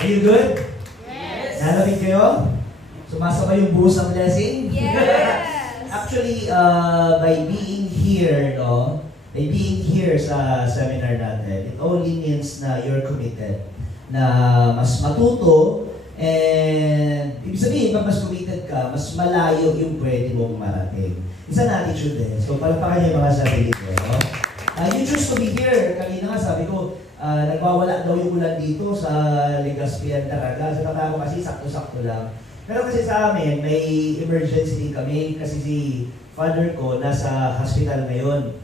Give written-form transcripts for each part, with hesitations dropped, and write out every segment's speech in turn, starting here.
Are you good? Yes. Nalamig kayo? Sumasabay yung buhos ng blessing? Yes. Actually, by being here, no? By being here sa seminar natin, it only means na you're committed. Na mas matuto, and ibig sabihin, pag mas committed ka, mas malayo yung pwede mong marating. Isa na attitude eh. So, palagpakan niyo yung mga sarili ko, no? You choose to be here. Kanina nga sabi ko, nagwawala daw yung ulan dito sa Legazpi and Taraga. Sa tama ko kasi sakto-sakto lang. Pero kasi sa amin, may emergency din kami kasi si father ko nasa hospital ngayon.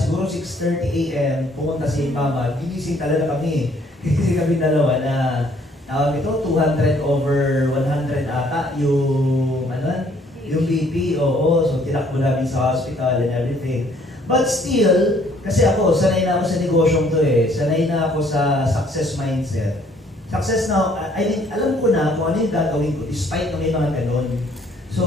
Siguro 6:30 a.m. pumunta si mama. Ginising talaga kami. Kasi kami dalawa na ito, 200/100 ata yung yung BP. Oo, so tinakbo namin sa hospital and everything. But still, kasi ako, sanay na ako sa negosyong to eh. Sanay na ako sa success mindset. Success now, I mean, alam ko na kung ano yung gagawin ko despite na may mga ganun. So,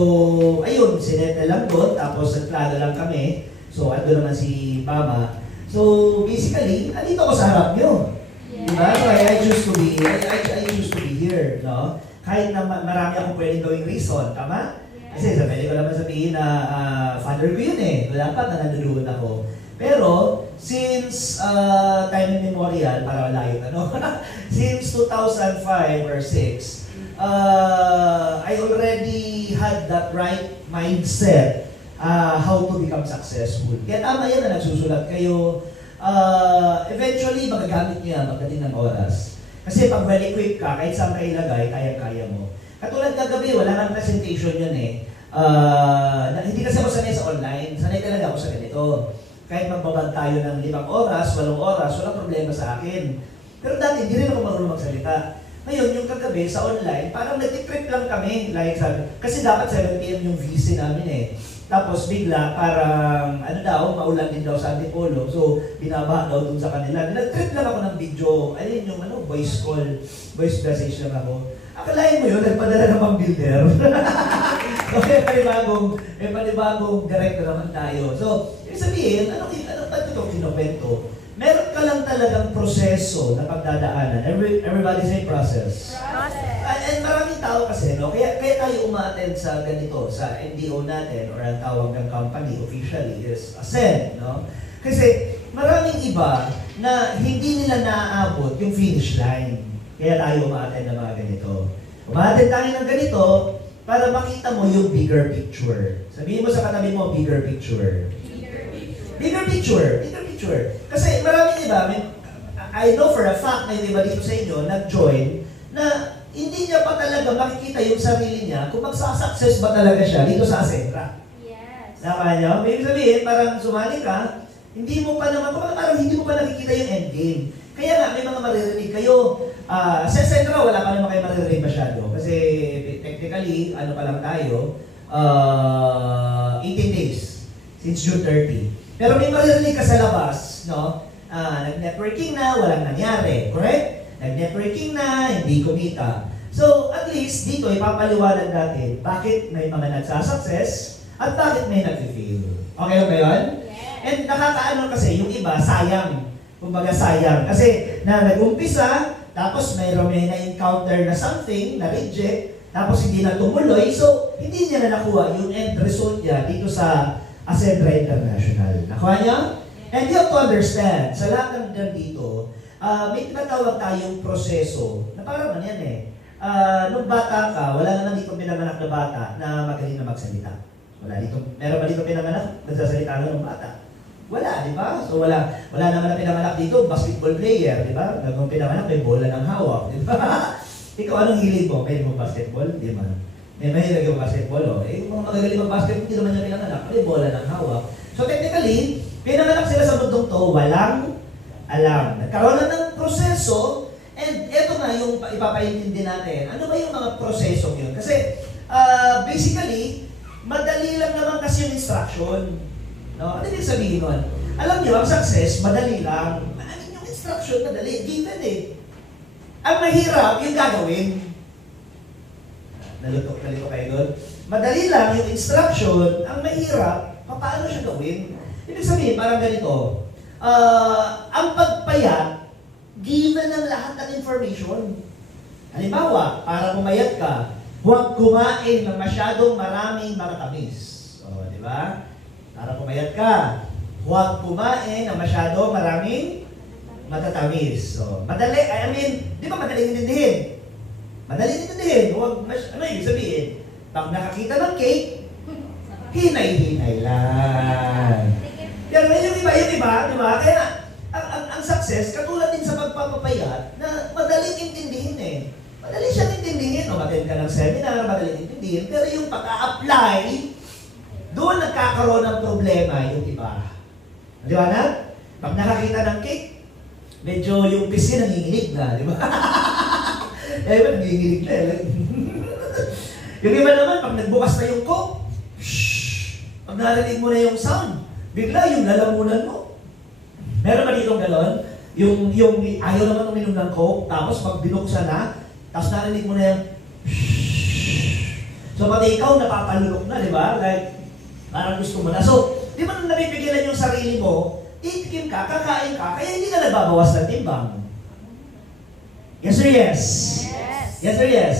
ayun, sinete lang doon, tapos nagplano lang kami. So, ando naman si Mama. So, basically, andito ako sa harap nyo. Yeah. Diba? So, I choose to be, I choose to be here, no? Kahit na marami akong pwedeng gawing reason, tama? Kasi pwede ko naman sabihin na father ko yun eh. Wala pa na nandoon ako. Pero, since time immemorial, para malayo since 2005 or 6, I already had that right mindset how to become successful. Kaya tama yan na nagsusulat kayo. Eventually, magagamit nyo yan pagdating ng oras. Kasi pag well-equipped ka, kahit saan ka ilagay, kaya-kaya mo. Katulad kagabi, wala nang presentation yun eh. Hindi kasi ako sanay sa online, sanay talaga ako sa ganito. Kahit magbabag tayo ng 5 oras, 8 oras, walang problema sa akin. Pero dati, hindi rin ako marunong magsalita. Ngayon, yung kagabi sa online, parang nag-trip lang kami. Like, kasi dapat 7 p.m. yung VC namin eh. Tapos bigla, parang, maulan din daw sa Antipolo. So, binaba daw dun sa kanila. Nag-trip lang ako ng video, yung voice call, voice message lang ako. Akalain mo yun, nagpadala ng builder. So, may panibagong director naman tayo. So, ibig sabihin, ano itong kinukwento? Meron ka lang talagang proseso na pagdadaanan. Everybody say process. And maraming tao kasi, no? Kaya tayo uma-attend sa ganito, sa NDO natin, or ang tawag ng company officially is ASCEND, no? Kasi maraming iba na hindi nila naaabot yung finish line. Kaya tayo uma-attend ng mga ganito. Uma-attend tayo ng ganito para makita mo yung bigger picture. Sabihin mo sa katabi mo, bigger picture. Bigger picture. Kasi maraming iba, I know for a fact na yung iba dito sa inyo, nag-join, na hindi niya pa talaga makikita yung sarili niya kung magsasuccess ba talaga siya dito sa Asentra. Yes. Tama niyo? May sabihin, parang sumali ka, hindi mo pa naman, parang hindi mo pa nakikita yung endgame. Kaya nga, may mga maririnig kayo. Sa Asentra, wala pa naman kayo maririnig masyado. Kasi technically, pa lang tayo, 18 days since June 30. Pero may maririnig ka sa labas, no? Nag-networking na, walang nangyari. Correct? Nag-networking na, hindi kumita. So, at least, dito, ipapaliwanag natin bakit may mga nagsasuccess at bakit may nag-fail. Okay ba yun? Yeah. And nakakaano kasi, yung iba, sayang. Kumbaga sayang. Kasi, nag-umpisa, tapos may na-encounter na something, na-reject, tapos hindi na tumuloy, so, hindi niya na nakuha yung end result niya dito sa Asentra International. Nakuha niya? And you have to understand, sa lahat ng dito, may tinatawag tayong proseso, na parang yan eh. Nung bata ka, wala naman dito pinanganak na bata na magaling na magsalita. Meron ba dito pinanganak? Nagsasalita na ng bata. Wala, di ba? So wala naman na pinanganak dito, basketball player, di ba? Nung pinanganak, may bola ng hawak, di ba? Ikaw, anong hilig mo? Pwede mo basketball? Di ba? May mahilig yung basketball, oh. Yung mga magagaling mag-basketball, hindi naman niya pinanganak. May bola ng hawak. So technically, pinanganak sila sa mundong to, walang alam. Nagkaroon na ng proseso, and eto nga yung ipapaintindi natin. Ano ba yung mga proseso yun? Kasi, basically, madali lang naman kasi yung instruction. No? Ano din sabihin nun? Alam niyo, ang success, madali lang. Yung instruction, madali. Given eh. Ang mahirap, yung gagawin. Nalutok kayo doon. Madali lang yung instruction, ang mahirap, paano siya gawin? Ibig sabihin, parang ganito, ang pagpayat, given ng lahat ng information. Halimbawa, para pumayat ka, huwag kumain ng masyadong maraming matatamis. O, di ba? Para pumayat ka, huwag kumain ng masyadong maraming matatamis. So, madali, di ba madaling intindihin? Madaling intindihin. Huwag, ano ibig sabihin? Pag nakakita ng cake, hinay-hinay lang. Pero yung iba, di ba? Kaya, ang success, katulad din sa pagpapapayat, na madaling intindihin eh. Madali siyang intindihin. O, attend ka ng seminar, madaling intindihin. Pero yung pag-a-apply, doon nagkakaroon ng problema yung iba. Di ba na? Pag nakakita ng cake, medyo yung pisngi nanginginig na, di ba? Eh, nanginginig na. Yung iba naman, pag nagbukas na yung coke, pag narinig mo na yung sound, bigla yung lalamunan mo. Meron ba ditong galon? Yung ayaw naman uminom ng coke, tapos pag binuksan na, tapos narinig mo na yung so pati ikaw napapalunok na, di ba? Like, parang gusto mo na. So, di ba nung nabibigilan yung sarili mo, itikim ka, kakain ka, kaya hindi ka nagbabawas ng timbang. Yes or yes? Yes. Yes or yes?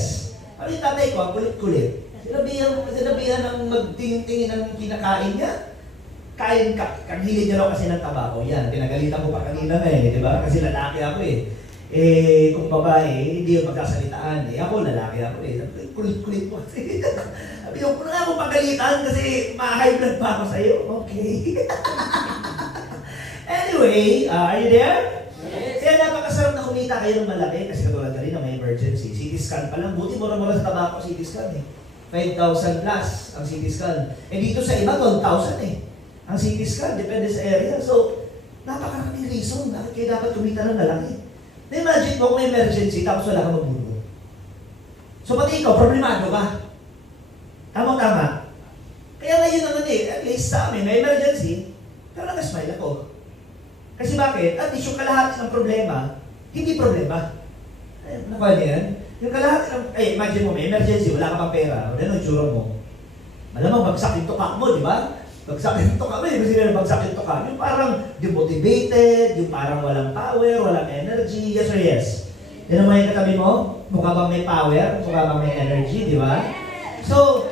Ano yung tatay ko, ang kulit-kulit. Sinabihan ng magtingin-tingin ng kinakain niya. Kain ka, kaghilid niya raw kasi ng tabako. Yan, pinagalitan ko pa kanina di ba? Kasi lalaki ako kung babae, hindi yung magkasalitaan Ako, lalaki ako Kulit-kulit mo kasi. Sabi ko, kung ako pagalitan kasi ma-high blood pa ako sa'yo. Okay. Anyway, are you there? Yes. Kaya napakasarap na kumita kayo ng malaki kasi katulad ka rin na may emergency. CT scan pa lang. Buti mura-mura sa tabako CT scan 5,000 plus ang CT scan. Dito sa iba, 12,000 ang CT scan, depende sa area. So, napakaraming reason bakit kayo dapat kumita ng malaki. Na-imagine mo kung may emergency tapos wala kang mabuno. So, pati ikaw, problemado ka. Tama-tama. Kaya ngayon naman at least sa amin, may emergency, pero nag-smile ako. Kasi bakit? At least yung kalahati ng problema, hindi problema. Nakuha niya yan? Yung kalahati ng, imagine mo, may emergency, wala ka pang pera. Ano yung tsura mo? Malamang bagsak yung tukak mo, di ba? Bagsak yung tukak mo, hindi ba sila bagsak yung tukak? Yung parang demotivated, yung parang walang power, walang energy. Yes or yes? Yan naman yung katabi mo? Mukha bang may power? Mukha bang may energy, di ba? So,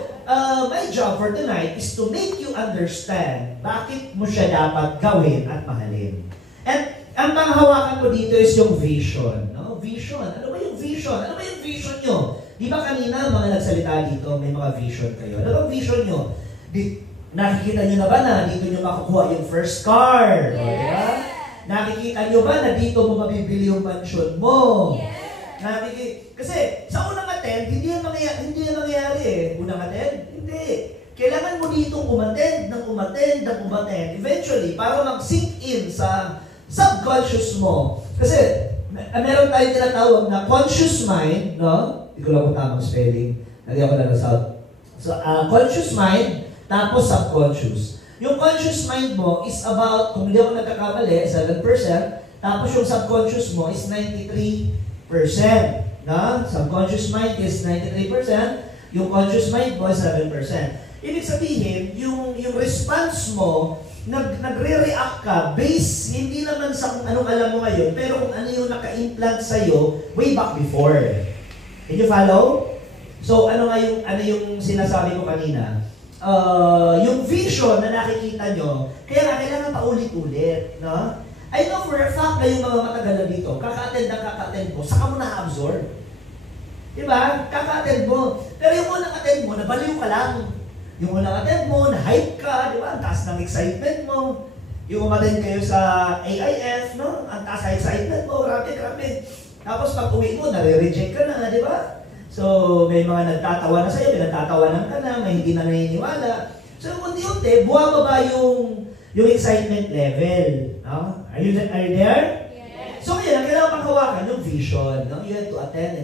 my job for tonight is to make you understand bakit mo siya dapat gawin at mahalin. And ang panghawakan ko dito is yung vision. No? Vision. Ano ba yung vision? Ano ba yung vision nyo? Di ba kanina mga nagsalita dito, may mga vision kayo. Ano ba vision nyo? Nakikita nyo na ba na dito nyo makukuha yung first car? Yes. Diba? Nakikita nyo ba na dito mo mabibili yung mansion mo? Yes. Kasi sa unang attend, hindi yan mangyayari Unang attend? Hindi. Kailangan mo dito umattend. Eventually, para mag-sink in sa subconscious mo. Kasi, meron tayong tinatawag na conscious mind, no? Hindi ko lang kung tamang spelling. Hindi ako nalasal. So, conscious mind, tapos subconscious. Yung conscious mind mo is about, kung hindi ako nagkakamali, 7%, tapos yung subconscious mo is 93%. No? Subconscious mind is 93%, yung conscious mind mo is 7%. Ibig sabihin, yung response mo, nagre-react ka based hindi naman sa kung anong alam mo ngayon, pero kung ano yung naka-implant sa'yo way back before. Can you follow? So, ano yung sinasabi ko kanina? Yung vision na nakikita nyo, kaya nga kailangan paulit-ulit, no? I know for a fact na yung mga matagal na dito, kaka-attend mo, saka mo na-absorb. Diba? Kaka-attend mo. Pero yung unang attend mo, nabaliw ka lang. Yung unang attend mo, na-hype ka, di ba? Ang taas ng excitement mo. Yung umattend kayo sa AIF, no? Ang taas ng excitement mo, grabe. Tapos pag uwi mo, nare-reject ka na, di ba? So, may mga nagtatawa na sa'yo, pinagtatawanan ka na, may hindi na naniniwala. So, unti-unti, bumababa yung excitement level. No? Are you there? Yes. So, kaya kailangan panghawakan yung vision. No? You have to attend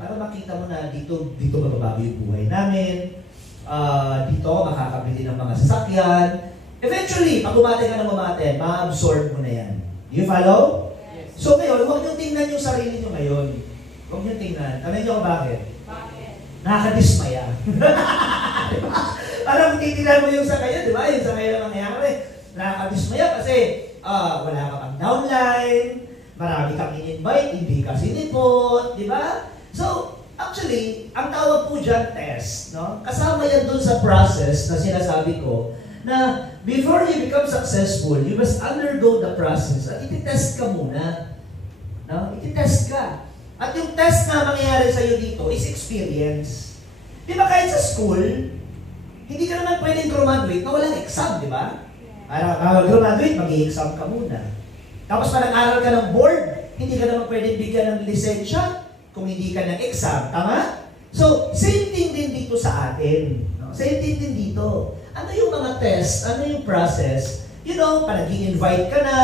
para makita mo na dito mababago yung buhay namin. Dito, makakabili ng mga sasakyan. Eventually, pag umaten ka ng umaten, ma-absorb mo na yan. Do you follow? Yes. So ngayon, huwag nyo tingnan yung sarili nyo ngayon. Huwag nyo tingnan. Tanay nyo bakit? Nakakadismaya. Parang kung titignan mo yung sa ngayon, di ba? Yung sa ngayon ang nangyayari. Nakakadismaya kasi wala ka pang downline, marami kang in-invite, hindi ka sinipot, di ba? So, actually, ang tawag po dyan, test, no? Kasama yan dun sa process na sinasabi ko, na before you become successful, you must undergo the process at iti-test ka muna. No? Iti-test ka. At yung test na mangyayari sa'yo dito is experience. Di ba kahit sa school, hindi ka naman pwedeng graduate na walang exam, di ba? Para graduate, mag-i-exam ka muna. Tapos pa nag-aral ka ng board, hindi ka naman pwedeng bigyan ng lisensya kung hindi ka nag-exam. Tama? So, same thing din dito sa atin. No? Same thing din dito. Ano yung mga test? Ano yung process? You know, nag-i-invite ka na.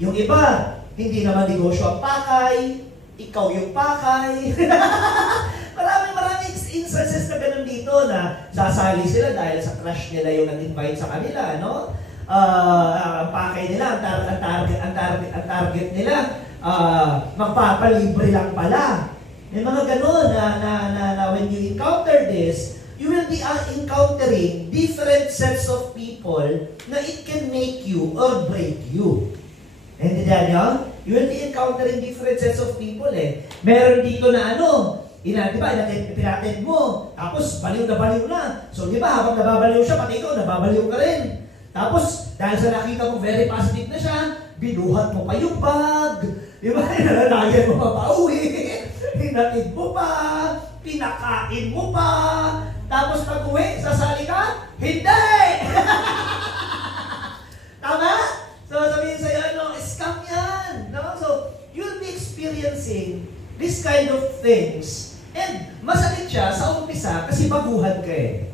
Yung iba, hindi naman negosyo ang pakay. Ikaw yung pakay. Maraming instances na ganun dito na sasali sila dahil sa crush nila yung nag-invite sa kanila, no? Ang pakay nila, ang target nila, magpapalibre lang pala. May mga ganun na when you encounter this, you will be encountering different sets of people na it can make you or break you. Naintindihan nyo? You will be encountering different sets of people eh. Meron dito na di ba, pinatid mo, tapos baliw na. So di ba, habang nababaliw siya, pati ikaw, nababaliw ka rin. Tapos, dahil sa nakita mo very positive na siya, binuhat mo pa yung bag. Di ba, nalalayan mo pa pauwi. Hinatid mo pa, pinakain mo pa. Tapos pag-uwi, sasali ka? Hindi! Tama? So sabihin sa'yo, scam yan. No? So, you'll be experiencing this kind of things. And masakit siya sa umpisa kasi baguhan ka eh.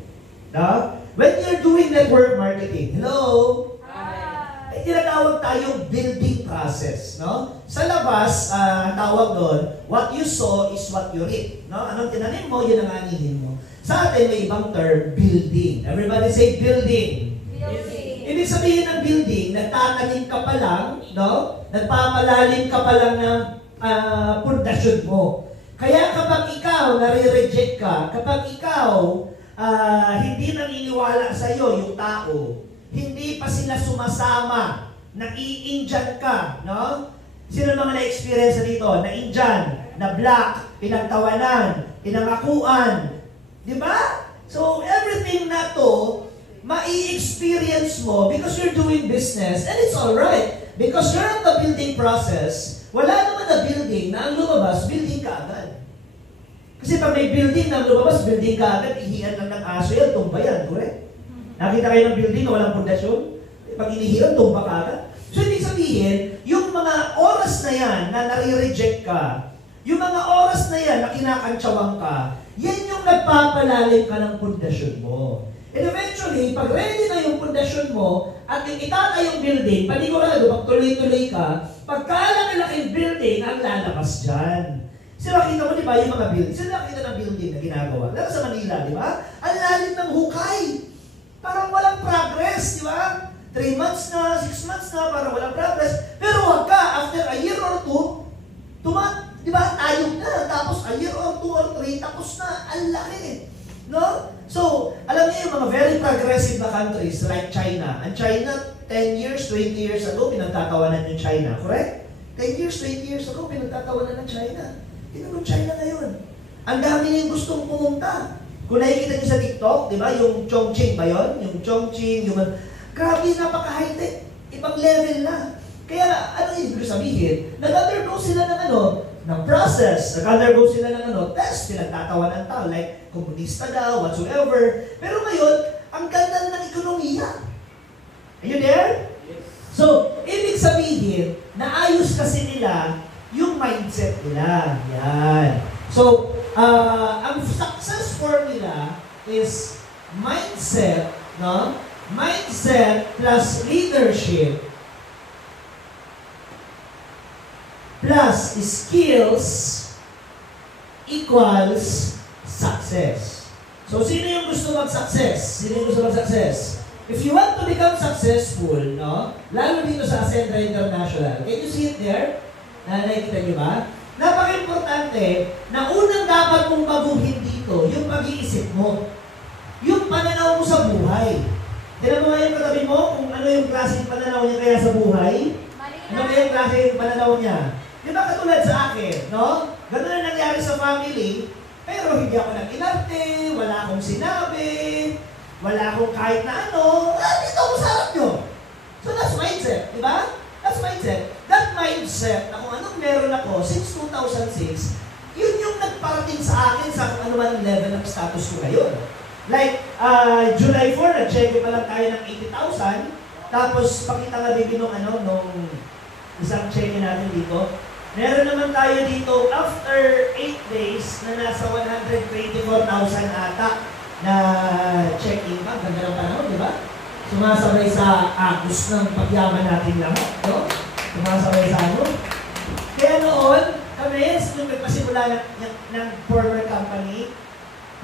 No? When you're doing network marketing, hello? Ay, tinatawag tayong building process. No? Sa labas, ang tawag doon, what you sow is what you reap. No? Anong tinanim mo, yun ang anihin mo. Sa atin, may ibang term, building. Everybody say building. Building. Ibig sabihin ng building, nagtatanim ka pa lang, no? Nagpapalalim ka pa lang ng pundasyon mo. Kaya kapag ikaw nare-reject ka, kapag ikaw hindi naniniwala sa iyo yung tao, hindi pa sila sumasama, nai-Indian ka, no? Sino mga na-experience dito? Na-Indian, na black, pinagtawanan, pinangakuan, di ba? So everything na to, mai-experience mo because you're doing business and it's alright. Because you're in the building process, wala naman na building na ang lumabas, building ka agad. Kasi pag may building na ang lumabas, building ka agad, ihihan lang ng aso yan, tumba yan, correct? Nakita kayo ng building na walang pundasyon? Pag inihihan, tumba ka agad. So ibig sabihin, yung mga oras na yan na nare-reject ka, yung mga oras na yan na kinakantsawan ka, yan yung nagpapalalim ka ng pundasyon mo. And eventually, pag ready na yung pundasyon mo, at yung itata yung building, panigurado, pag tuloy-tuloy ka, pagkalaki-laking building ang lalabas dyan. Sila nakita mo, di ba, yung mga building? Sila nakita ng building na ginagawa. Lalo sa Manila, di ba? Ang lalim ng hukay. Parang walang progress, di ba? 3 months na, 6 months na, parang walang progress. Pero wag ka, after a year or two, di ba, tayog na. Tapos a year or 2 or 3, tapos na, ang laki. No? So, alam niyo yung mga very progressive na countries like China. Ang China, 10 years, 20 years ago, pinagtatawanan yung China. Correct? 10 years, 20 years ago, pinagtatawanan ng China. Tingnan mo China ngayon. Ang dami niyong gustong pumunta. Kung nakikita niyo sa TikTok, di ba, yung Chongqing ba yun? Yung Chongqing, yung... Grabe, napaka-high-tech. Ibang level na. Kaya, ano yung ibig sabihin? Nag-undergo sila ng ng process. Nag-undergo sila ng test. Pinagtatawa ng tao, like, komunista daw, whatsoever. Pero ngayon, ang ganda ng ekonomiya. Are you there? Yes. So, ibig sabihin, naayos kasi nila yung mindset nila. Yan. So, ang success formula is mindset, no? Mindset plus leadership plus skills equals success. So, sino yung gusto mag-success? Sino yung gusto mag-success? If you want to become successful, no? Lalo dito sa Ascendra International, can you see it there? Nakikita niyo ba? Napaka-importante na unang dapat mong baguhin dito, yung pag-iisip mo. Yung pananaw mo sa buhay. Tignan mo nga yung katabi mo kung ano yung klaseng pananaw niya kaya sa buhay. Ano kaya yung klaseng pananaw niya? Di ba katulad sa akin, no? Ganun na nangyari sa family, pero hindi ako nag-inarte, wala akong sinabi, wala akong kahit na ano, dito ako sa harap nyo. So that's mindset, di ba? That's mindset. That mindset na kung anong meron ako since 2006, yun yung nagparating sa akin sa kung ano man ang level ng status ko ngayon. Like, July 4, nag-check pa lang tayo ng 80,000, tapos pakita nga din nung isang check natin dito. Meron naman tayo dito, after 8 days, na nasa 124,000 ata na check-in pa. Ganda ng panahon, di ba? Sumasabay sa akus ng pagyaman natin lahat, no? Sumasabay sa ano. Kaya noon, kami, nung nagpasimula ng former company,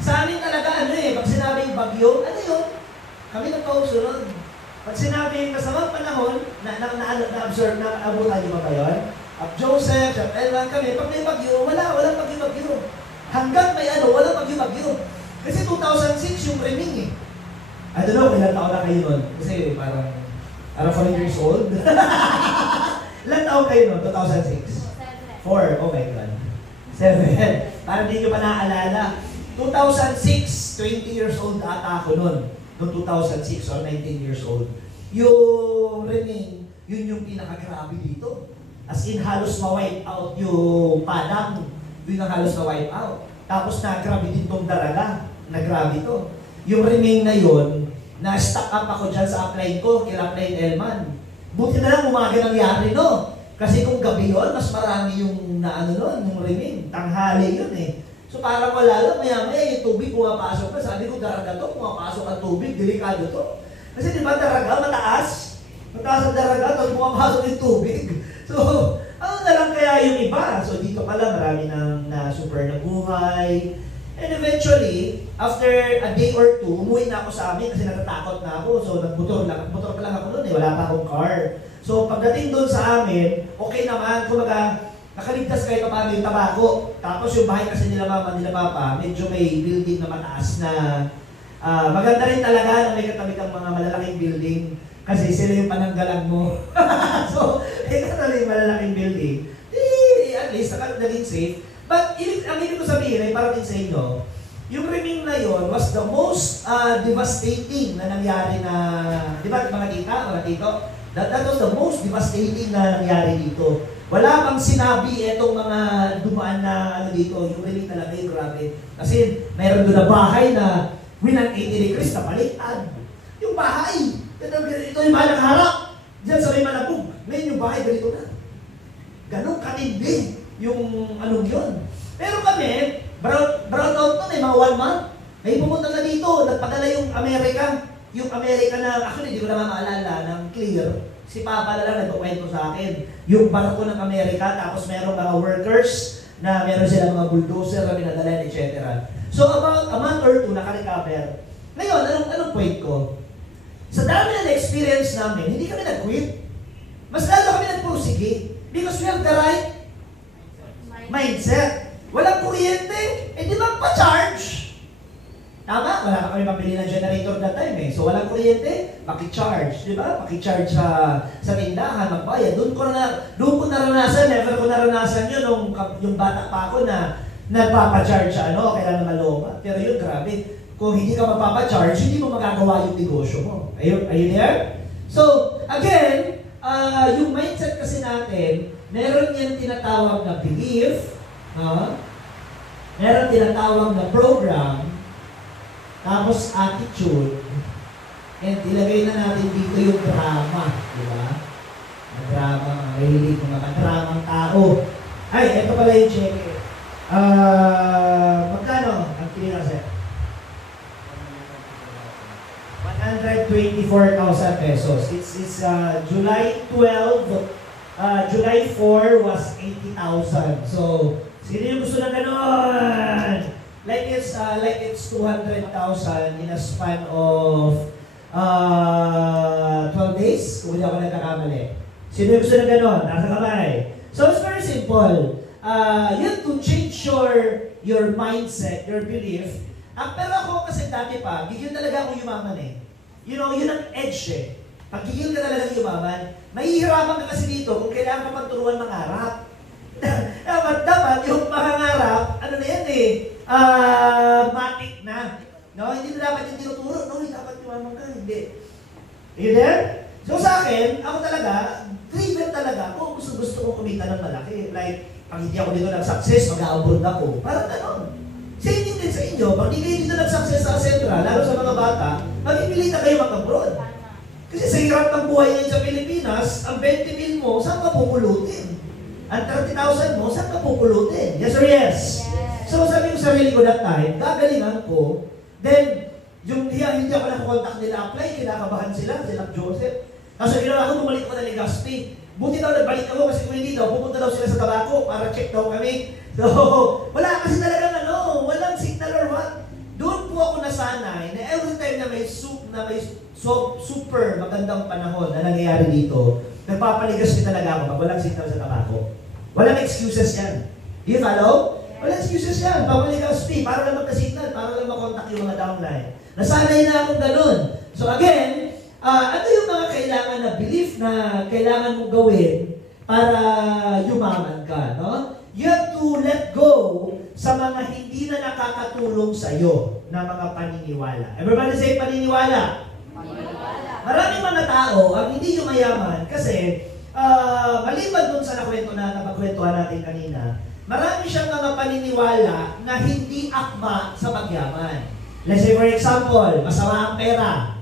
sa amin talaga, pag sinabing bagyo, ano yun? Kami nagpausunod. Pag sinabing masamang panahon, na-absorb, na-abutan niyo ba yun? At Joseph, at Elman kami, pag may bagyo, walang bagyo-bagyo. Hanggang may walang bagyo-bagyo. Kasi 2006 yung reming eh. I don't know kung ilang taon na kayo nun. Kasi parang 4 years old. Ilang taon kayo nun? 2006? 4. Oh my God. 7. Parang hindi nyo pa naaalala. 2006, 20 years old ata ako nun. Noong 2006 or 19 years old. Yung reming, yun yung pinakagrabe dito. As in, halos ma-wipe out yung padang. Yun ang halos na-wipe out. Tapos na-grabe din tong daraga. Na-grabe to. Yung reming na yun, na-stack up ako dyan sa upline ko, kila upline Elman. Buti na lang umaga nangyari, no? Kasi kung gabi yun, mas marami yung yung reming. Tanghali yun eh. So parang wala lang, maya-maya yung tubig pumapasok na. Sabi ko, daraga to, pumapasok ang tubig, delikado to. Kasi di ba daraga, mataas? Mataas ang daraga, tapos pumapasok yung tubig. So, ano na lang kaya yung iba? So dito pala, marami na super na buhay. And eventually, after a day or two, umuwi na ako sa amin kasi natatakot na ako. So motor pa lang ako noon wala pa akong car. So pagdating doon sa amin, okay naman, kumaga, nakaligtas kayo paano yung tabako. Tapos yung bahay kasi nila mama, nila papa, medyo may building na mataas na maganda rin talaga na may katabi kang mga malalaking building kasi sila yung pananggalang mo. So, may katabi malalaking building. At least, naging safe. But, ang ibig ko sabihin ay parating sa inyo, yung reming na yon was the most devastating na nangyari na, di ba mga tito? That was the most devastating na nangyari dito. Wala bang sinabi etong mga dumaan na dito, yung really talaga yung grabe. Kasi mayroon doon na bahay na winang 80 degrees na baliktad. Yung bahay, ito yung bahay ng harap. Diyan sa may Malabog. Ngayon yung bahay, ganito na. Ganon katindi yung yun. Pero kami, brown out nun mga 1 month. May pumunta na dito, nagpadala yung Amerika. Yung Amerika na, actually, hindi ko naman maalala, ng clear. Si Papa na lang nagkukwento sa akin. Yung barko ng Amerika, tapos merong mga workers na meron sila mga bulldozer na pinadala, etc. So about a month or 2, naka-recover. Ngayon, anong point ko? Sa dami na na-experience namin, hindi kami nag-quit. Mas lalo kami nagpursige. Because we have the right mindset. Walang kuryente, di ba pa-charge? Tama? Wala ka kami mabili ng generator that time eh. So walang kuryente, maki-charge, di ba? Maki-charge sa tindahan, magbayad. Doon ko naranasan, never ko naranasan yun nung yung bata pa ako na nagpapa-charge kailan naman looba. Pero yun, grabe. Kung hindi ka magpapa-charge, hindi mo magagawa yung negosyo mo. Are you there? So, again, yung mindset kasi natin, meron yan tinatawag na belief, meron tinatawag na program, tapos attitude, and ilagay na natin dito yung drama, di ba? Drama, mahilig mga dramang tao. Ay, ito pala yung check. Magkano ang pinila sir? 124,000 pesos. It's July 12, July 4 was 80,000. So, sino yung gusto na ganon? Like it's 200,000 in a span of 12 days, kung hindi ako nagkakamali. Sino yung gusto na ganon? Nasa kamay. So, it's very simple. You have to change your mindset, your belief. Pero ako kasi dati pa, gigil talaga ako yumaman eh. You know, yun ang edge eh. Pag gigil ka talaga yumaman, mahihirapan ka kasi dito kung kailangan ka pagturuan mangarap. dapat yung pangangarap, ano na yan matik na. No? Hindi na dapat yung tinuturo. No, hindi dapat yumaman ka. Hindi. You there? So sa akin, ako talaga, driven talaga ako. Gusto ko kumita ng malaki. Like, pag hindi ako dito nag-success, mag-a-abroad ako. Parang ganon. Same thing din sa inyo. Pag hindi kayo dito nag-success sa Central, lalo sa mga bata, magpipilitan kayo mag-abroad. Kasi sa hirap ng buhay ngayon sa Pilipinas, ang 20 mil mo, saan ka pupulutin? Ang 30,000 mo, saan ka pupulutin? Yes or yes? So sabi ko sa sarili ko that time, gagalingan ko, then, yung hindi ako nakakontakt nila apply, kinakabahan sila Joseph. Kasi ginawa ko, bumalik ko na Legazpi. Buti daw, nagbalik ako kasi kung hindi daw, pupunta daw sila sa tabako para check daw kami. So, wala kasi talagang walang signal or what. Doon po ako nasanay na every time na may super magandang panahon na nangyayari dito, nagpapaligas din talaga ako pag walang signal sa tabako. Walang excuses yan. Do you follow? Walang excuses yan. Pamaligas fee, para lang magka-signal, para lang makontak yung mga downline. Nasanay na akong ganun. So again, ano yung mga kailangan na belief na kailangan mong gawin para yumaman ka, no? You have to let go sa mga hindi na nakakatulong sa'yo na mga paniniwala. Everybody say paniniwala. Paniniwala. Maraming mga tao ang hindi yumayaman kasi maliban dun sa napagkwentuhan natin kanina, marami siyang mga paniniwala na hindi akma sa pagyaman. Let's say for example, masama ang pera.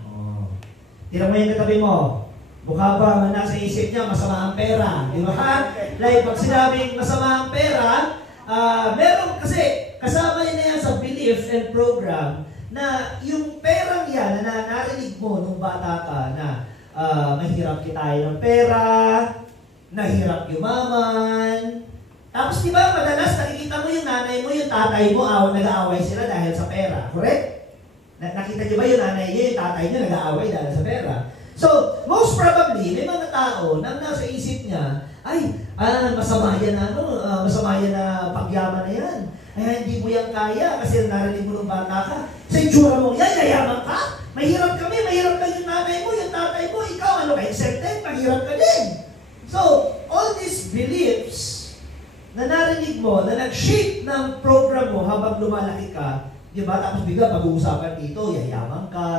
Tirang mo yung katabi mo. Mukha ba nasa isip niya, masama ang pera. Di ba? Like, pag sinabing masama ang pera, meron kasi, kasama yun na yan sa belief and program na yung perang yan na narinig mo nung bata ka na mahirap kitain ng pera, nahirap yumaman. Tapos di ba, madalas nakikita mo yung nanay mo, yung tatay mo, nag-aaway sila dahil sa pera. Correct? Nakita niyo ba yung nanay niyo, yung tatay niyo nag-aaway dahil sa pera? So, most probably, may mga tao na nasa isip niya, ay, masama yan na pagyaman na yan. Ay, hindi mo yan kaya kasi narinig mo ng bata ka. Sa itsura mo, yan, yayaman ka? Mahirap kami, mahirap lang yung nanay mo, yung tatay mo, ikaw, accepted, mahirap ka din. So, all these beliefs na narinig mo, na nag-shape ng program mo habang lumalaki ka, di ba? Tapos bigla pag-uusapan dito, yayaman ka,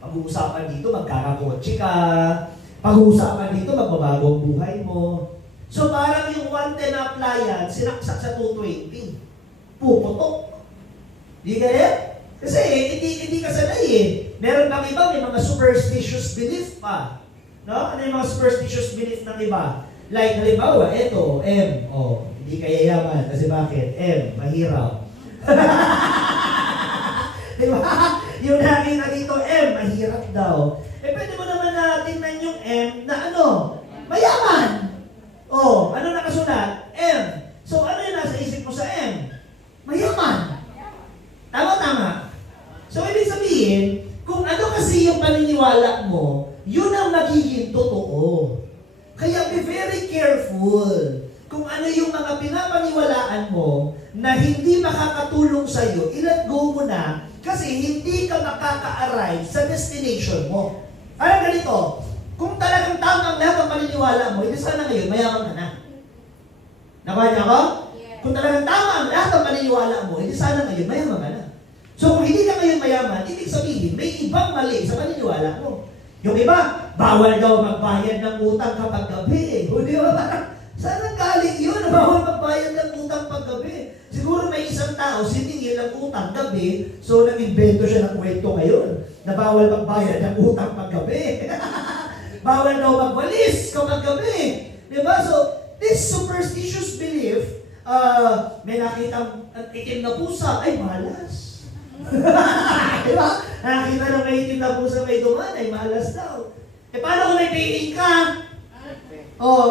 pag-uusapan dito, magkakakotse ka, pag-uusapan dito, magbabago ang buhay mo. So parang yung 110 na applyan, sinaksak sa 220. Puputok. Di ka rin? Kasi hindi ka sanay Meron bang iba, may mga superstitious belief pa. No? Ano yung mga superstitious belief ng iba? Like, halimbawa, eto, hindi ka yayaman. Kasi bakit? Mahirap. Diba? Yung nakita dito, mahirap daw. Pwede mo naman na tingnan yung na mayaman. Ano nakasulat? So, ano yung nasa isip mo sa mayaman. Tama. So, ibig sabihin, kung ano kasi yung paniniwala mo, yun ang magiging totoo. Kaya be very careful kung ano yung mga pinapaniwalaan mo na hindi makakatulong sa'yo, i-let go mo na kasi hindi ka makaka-arrive sa destination mo. Parang ganito, kung talagang tama ang lahat ng paniniwala mo, hindi sana ngayon, mayaman ka na. Nakuha niyo ako? Yeah. Kung talagang tama ang lahat ng paniniwala mo, hindi sana ngayon, mayaman ka na. So kung hindi ka ngayon mayaman, ibig sabihin, may ibang mali sa paniniwala mo. Yung iba, bawal daw magbayad ng utang kapag gabi. O di ba? Saan ang galing yun? Bawal magbayad ng utang pag gabi. Siguro may isang tao, siningil ng utang gabi, so nag-invento siya ng kwento ngayon na bawal magbayad ng utang pag gabi. Bawal daw magwalis kapag gabi. Di ba? So, this superstitious belief, may nakitang itim na pusa, ay malas. Di ba? Nakita ng may itim na pusa may duman, ay malas daw. Paano kung may paying ka?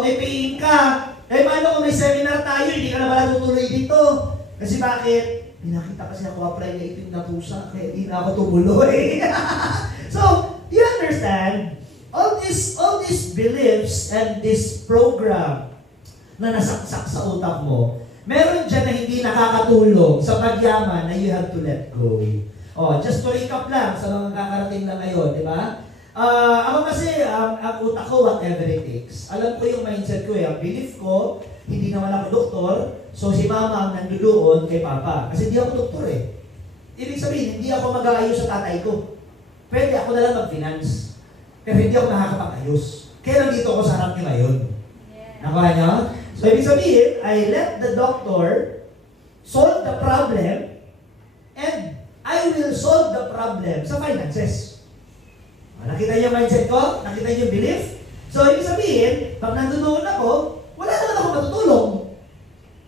May paying ka. Paano kung may seminar tayo, hindi ka na pala tutuloy dito? Kasi bakit? Pinakita kasi ako apply na itim na pusa, kaya hindi na ako tumuloy. So, do you understand? All these beliefs and this program na nasaksak sa utak mo, meron dyan na hindi nakakatulong sa pagyaman na you have to let go. Just to recap lang sa mga kakarating na ngayon, di ba? Ako kasi, ang utak ko, whatever it takes. Alam ko yung mindset ko eh. Ang belief ko, hindi naman ako doktor, so si mama ang nandudoon kay papa. Kasi hindi ako doktor eh. Ibig sabihin, hindi ako mag-aayos sa tatay ko. Pwede ako na lang mag-finance. Pero hindi ako nakakapag-ayos. Kaya nandito ako sa harap niyo ngayon. Nakuha niyo? So ibig sabihin, I let the doctor solve the problem and I will solve the problem sa finances. Nakita niyo yung mindset ko? Nakita niyo yung belief? So ibig sabihin, pag nandoon ako, wala naman ako matutulong.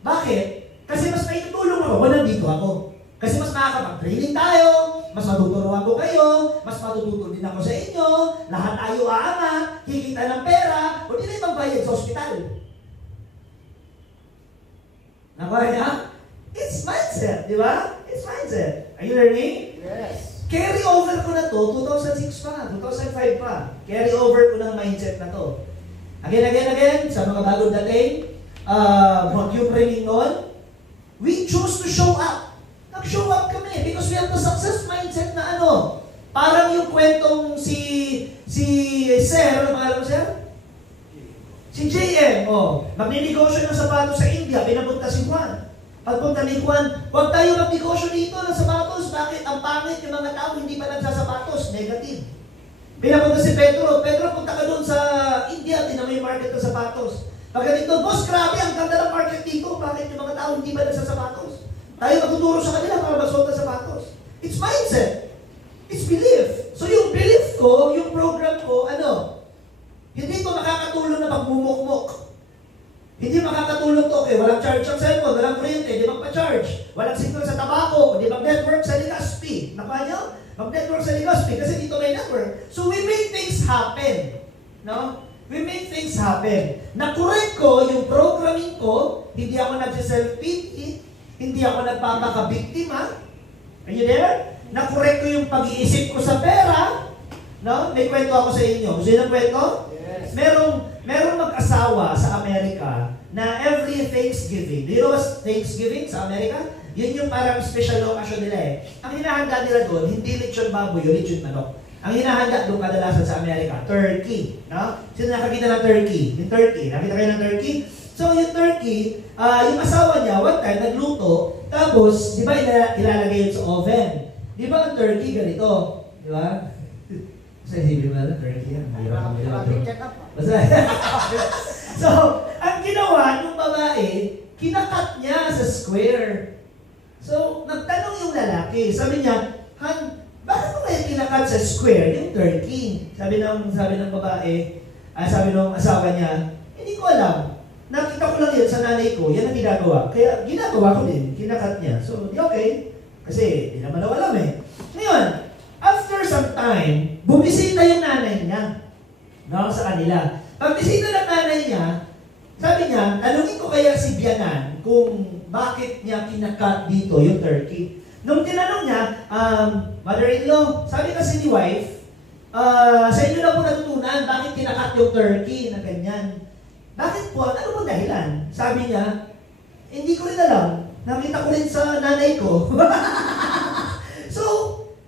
Bakit? Kasi mas may tutulong ako kung nandito ako. Kasi mas makakapag-training tayo, mas matuturuan ko kayo, mas matututo din ako sa inyo, lahat tayo aangat, kikita ng pera, o di na ibang bayad sa ospital. Nakuha niya? It's mindset, di ba? It's mindset. Are you learning? Yes. Carry over ko na to, 2006 pa, 2005 pa. Carry over ko ng mindset na to. Again, sa mga bagong dating, yung training noon, we choose to show up. Nag-show up kami because we have the success mindset na ano. Parang yung kwentong si Sir, ano pangalan mo, Sir? Si JM, magninegosyo ng sapatos sa India, pinapunta si Juan. Pagpunta ni Juan, huwag tayo magnegosyo dito ng sapatos. Bakit? Ang pangit yung mga tao hindi pa nagsasapatos. Negative. Pinapunta si Pedro, punta ka doon sa India, tinan mo yung market ng sapatos. Pagdating boss, grabe, ang ganda ng market dito. Bakit yung mga tao hindi pa nagsasapatos? Tayo magtuturo sa kanila para magsuot ng sapatos. It's mindset. It's belief. So yung belief ko, yung program ko, hindi ko makakatulong na pagmumukmok. Hindi makakatulong to, okay, walang charge ang cellphone, walang kuryente, di magpa-charge. Walang signal sa tabako, di mag-network sa Legazpi. Nakuha niyo? Mag-network sa Legazpi kasi dito may network. So we make things happen. No? We make things happen. Na-correct ko yung programming ko, hindi ako nagsiself-pity, hindi ako nagpapakabiktima. Are you there? Na-correct ko yung pag-iisip ko sa pera. No? May kwento ako sa inyo. Gusto nyo ng kwento? Yes. Merong mag-asawa sa Amerika na every Thanksgiving. Do you know what's Thanksgiving sa Amerika? Yun yung parang special occasion nila eh. Ang hinahanda nila doon, hindi lechon baboy, yung lechon manok. Ang hinahanda doon kadalasan sa Amerika, turkey. No? Sino nakakita ng turkey? Yung turkey. Nakita kayo ng turkey? So yung turkey, yung asawa niya, one time, nagluto, tapos, di ba ilalagay yun sa oven? Di ba ang turkey ganito? Di ba? Kasi hindi ba na turkey yan? So, ang ginawa ng babae, kinakat niya sa square. So, nagtanong yung lalaki, sabi niya, Han, bakit mo kaya kinakat sa square yung turkey? Sabi ng babae, sabi ng asawa niya, hindi ko alam. Nakita ko lang yan sa nanay ko, yan ang ginagawa. Kaya ginagawa ko din, kinakat niya. So, di okay. Kasi, di naman ako alam eh. Ngayon, after some time, bumisita yung nanay niya. No, sa kanila. Pag bisita ng nanay niya, sabi niya, tanungin ko kaya si Bianan kung bakit niya kinakat dito yung turkey. Nung tinanong niya, mother-in-law, sabi kasi ni wife, sa inyo na po natutunan, bakit kinakat yung turkey na ganyan? Bakit po? Ano po dahilan? Sabi niya, hindi ko rin alam. Nakita ko rin sa nanay ko. So,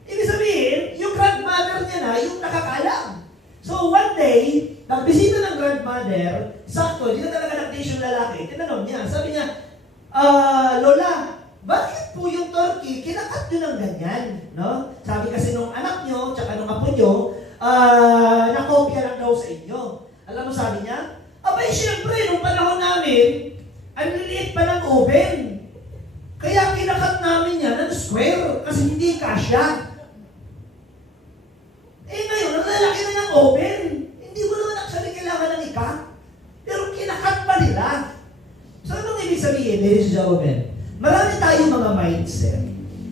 ibig sabihin, yung grandmother niya na, yung nakakaalam. So, one day, nagbisita ng grandmother, sakto, hindi na talaga nag-dish yung lalaki, tinanong niya, sabi niya, Lola, bakit po yung turkey, kinakat nyo ng ganyan? No? Sabi kasi nung anak nyo, tsaka nung apo nyo, nakopya lang daw sa inyo. Alam mo sabi niya? Abay, siyempre, nung panahon namin, ang liliit pa ng oven. Kaya kinakat namin yan ng square, kasi hindi kasya. Ngayon, ang lalaki na ng oven. Hindi mo naman actually kailangan ng ikat. Pero kinakat pa nila. So, anong ibig sabihin, ladies and gentlemen? Marami tayong mga mindset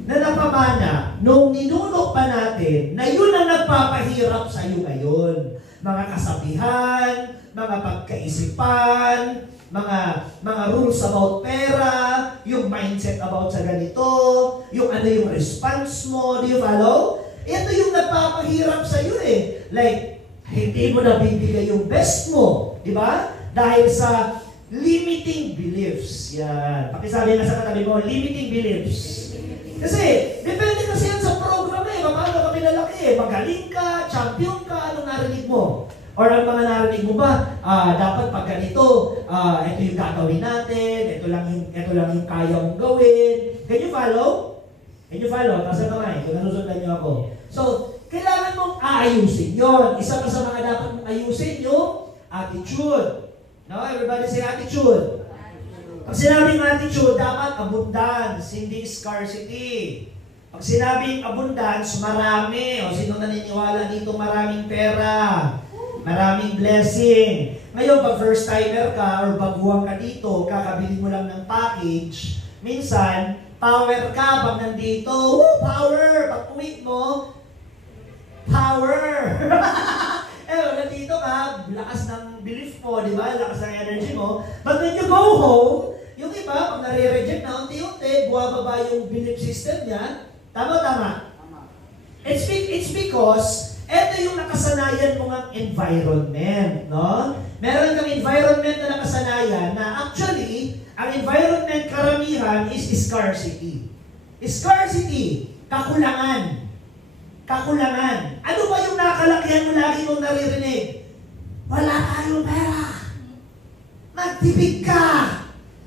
na napamana nung ninuno pa natin na yun ang nagpapahirap sa iyo ngayon. Mga kasabihan, mga pagkaisipan, mga rules about pera, yung mindset about sa ganito, yung yung response mo, do you follow? Ito yung nagpapahirap sa iyo eh. Like, hindi mo nabibigay yung best mo, di ba? Dahil sa limiting beliefs. Yan. Pakisabi nga sa katabi mo, limiting beliefs. Kasi, depende kasi yan sa program eh. Paano kami pinalaki eh. Magaling ka, champion ka, anong narinig mo? Or ang mga narinig mo ba, dapat pag ganito, ito yung gagawin natin, ito lang yung kaya mong gawin. Can you follow? Can you follow? Taas ang kamay, kung nanusundan niyo ako. So, kailangan mong aayusin yon. Isa pa sa mga dapat mong ayusin yung attitude. No? Everybody say attitude. Pag sinabing attitude, dapat abundance, hindi scarcity. Pag sinabing abundance, marami. O sino naniniwala dito maraming pera? Maraming blessing. Ngayon, pag first timer ka or baguhan ka dito, kakabili mo lang ng package, minsan, power ka pag nandito. Woo, power! Pag uwi mo, power! Nandito ka, lakas ng belief mo, di ba? Lakas ng energy mo. But when you go home, yung iba, pag nare-reject na unti-unti, buwababa yung belief system niya. Tama? It's because ito yung nakasanayan mo ng environment, no? Meron kang environment na nakasanayan na actually, ang environment karamihan is scarcity. Scarcity, kakulangan. Kakulangan. Ano ba yung nakalakihan mo lagi mong naririnig? Wala tayong pera. Magtipid ka.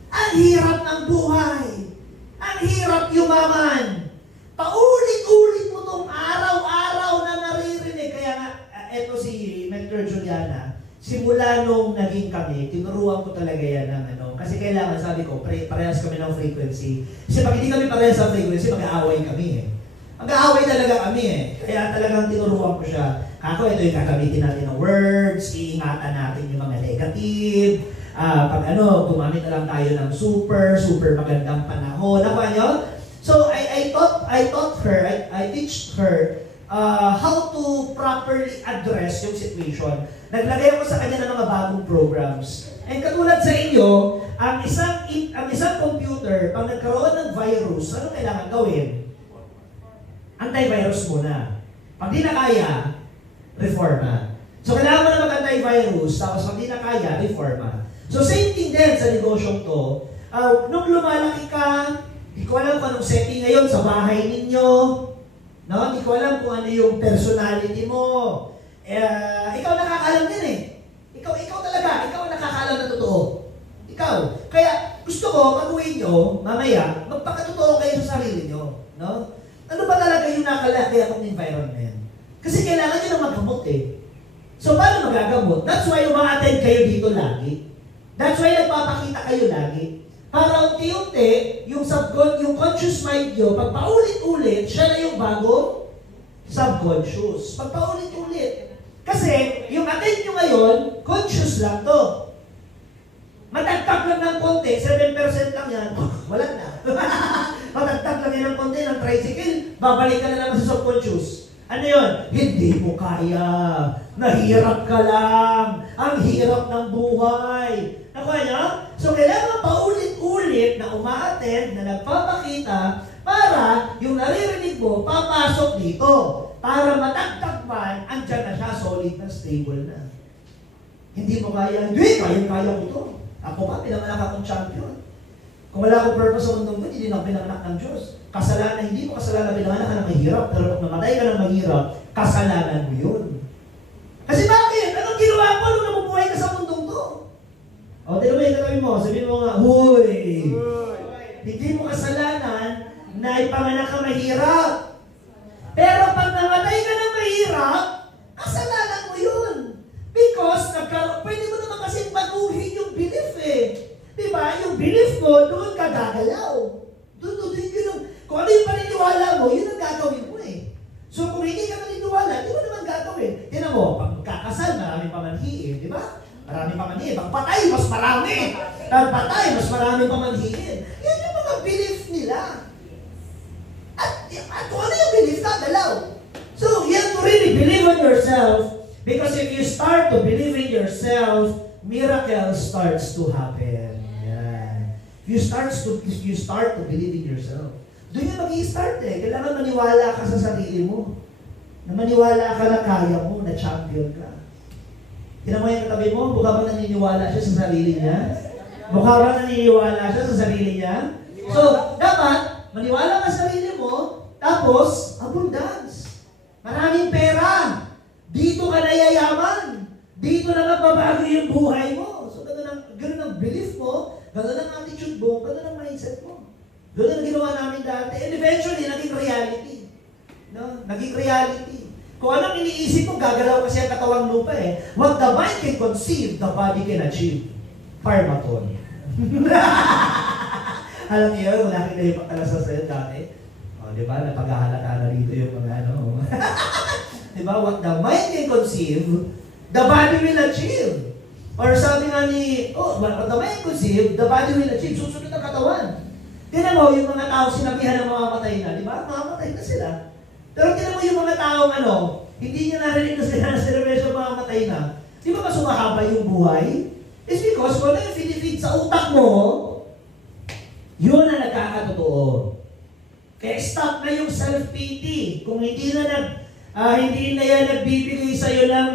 Ang hirap ng buhay. Ang hirap yumaman. Paulit-ulit mo itong araw-araw na naririnig. Kaya nga, eto si Mentor Juliana, simula nung naging kami, tinuruan ko talaga yan ng ano. Kasi kailangan, sabi ko, parehas kami ng frequency. Kasi pag hindi kami parehas sa frequency, mag-aaway kami eh. Mag-aaway talaga kami eh. Kaya talagang tinuruan ko siya. Ako, ito yung kakamitin natin ng words, iingatan natin yung mga negative. Pag gumamit na lang tayo ng super magandang panahon. Nakuha nyo? So, I taught her, I teach her how to properly address yung situation. Naglagay ako sa kanya ng mga bagong programs. And katulad sa inyo, ang isang computer, pag nagkaroon ng virus, ano kailangan gawin? Antivirus muna. Pag di na kaya, reforma. So, kailangan mo na mag-antivirus, tapos pag di na kaya, reforma. So, same thing din sa negosyong to. Nung lumalaki ka, di ko alam kung anong setting ngayon sa bahay ninyo. No? Di ko alam kung ano yung personality mo. Ikaw nakakaalam din eh. Ikaw talaga. Ikaw ang nakakaalam na totoo. Ikaw. Kaya gusto ko, pag-uwi nyo, mamaya, magpakatotoo kayo sa sarili nyo. No? Ano ba talaga yung nakalaki akong environment? Kasi kailangan nyo na magkamot eh. So, paano magagamot? That's why uma-attend kayo dito lagi. That's why nagpapakita kayo lagi. Para unti-unti, yung conscious mind nyo, pag paulit-ulit, siya na yung bagong subconscious. Pag paulit-ulit. Kasi, yung attend nyo ngayon, conscious lang to. Matagtag lang ng konti, 7% lang yan, wala na. Matagtag lang yan ng konti ng tricycle, babalik ka na naman sa subconscious. Ano yun? Hindi mo kaya. Nahirap ka lang. Ang hirap ng buhay. Nakuha niyo? So, kailangan paulit-ulit na uma-attend, na nagpapakita para yung naririnig mo, papasok dito. Para matagtag man, andyan na siya, solid na, stable na. Hindi mo kaya. Hindi, kaya ko to. Ako pa, pinanganak akong champion. Kung wala akong purpose sa mundong mo, hindi na ako pinanganak ng Diyos. Kasalanan, hindi mo kasalanan pinanganak ka ng mahirap, pero pag namatay ka ng mahirap, kasalanan mo yun. Kasi bakit? Anong ginawa mo nung nabubuhay ka sa mundong to? O, tinumay ka mo, sabihin mo nga, huy! Hindi mo kasalanan na ipanganak ka mahirap. Pero pag namatay ka ng mahirap, kasalanan mo yun. Because, pwede mo naman kasi baguhin yung belief eh. Diba? Yung belief mo, doon ka gagalaw. Doon yun. Kung ano yung paniniwala mo, yun ang gagawin mo eh. So kung hindi ka naniniwala, di mo naman gagawin. Tinan mo, pag kakasal, maraming pamanhiin, di ba? Maraming pamanhiin. Pag patay, mas marami. Pag patay, mas maraming pamanhiin. Yan yung mga belief nila. At kung ano yung belief, gagalaw. So you have to really believe in yourself, because if you start to believe in yourself, miracles starts to happen. If you start to believe in yourself, doon yung mag-i-start eh. Kailangan maniwala ka sa sarili mo. Na maniwala ka na kaya mo, na champion ka. Tinan mo yung katabi mo, mukha ba naniniwala siya sa sarili niya? Mukha ba naniniwala siya sa sarili niya? So, dapat, maniwala ka sa sarili mo, tapos, abundance. Maraming pera. Dito ka na yayaman. Dito na magbabago yung buhay mo. So, ganun ang belief mo, ganun ang attitude mo, ganun ang mindset mo. Ganun ang ginawa namin dati. And eventually, naging reality. No? Naging reality. Kung anong iniisip mo, gagalaw kasi ang katawang lupa eh. What the mind can conceive, the body can achieve. Parmaton. Alam niyo, kung nakita yung pagkalasas sa'yo dati, di ba, napaghahalata na rito yung mga ano. Di ba, what the mind can conceive, the body will achieve. Or sabi nga ni, what the mind can conceive, the body will achieve. Susunod ang katawan. Tinan mo, yung mga tao sinabihan ng mamamatay na, di ba? Mamamatay na sila. Pero tinan mo yung mga taong hindi niya narinig na sila na celebration mamamatay na. Di ba mas umahaba yung buhay? It's because kung ano yung finifeed sa utak mo, yun ang nagkakatotoo. Kaya stop na yung self-pity. Kung hindi na yan nagbibigay sa'yo ng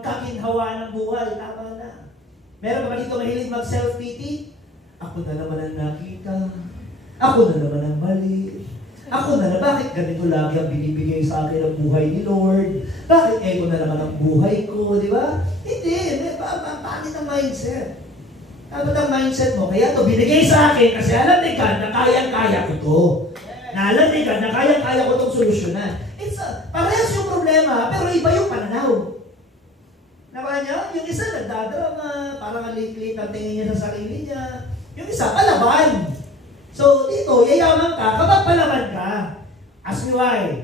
kakinhawa ng buhay, tama na. Meron ba dito mahilig mag-self-pity? Ako na naman ang nakita. Ako na naman ang mali. Ako na bakit ganito lagi ang binibigay sa akin ang buhay ni Lord? Bakit ego na naman ang buhay ko, di ba? Hindi, bakit ang mindset? Dapat ang mindset mo, kaya ito binigay sa akin kasi alam ni God na kayang-kaya ko ito. Na alam ni God na kayang-kaya ko itong solusyonan. Parehas yung problema, pero iba yung pananaw. Nakuha niya? Yung isa nagdadrama, parang alit-lit ang tingin niya sa sarili niya. Yung isa, palaban. So, dito, yayaman ka kapag palaban ka. Ask me why?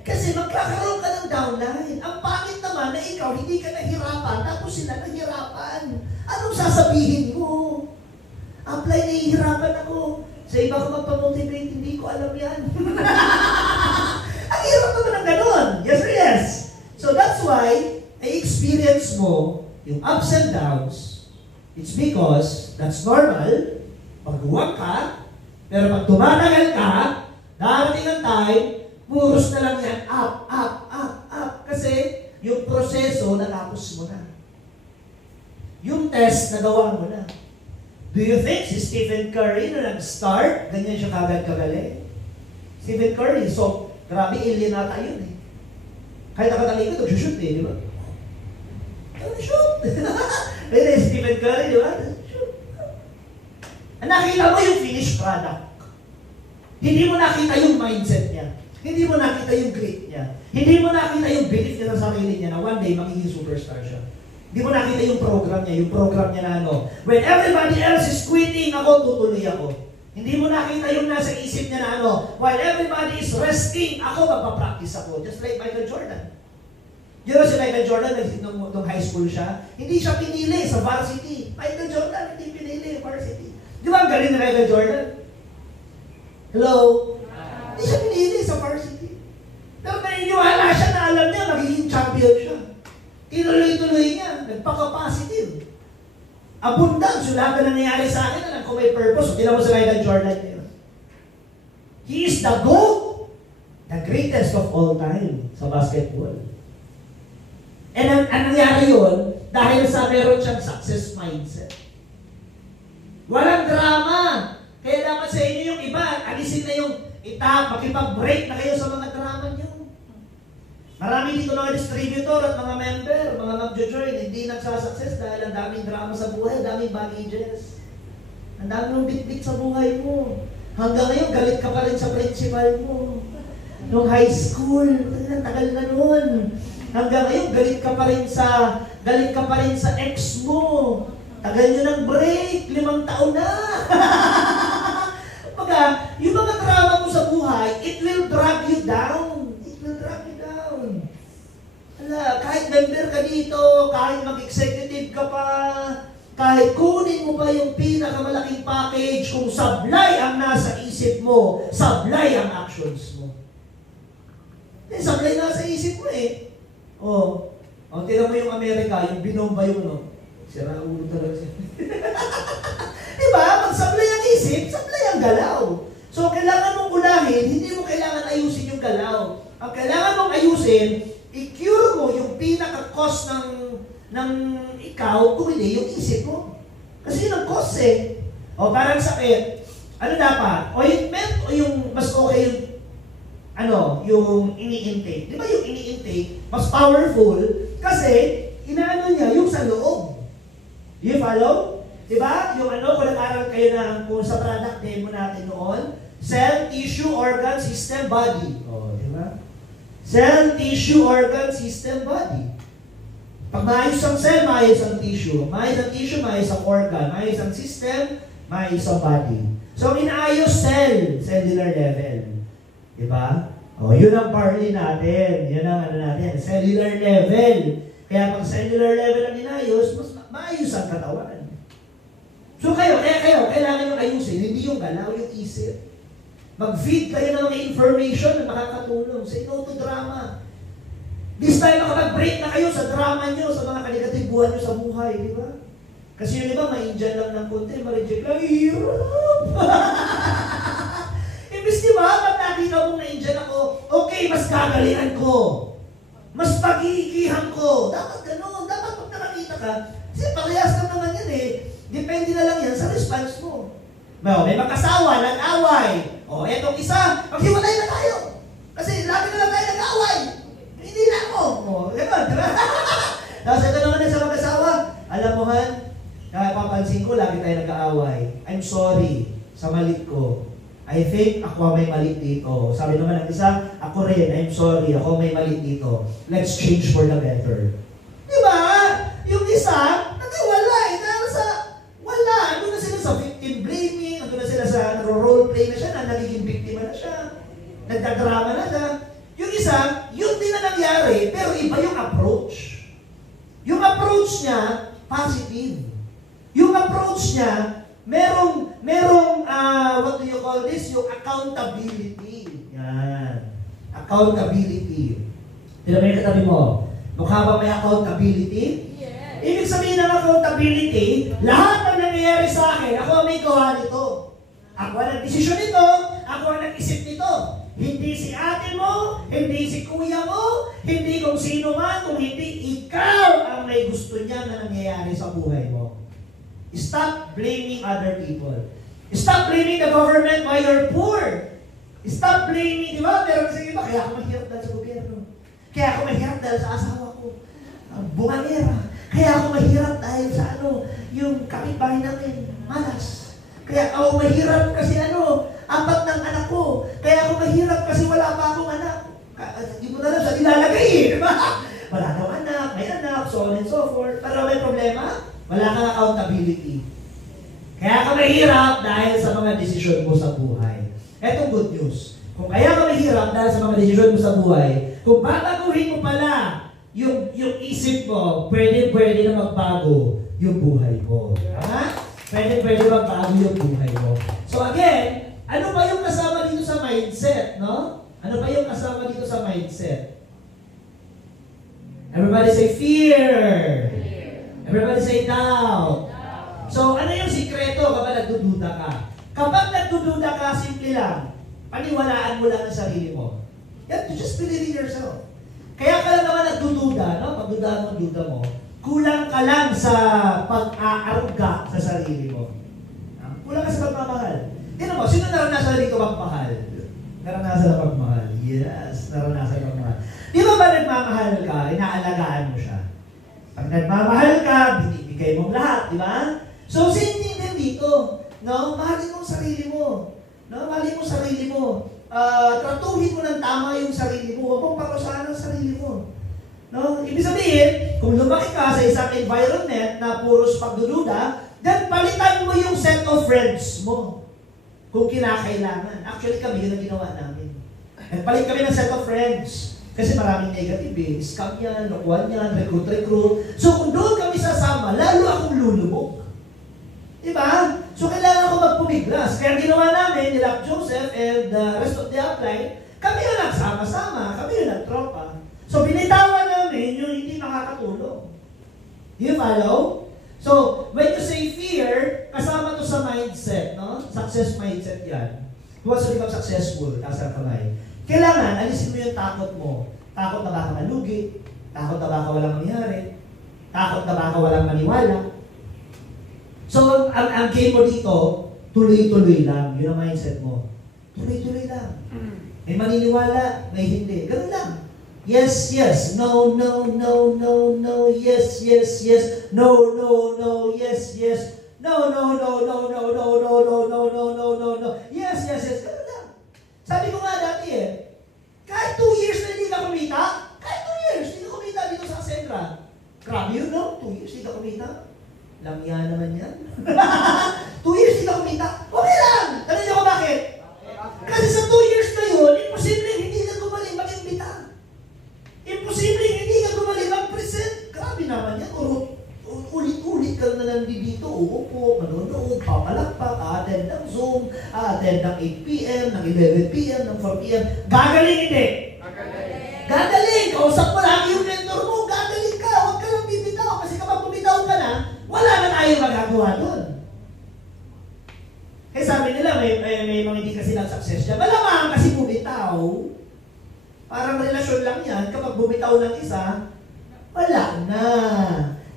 Kasi magkakaroon ka ng downline. Ang pangit naman na ikaw, hindi ka nahirapan, tapos sila nahirapan. Anong sasabihin mo? Apply, nahihirapan ako. Sa iba ko magpamotivate, hindi ko alam yan. Ang hirap naman ng ganun. Yes or yes? So that's why, experience mo yung ups and downs. It's because that's normal. Pagluwag ka, pero pag tumatagal ka, darating ang time, puros na lang yan, up, up, up, up. Kasi yung proseso, natapos mo na. Yung test, nagawa mo na. Do you think si Stephen Curry na nag-start, ganyan siya kagad kagaling? Stephen Curry, so, grabe alien nata yun eh. Kahit nakatalikod, nag-shoot eh, di ba? Nag-shoot! Pero Stephen Curry, di ba? Nakita mo yung finished product. Hindi mo nakita yung mindset niya. Hindi mo nakita yung grit niya. Hindi mo nakita yung belief niya sa sarili niya na one day magiging superstar siya. Hindi mo nakita yung program niya na when everybody else is quitting, ako tutuloy ako. Hindi mo nakita yung nasa isip niya na while everybody is resting, ako magpa-practice ako. Just like Michael Jordan. You know si Michael Jordan, nung high school siya, hindi siya pinili sa varsity. Michael Jordan, hindi pinili varsity. Di ba ang galing na Michael Jordan? Hello? Hindi siya pinili sa varsity. Pero naniniwala siya na alam niya, magiging champion siya. Tinuloy-tuloy niya, nagpa-capacitive. Abundance, yung lahat na nangyayari sa akin, alam ko may purpose. Tignan mo sa Michael Jordan niya. He is the GOAT, the greatest of all time sa basketball. And ang nangyari yun, dahil sa meron siyang success mindset. Walang drama. Kaya dapat sa inyo yung iba, alisin na yung makipag-break na kayo sa mga drama niyo. Marami dito mga distributor at mga member, mga mag-join, hindi nagsasucess dahil ang daming drama sa buhay, ang daming baggages. Ang daming bit-bit sa buhay mo. Hanggang ngayon, galit ka pa rin sa principal mo. Nung high school, tagal na nun. Hanggang ngayon, galit ka pa rin sa ex mo. Tagal nyo ng break, 5 taon na. Pagka, yung mga drama mo sa buhay, it will drag you down. It will drag you down. Kahit member ka dito, kahit mag-executive ka pa, kahit kunin mo pa yung pinakamalaking package, kung sablay ang nasa isip mo, sablay ang actions mo. Sablay nasa isip mo eh. Tignan mo yung Amerika, yung binomba yung sira ulo talaga siya. Diba? Pag sablay ang isip, sablay ang galaw. So, kailangan mong ulahin, hindi mo kailangan ayusin yung galaw. Ang kailangan mong ayusin, i-cure mo yung pinaka-cause ng ikaw, kung hindi, yung isip mo. Kasi yun ang cause eh. Parang sakit. Ano dapat? Ointment o yung mas okay yung yung ini-intake. Di ba yung ini-intake, mas powerful kasi inaano niya yung sa loob. You follow? Di ba? Yung kung nag-aral kayo kung sa product demo natin noon, cell, tissue, organ, system, body. Di ba? Cell, tissue, organ, system, body. Pag maayos ang cell, maayos ang tissue. Maayos ang tissue, maayos ang organ. Maayos ang system, maayos ang body. So, inaayos cellular level. Di ba? Yun ang parley natin. Yun ang natin, cellular level. Kaya pag cellular level ang inayos, mas maayos ang katawan. So kaya kailangan yung ayusin, hindi yung galaw, yung isip. Mag-feed kayo ng mga information na makakatulong. Say no to drama. This time, makapag-break na kayo sa drama nyo, sa mga kaligatibuhan nyo sa buhay, di ba? Kasi yung iba, ma-indyan lang ng konti, ma-reject lang, hirap! Imbis di ba, pag nakita mong na-indyan ako, okay, mas gagalingan ko. Mas pag-iikihan ko. Dapat ganun. Dapat pag nakakita ka, kasi parehas lang naman yan eh. Depende na lang yan sa response mo. May mag-asawa, nag-away. Etong isa, maghiwalay na tayo. Kasi lagi na lang tayo nag-away. Hindi na ako. Gano'n, diba? Tapos ito naman sa mag-asawa. Alam mo, Han, papansin ko, lagi tayo nag-aaway. I'm sorry sa mali ko. I think ako may mali dito. Sabi naman ng isa, ako rin, I'm sorry, ako may mali dito. Let's change for the better. Diba? Yung isa, nag-iwalay. Dahil sa wala. Ando na sila sa victim blaming. Ando na sila sa nag-roleplay na siya, na nagiging biktima na siya. Nagdadrama na siya. Yung isa, yun din na nangyari, pero iba yung approach. Yung approach niya, positive. Yung approach niya, merong what do you call this? Yung accountability. Yan. Accountability. Tira mo yung katabi mo. Mukha ba may accountability? Yes. Ibig sabihin ng accountability, lahat ng nangyayari sa akin, ako ang may gawa nito. Ako ang nag-desisyon nito, ako ang nag-isip nito. Hindi si ate mo, hindi si kuya mo, hindi kung sino man, kung hindi ikaw ang may gusto niya na nangyayari sa buhay mo. Stop blaming other people. Stop blaming the government why you're poor. Stop blaming, di ba? Meron kasi iba, kaya ako mahirap dahil sa gobyerno. Kaya ako mahirap dahil sa asawa ko. Bungangera. Kaya ako mahirap dahil sa yung kapitbahay namin, malas. Kaya ako mahirap kasi apat ng anak ko. Kaya ako mahirap kasi wala pa akong anak. Hindi mo na lang sa nilalagay di ba? Wala kang anak, may anak, so on and so forth. Pero may problema, wala kang accountability. Kaya ka mahirap dahil sa mga desisyon mo sa buhay. Etong good news. Kung kaya ka mahirap dahil sa mga desisyon mo sa buhay, kung babaguhin mo pala yung isip mo, pwede na magbago yung buhay mo. Tama? Pwede magbago yung buhay mo. So again, ano ba yung kasama dito sa mindset, no? Ano ba yung kasama dito sa mindset? Everybody say fear. Everybody say doubt. So, ano yung sikreto kapag nagdududa ka? Kapag nagdududa ka, simple lang. Paniwalaan mo lang ang sarili mo. You have to just believe in yourself. Kaya ka lang naman nagdududa, no? Pagdudahan mo, duda mo, kulang ka lang sa pag-aaruga sa sarili mo. Kulang ka sa pagmamahal. Tignan mo, sino naranasan dito magmahal? Naranasan na magmahal. Yes, naranasan na magmahal. Di ba nagmamahal ka, inaalagaan mo siya? Pag nagmamahal ka, binibigay mong lahat, di ba? So, same thing din dito. No? Mahalin mo sarili mo. No? Mahalin mo sarili mo. Tratuhin mo ng tama yung sarili mo. Huwag mong parusahan ang sarili mo. No? Ibig sabihin, kung lumaki ka sa isang environment na puros pagdududa, then palitan mo yung set of friends mo. Kung kinakailangan. Actually, kami yun ang ginawa namin. Palit kami ng set of friends. Kasi maraming negative eh. Scam yan, lokuan yan, recruit. So kung doon kami sasama, lalo akong lulubog. Diba? So kailangan ako magpumiglas. Kaya ginawa namin, nila Joseph and the rest of the upline, kami yung nagsama-sama, kami yung nagtropa. So binitawan namin yung hindi makakatulong. You follow? So, when you say fear, kasama to sa mindset, no? Success mindset yan. Who wants to become successful? Taas ang kamay. Kailangan, alisin mo yung takot mo. Takot na baka malugi. Takot na baka walang mangyari. Takot na baka walang maniwala. So, ang game mo dito, tuloy-tuloy lang. Yun ang mindset mo. Tuloy-tuloy lang. May maniniwala, may hindi. Ganun lang. Yes, yes. No, no, no, no, no. Yes, yes, yes. No, no, no. Yes, yes. No, no, no, no, no, no, no, no, no, no, no, no, no. Yes, yes, yes. Ganun lang. Sabi ko nga dati kahit 2 years na hindi ka kumita, kahit 2 years, hindi ka kumita dito sa Asentra. Grabe yun, no? 2 years, hindi ka kumita. Lamya naman yan. 2 years, hindi ka kumita. Okay lang! Tanong niyo ko bakit? Kasi sa 2 years na yun, imposible hindi ka gumaling mag-imbita. Imposible hindi ka gumaling mag-present. Grabe naman yan. Ulit-ulit ka na lang dito. Uupo, manonood, papalakpak, attend ng Zoom, attend ng 8 p.m., ng 11 p.m., ng 4 p.m. Gagaling hindi. Gagaling. Kausap mo lagi yung mentor mo. Gagaling ka. Huwag ka lang bibitaw. Kasi kapag bumitaw ka na, wala na tayong magagawa doon. Kaya sabi nila, may mga hindi kasi nag-success siya. Malamang kasi bumitaw. Parang relasyon lang yan. Kapag bumitaw ng isa, wala na.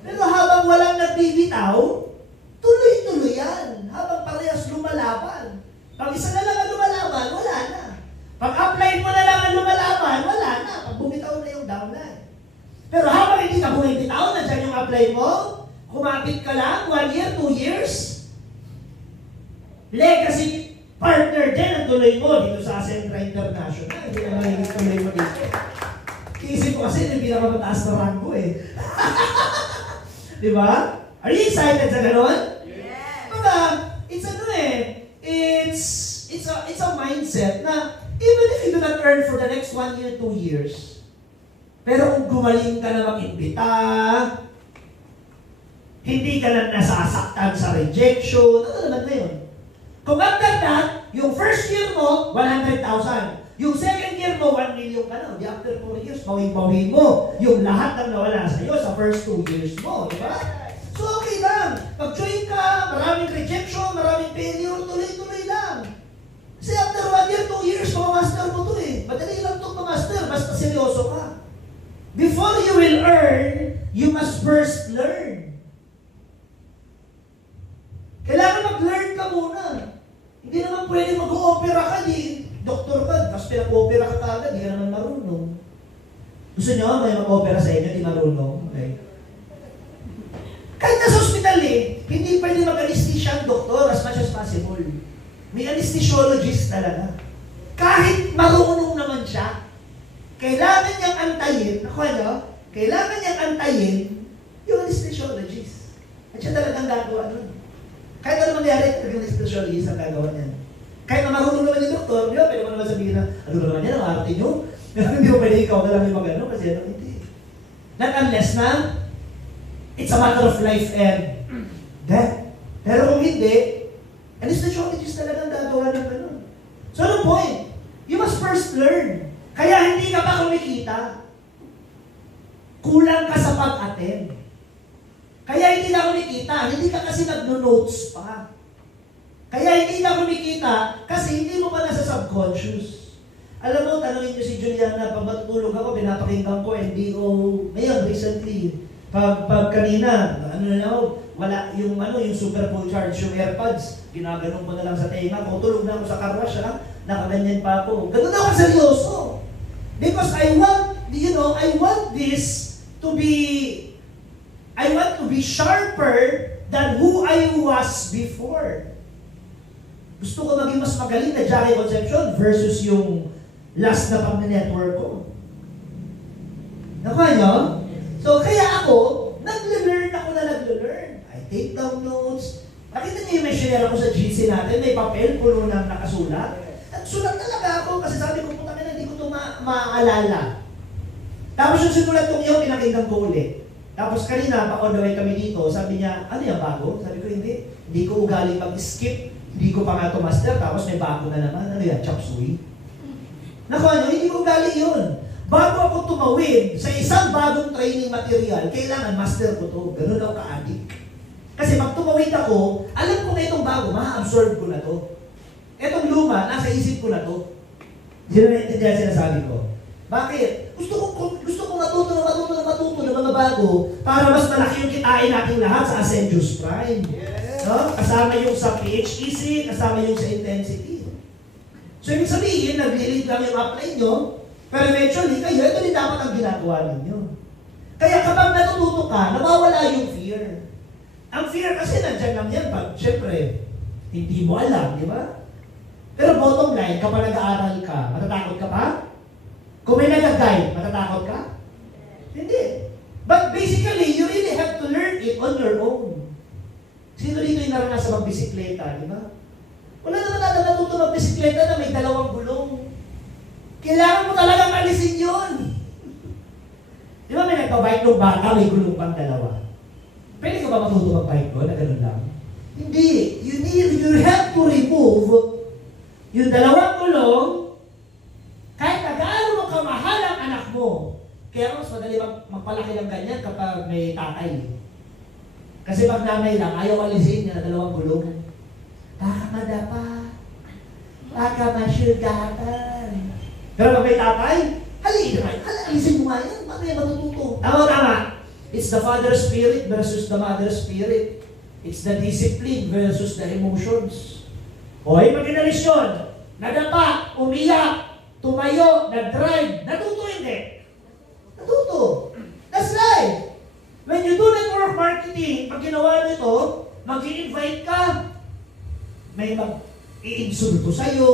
Pero habang walang nagbibitaw, tuloy-tuloy yan. Habang parehas lumalaban. Pag isa na lang ang lumalaban, wala na. Pag upline mo na lang ang lumalaban, wala na. Pag bumitaw na yung downline. Pero habang hindi ka bumitaw, nandiyan yung upline mo, kumapit ka lang, 1 year, 2 years, legacy partner din ang tuloy mo dito sa Asentra International. Hindi naman yung tuloy mo dito. Iisip ko kasi yung pinakamataas na rango Di ba? Are you excited sa ganon? Yes. Diba, it's it's a mindset na even if you do not earn for the next 1 year, 2 years, pero kung gumaling ka na mag-imbita, hindi ka na nasasaktan sa rejection, ano naman na yun? Kung after that, yung first year mo, 100,000. Yung second year mo, 1 million ka na. Di after 4 years, bawin-bawin mo yung lahat ng nawala sa'yo sa first 2 years mo. Di ba? So, okay lang. Pag-join ka, maraming rejection, maraming failure, tuloy-tuloy lang. Kasi after 1 year, 2 years, mamamaster mo to Madali lang itong mamaster, basta seryoso ka. Before you will earn, you must first learn. Kailangan mag-learn ka muna. Hindi naman pwede mag-o-opera ka, doktor ka, tapos pinag-opera ka kagad, di ka naman marunong. Gusto nyo may mag-opera sa inyo, di marunong? Okay. Kahit nasa hospital hindi pwede mag-anesthesia ang doktor as much as possible. May anesthesiologist talaga. Kahit marunong naman siya, kailangan niyang antayin, kailangan niyang antayin yung anesthesiologist. At siya talagang gagawa nun. Kahit ano mangyari, talagang anesthesiologist ang gagawa niyan. Kahit na marunong naman yung doktor, di ba? Pwede mo naman sabihin na, ano naman yan, ang arte nyo? Pero hindi mo pwede ikaw na lang yung mag-ano, kasi ano, hindi. Not unless na, it's a matter of life and death. Pero kung hindi, anesthesiologist talagang gagawa ng ganun. So ano point? You must first learn. Kaya hindi ka pa kumikita. Kulang ka sa pag-attend. Kaya hindi ka kumikita, hindi ka kasi nagno-notes pa. Kaya hindi ka kumikita kasi hindi mo pa nasa subconscious. Alam mo, tanongin niyo si Juliana, pag matutulog ako, pinapakinggan ko, hindi ko, ngayon, recently, pag kanina, wala, yung supercharged yung AirPods, ginaganon ko na lang sa tenga ko, tulog na ako sa car wash, nakaganyan pa ako. Ganun ako seryoso. Because I want this to be sharper than who I was before. Gusto ko maging mas magaling na Jackie Concepcion versus yung last na pag-network ko. Nakuha nyo? So, kaya ako, nag-learn. I take down notes. Nakita niyo yung may share ako sa GC natin, may papel, puno ng nakasulat. At sulat talaga ako kasi sabi ko, puta na, hindi ko ito maaalala. Tapos yung sinulat kong yun, pinakinggan ko ulit. Tapos kanina, pa on the way kami dito, sabi niya, ano yung bago? Sabi ko, hindi ko ugali mag-skip. Hindi ko pa nga ito master, tapos may bago na naman. Ano yan? Chop suey? Naku, hindi ko ugali yun. Bago ako tumawid sa isang bagong training material, kailangan master ko to. Ganun ako ka-addict. Kasi pag tumawid ako, alam ko na itong bago, ma-absorb ko na to. Itong luma, nasa isip ko na to. Hindi na naintindihan sinasabi ko. Bakit? Gusto ko matuto na mga bago para mas malaki yung kitain natin lahat sa Ascendius Prime. No? Kasama yung sa PHEC, kasama yung sa intensity. So, ibig sabihin, nag-lead lang yung upline nyo, pero eventually, kayo, ito din dapat ang ginagawa ninyo. Kaya kapag natututo ka, nawawala yung fear. Ang fear kasi nandyan lang yan pag, syempre, hindi mo alam, di ba? Pero bottom line, kapag nag-aaral ka, matatakot ka pa? Kung may nag-guide, matatakot ka? Hindi. But basically, you really have to learn it on your own. Sino dito yung naranasan magbisikleta, di ba? Wala naman natin natuto magbisikleta na may dalawang gulong. Kailangan mo talagang alisin yun. Di ba may nagpabike ng bata, may gulong pang dalawa? Pwede ka ba matuto mag-bike ko na ganun lang? Hindi. You have to remove yung dalawang gulong kahit na gaano mo kamahal ang anak mo. Kaya mas madali magpalaki ng ganyan kapag may tatay. Kasi pag nanay lang, ayaw alisin niya na dalawang gulong. Baka madapa. Baka masyugatan. Pero pag may tatay, alisin mo nga yan. Paano yan matututo? Tama. It's the father's spirit versus the mother's spirit. It's the discipline versus the emotions. O, ay mag-inalis yun. Nadapa, umiyak, tumayo, nag-drive. Natuto hindi. Natuto. That's life. When you do network marketing, pag ginawa nito, mag-i-invite ka. May mag-i-insulto sa'yo.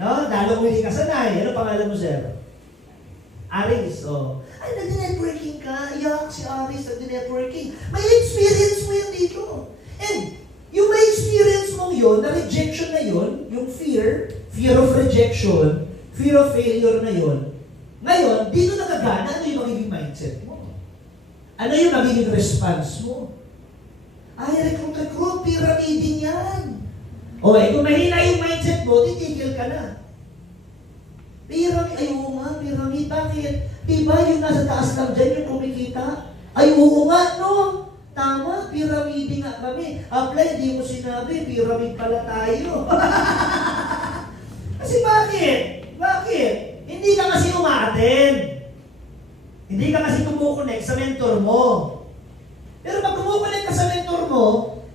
No? Dalong hindi ka sanay. Ano pangalan mo, sir? Aris. Oh. Ay, nag-networking ka. Iyak si Aris, nag-networking. May experience mo yun dito. And yung may experience mo yun, na rejection na yun, yung fear of rejection, fear of failure na yun, ngayon, dito nagagana, ano yung magiging mindset mo? Ano yung magiging response mo? Ay, recruit, pyramiding yan. Okay, kung mahina yung mindset mo, titigil ka na. Pyramid, ay oo nga, pyramid, bakit? Diba yung nasa taas lang dyan yung kumikita? Ay oo nga, no? Tama, pyramiding nga kami. Apply, di mo sinabi, pyramid pala tayo. Kasi bakit? Bakit? Hindi ka kasi umaattend. Hindi ka kasi kumukonek sa mentor mo. Pero pag kumukonek ka sa mentor mo,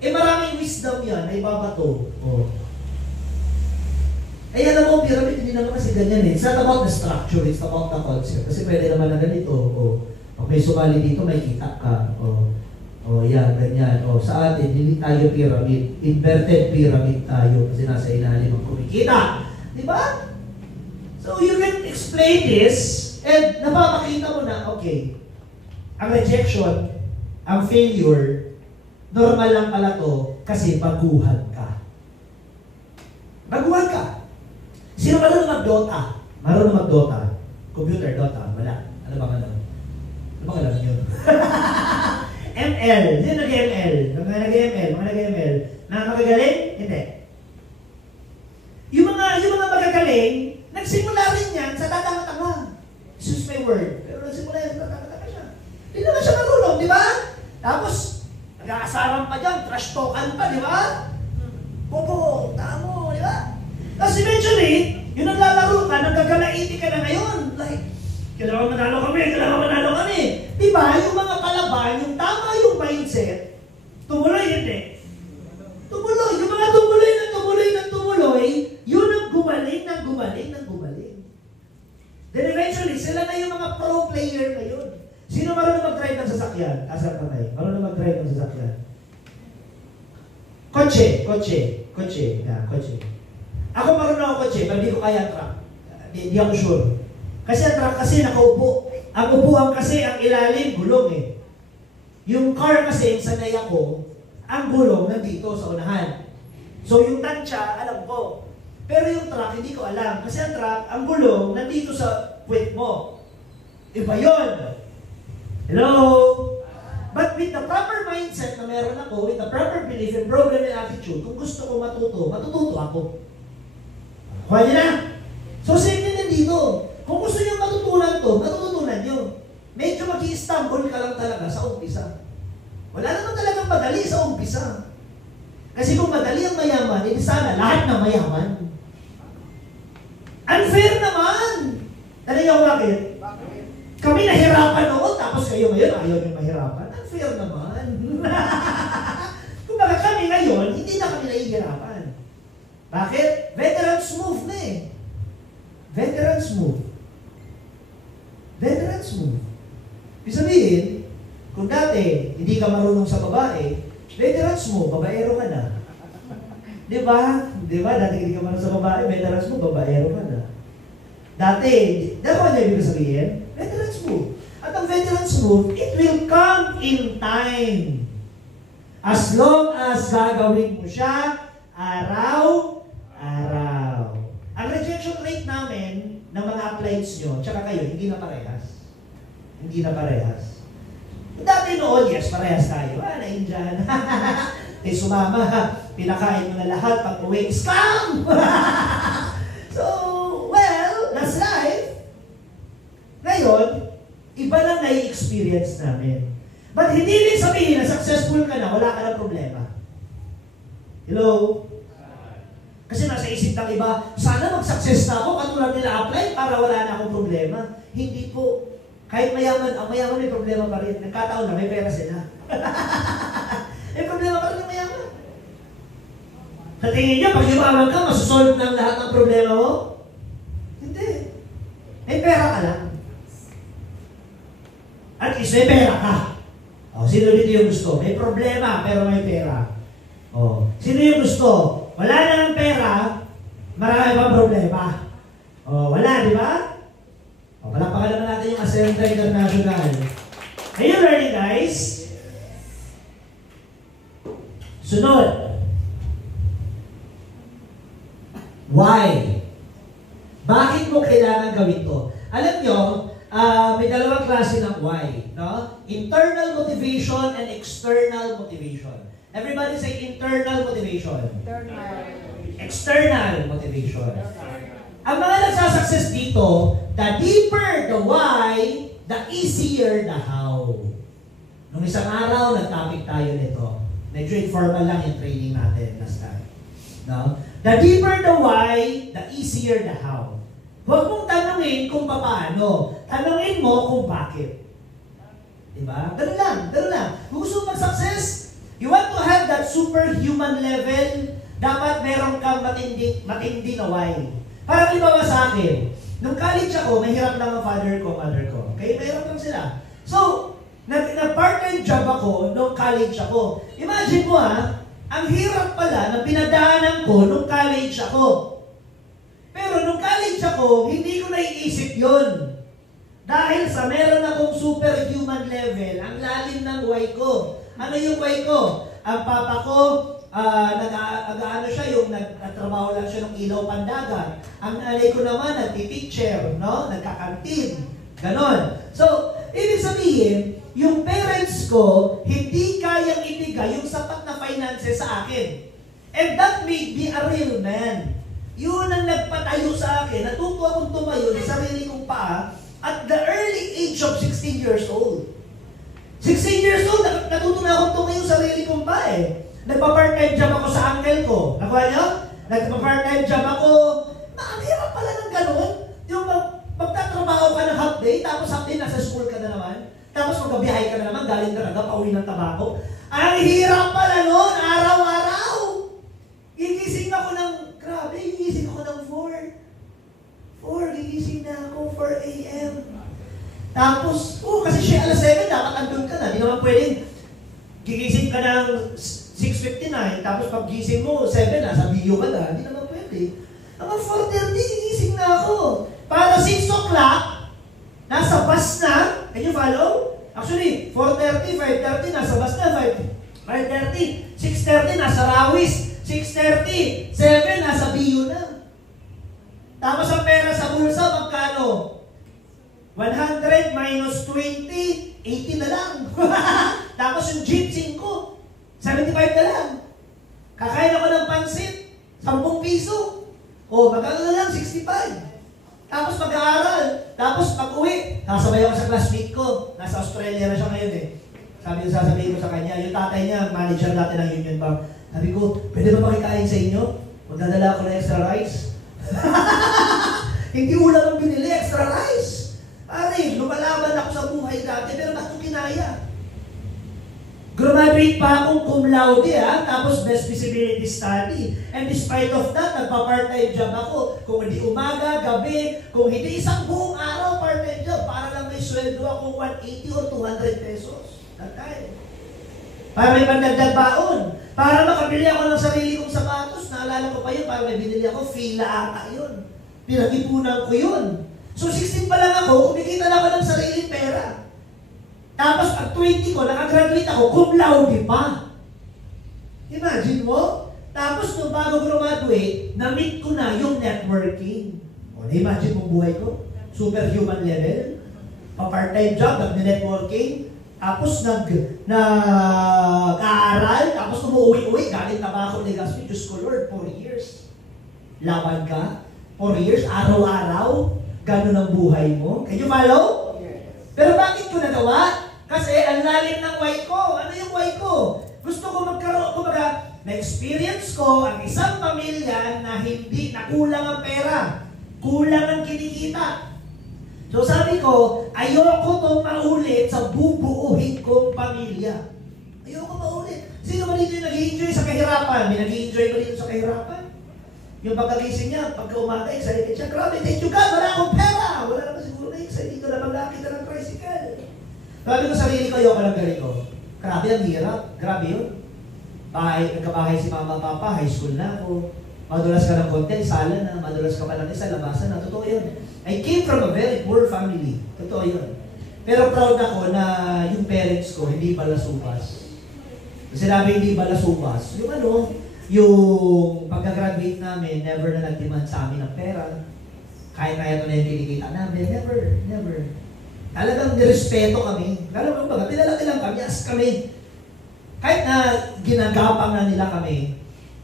maraming wisdom yan na ibabato. Oh. Alam mo, pyramid, hindi naman kasi ganyan eh. It's not about the structure, it's about the concept. Kasi pwede naman na ganito. Oh. Pag may sumali dito, may kita ka. Oh, yan, ganyan. Oh, sa atin, hindi tayo pyramid. Inverted pyramid tayo kasi nasa ilalim ang kumikita. Di ba? So you can explain this and napapakita mo na, okay, ang rejection, ang failure, normal lang pala to kasi baguhan ka. Baguhan ka. Sino marunong mag-Dota? Marunong mag-Dota? Computer, Dota, wala. Ano bang alam? Ano bang alam nyo? ML. Sino nag-ML? Mga nag-ML. Nakakagaling? Hindi. Yung mga magagaling, nagsimula rin yan sa tatanga-tanga. Sus may word. Pero nagsimula yan sa tatanga-tanga siya. Hindi naman siya marunong, di ba? Tapos, nag-aasaran pa dyan, trash talkan pa, di ba? Popo, tamo, di ba? Tapos eventually, yung naglalaro ka, nagagalaiti ka na ngayon. Like, kailangan manalo kami. Di ba? Yung mga kalaban, yung tama yung mindset, tumuloy hindi. Tumuloy. Yung mga tumuloy, yun ang gumaling. Then eventually, sila na yung mga pro player ngayon. Sino marunong mag-drive ng sasakyan? Asar pa tayo. Marunong mag-drive ng sasakyan. Kotse. Yeah, kotse. Ako marunong ako kotse, pero di ko kaya truck. Di ako sure. Kasi ang truck kasi nakaupo. Ang upuan kasi ang ilalim, gulong eh. Yung car kasi, sanay ako, ang gulong nandito sa unahan. So yung tansya, alam ko. Pero yung truck, hindi ko alam. Kasi ang truck, ang gulong, nandito sa puwet mo. Iba yun. Hello? But with the proper mindset na meron ako, with the proper belief and program and attitude, kung gusto ko matututo ako. Kuha niyo na? So same din dito. Kung gusto niyo matutunan niyo. Medyo mag-i-stumble ka lang talaga sa umpisa. Wala naman talagang madali sa umpisa. Kasi kung madali ang mayaman, hindi sana lahat na mayaman. Unfair naman! Alam niyo bakit? Kami nahirapan noon, tapos kayo ngayon ayaw niyo mahirapan. Unfair naman. Kung baka kami ngayon, hindi na kami nahihirapan. Bakit? Veterans move na eh. Veterans move. Veterans move. Ibig sabihin, kung dati, hindi ka marunong sa babae, veterans mo, babaero ka na. Di ba? Di ba? Dati hindi ka marunong sa babae, veterans mo, babaero ka na. Dati, dahil ko niya ibig sabihin, veterans move. At ang veterans move, it will come in time. As long as gagawin mo siya, araw-araw. Ang rejection rate namin ng mga applieds nyo, tsaka kayo, hindi na parehas. Hindi na parehas. Dati noon, yes, parehas tayo. Naindiyan. Sumama, pinakain mo na lahat, pag uwi, scam! So, well, that's life. Ngayon, iba lang na-experience namin. But hindi rin sabihin na successful ka na, wala ka ng problema. Hello? Kasi nasa isip ng iba, sana mag-success na ako, katulad nila apply para wala na akong problema. Hindi po. Kahit mayaman, ang mayaman may problema pa rin. Nagkataon na, may pera sila. May problema pa rin ng mayaman. Sa tingin niyo, pag yumaman ka, masosolve ng lahat ng problema mo? Hindi. May pera ka lang. At least may pera ka. O, sino dito yung gusto? May problema, pero may pera. O, sino yung gusto? Wala na ng pera, marami pang problema. O, wala, di ba? O, palakpakan naman natin yung Ascenta International. Are you learning, guys? Sunod. Why? Bakit mo kailangan gawin to? Alam nyo, may dalawang klase ng why. No? Internal motivation and external motivation. Everybody say internal motivation. External motivation. Ang mga nagsasucess dito, the deeper the why, the easier the how. Nung isang araw, nag-topic tayo nito. Medyo informal lang yung training natin last time. No? The deeper the why, the easier the how. Huwag mong tanungin kung paano. Tanungin mo kung bakit. Diba? Ganun lang, ganun lang. Kung gusto mag-success, you want to have that superhuman level, dapat meron kang matindi na why. Parang iba sa akin, nung college ako, mahirap lang ang father ko, mother ko. Okay? Mahirap lang sila. So, nag-part-time job ako nung college ako. Imagine mo ang hirap pala na pinadaanan ko nung college ako. Pero nung college ako, hindi ko naiisip yun. Dahil sa meron akong superhuman level, ang lalim ng why ko. Ano yung why ko? Ang papa ko, nag-ano siya, yung nagtrabaho lang siya ng ilaw pandagat. Ang nanay ko naman, nagti-teacher, no? Nagkakantin. Ganon. So, ibig sabihin, yung parents ko, hindi kayang ibigay yung sapat na finances sa akin. And that made me a real man. Yun ang nagpatayo sa akin. Natuto akong tumayo sa sarili kong paa at the early age of 16 years old. 16 years old, natuto na akong tumayo sa sarili kong paa eh. Nagpa-part-time job ako sa uncle ko. Nakuha niyo? Nagpa-part-time job ako. Ang hirap pala ng ganun. Yung magtatrabaho ka ng half day, tapos half day nasa school ka na naman. Tapos magkabiyahe ka na naman, galing talaga, pauwi ng tabako. Ang hirap pala nun, araw-araw. Gigising ako ng, grabe, gigising ako ng 4. Gigising na ako, 4 a.m. Tapos, kasi siya alas 7, dapat andun ka na. Di naman pwedeng gigising ka ng 6:59, tapos pag gising mo, 7 na, sa video ka na. Di naman pwede. Hanggang 4:30, gigising na ako. Para 6 o'clock, nasa bus na. Can you follow? Actually, 4:30, 5:30, nasa bus na. 5:30, 6:30, nasa Rawis. 6:30, 7, nasa BU na. Tapos ang pera sa bulsa, magkano? 100 minus 20, 80 na lang. Tapos yung jeep 5, 75 na lang. Kakain ako ng pansit, 10 piso. O, magkano na lang, 65. Tapos mag-aaral. Tapos pag-uwi, nasabay ako sa classmate ko. Nasa Australia na siya ngayon eh. Sasabihin ko sa kanya, yung tatay niya, manager natin ng Union Bank. Sabi ko, pwede ba makikain sa inyo? Magdadala ako ng extra rice. Hindi ulam ang binili, extra rice. Pare, lumalaban ako sa buhay dati, pero bakit ko kinaya? Grabe Nag-graduate pa akong cum laude, tapos best visibility study. And despite of that, nagpa-part-time job ako. Kung hindi umaga, gabi, kung hindi isang buong araw, part-time job, para lang may sweldo ako 180 or 200 pesos. That time. Para may pandagdag baon. Para makabili ako ng sarili kong sapatos. Naalala ko pa yun, para may binili ako, fila ata yun. Pinag-ipunan ko yun. So 16 pa lang ako, kumikita na ako ng sariling pera. Tapos pag 20 ko, nakagraduate ako, cum laude pa. Imagine mo? Tapos nung bago graduate, na-meet ko na yung networking. O, na-imagine mo buhay ko? Superhuman level. Pa-part-time job, nag-networking. Tapos nag-aaral. Tapos umuwi-uwi, galing Tabaco, Legazpi. Diyos ko Lord, 4 years. Laban ka? 4 years, araw-araw. Gano'n ang buhay mo. Can you follow? Pero bakit ko nagawa? Kasi ang lalim ng why ko. Ano yung why ko? Gusto ko magkaroon, kumbaga, na-experience ko ang isang pamilya na hindi, na kulang ang pera. Kulang ang kinikita. So sabi ko, ayoko itong maulit sa bubuuhin kong pamilya. Ayoko maulit. Sino ba dito yung nag-i-enjoy sa kahirapan? May nag-i-enjoy ba dito sa kahirapan? Yung pagkagising niya, pagka umaga, excited siya. Grabe, thank you God, wala akong pera. Wala naman siguro na excited ko na magkakita ng tricycle. Grabe ko sarili ko, ayoko ng ganito. Grabe, ang hirap. Grabe yun. Nagkabahay si mama, papa, high school na ako. Madulas ka ng konti, sala na. Madulas ka pa ng isa, labasan na. Totoo yun. I came from a very poor family. Totoo yun. Pero proud ako na yung parents ko, hindi balasupas. Sinabi hindi balasupas. Yung pagka-graduate namin, never na nag-demand sa amin ng pera. Kahit na ito na yung kinikita namin, never. Talagang nirespeto kami. Alam mo ba, pinalaki lang kami, as kami. Kahit na ginagapang na nila kami,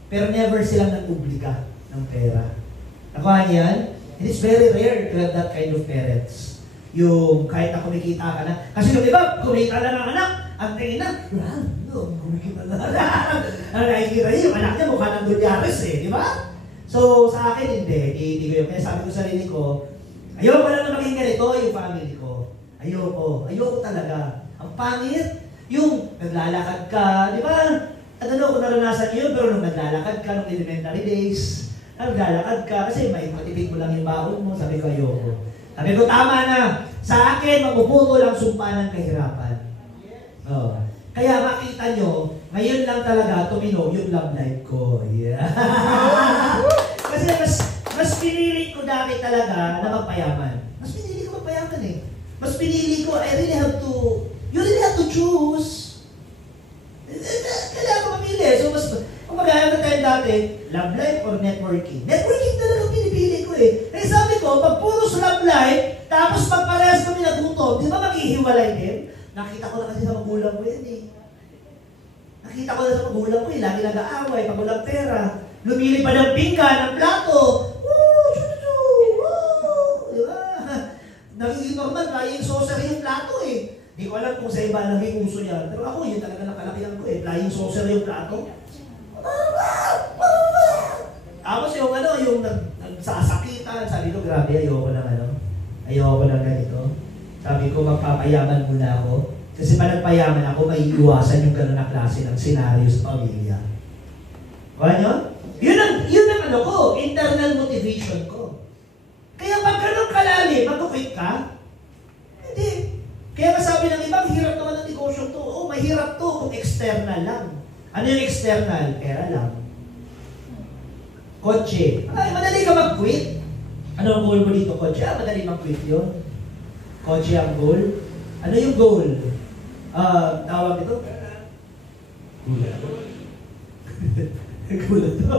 pero never silang nag-obliga ng pera. Nakuha niyan? And it's very rare to have that kind of parents. Yung kahit na kumikita ka na. Kasi yung iba, kumikita na ng anak, ang tingin na, kumikita na ang nakikita niya, yung anak niya mukha ng Dolyares di ba? So, sa akin hindi ko yun. Kaya sabi ko sa sarili ko, ayoko lang na maging ganito yung family ko. Ayoko talaga. Ang pangit, yung naglalakad ka, di ba? I don't know kung naranasan yun, pero nung naglalakad ka, nung elementary days, naglalakad ka, kasi may matipid mo lang yung baon mo, sabi ko ayoko. Sabi ko, tama na. Sa akin, mapuputo lang sumpa ng kahirapan. Kaya makita nyo, ngayon lang talaga tuminog yung love life ko. Yeah. Kasi mas pinili ko dati talaga na magpayaman. Mas pinili ko magpayaman Mas pinili ko, you really have to choose. Kailangan ko mamili. So, kung mag-aaral tayo dati, love life or networking? Networking talaga pinipili ko Eh sabi ko, pag puro sa love life, tapos pag parehas kami nagutom, di ba maghihiwalay din? Nakita ko na kasi sa magulang ko yan Nakita ko na sa magulang ko lagi nag-aaway, pag walang pera. Lumili pa ng pinggan, ng plato. Di ba? Nagiging normal, flying saucer yung plato Di ko alam kung sa iba naging uso yan. Pero ako, yun talaga nakalakihan ko flying saucer yung plato. Tapos yung yung nagsasakitan, sabi ko, grabe, ayoko ng ganito. Sabi ko, magpapayaman muna ako. Kasi pa nagpayaman ako, may iwasan yung gano'n na klase ng senaryo sa pamilya. Kaya nyo? Yun ang internal motivation ko. Kaya pag gano'n kalalim, mag-quit ka? Hindi. Kaya kasabi ng ibang, hirap naman ang negosyo to. Mahirap to kung external lang. Ano yung external? Pera lang. Kotse. Madali ka mag-quit. Ano ang goal mo dito, kotse? Madali mag-quit yun. Kotse ang goal. Ano yung goal? Tawag ito? Gulat. Gulat to.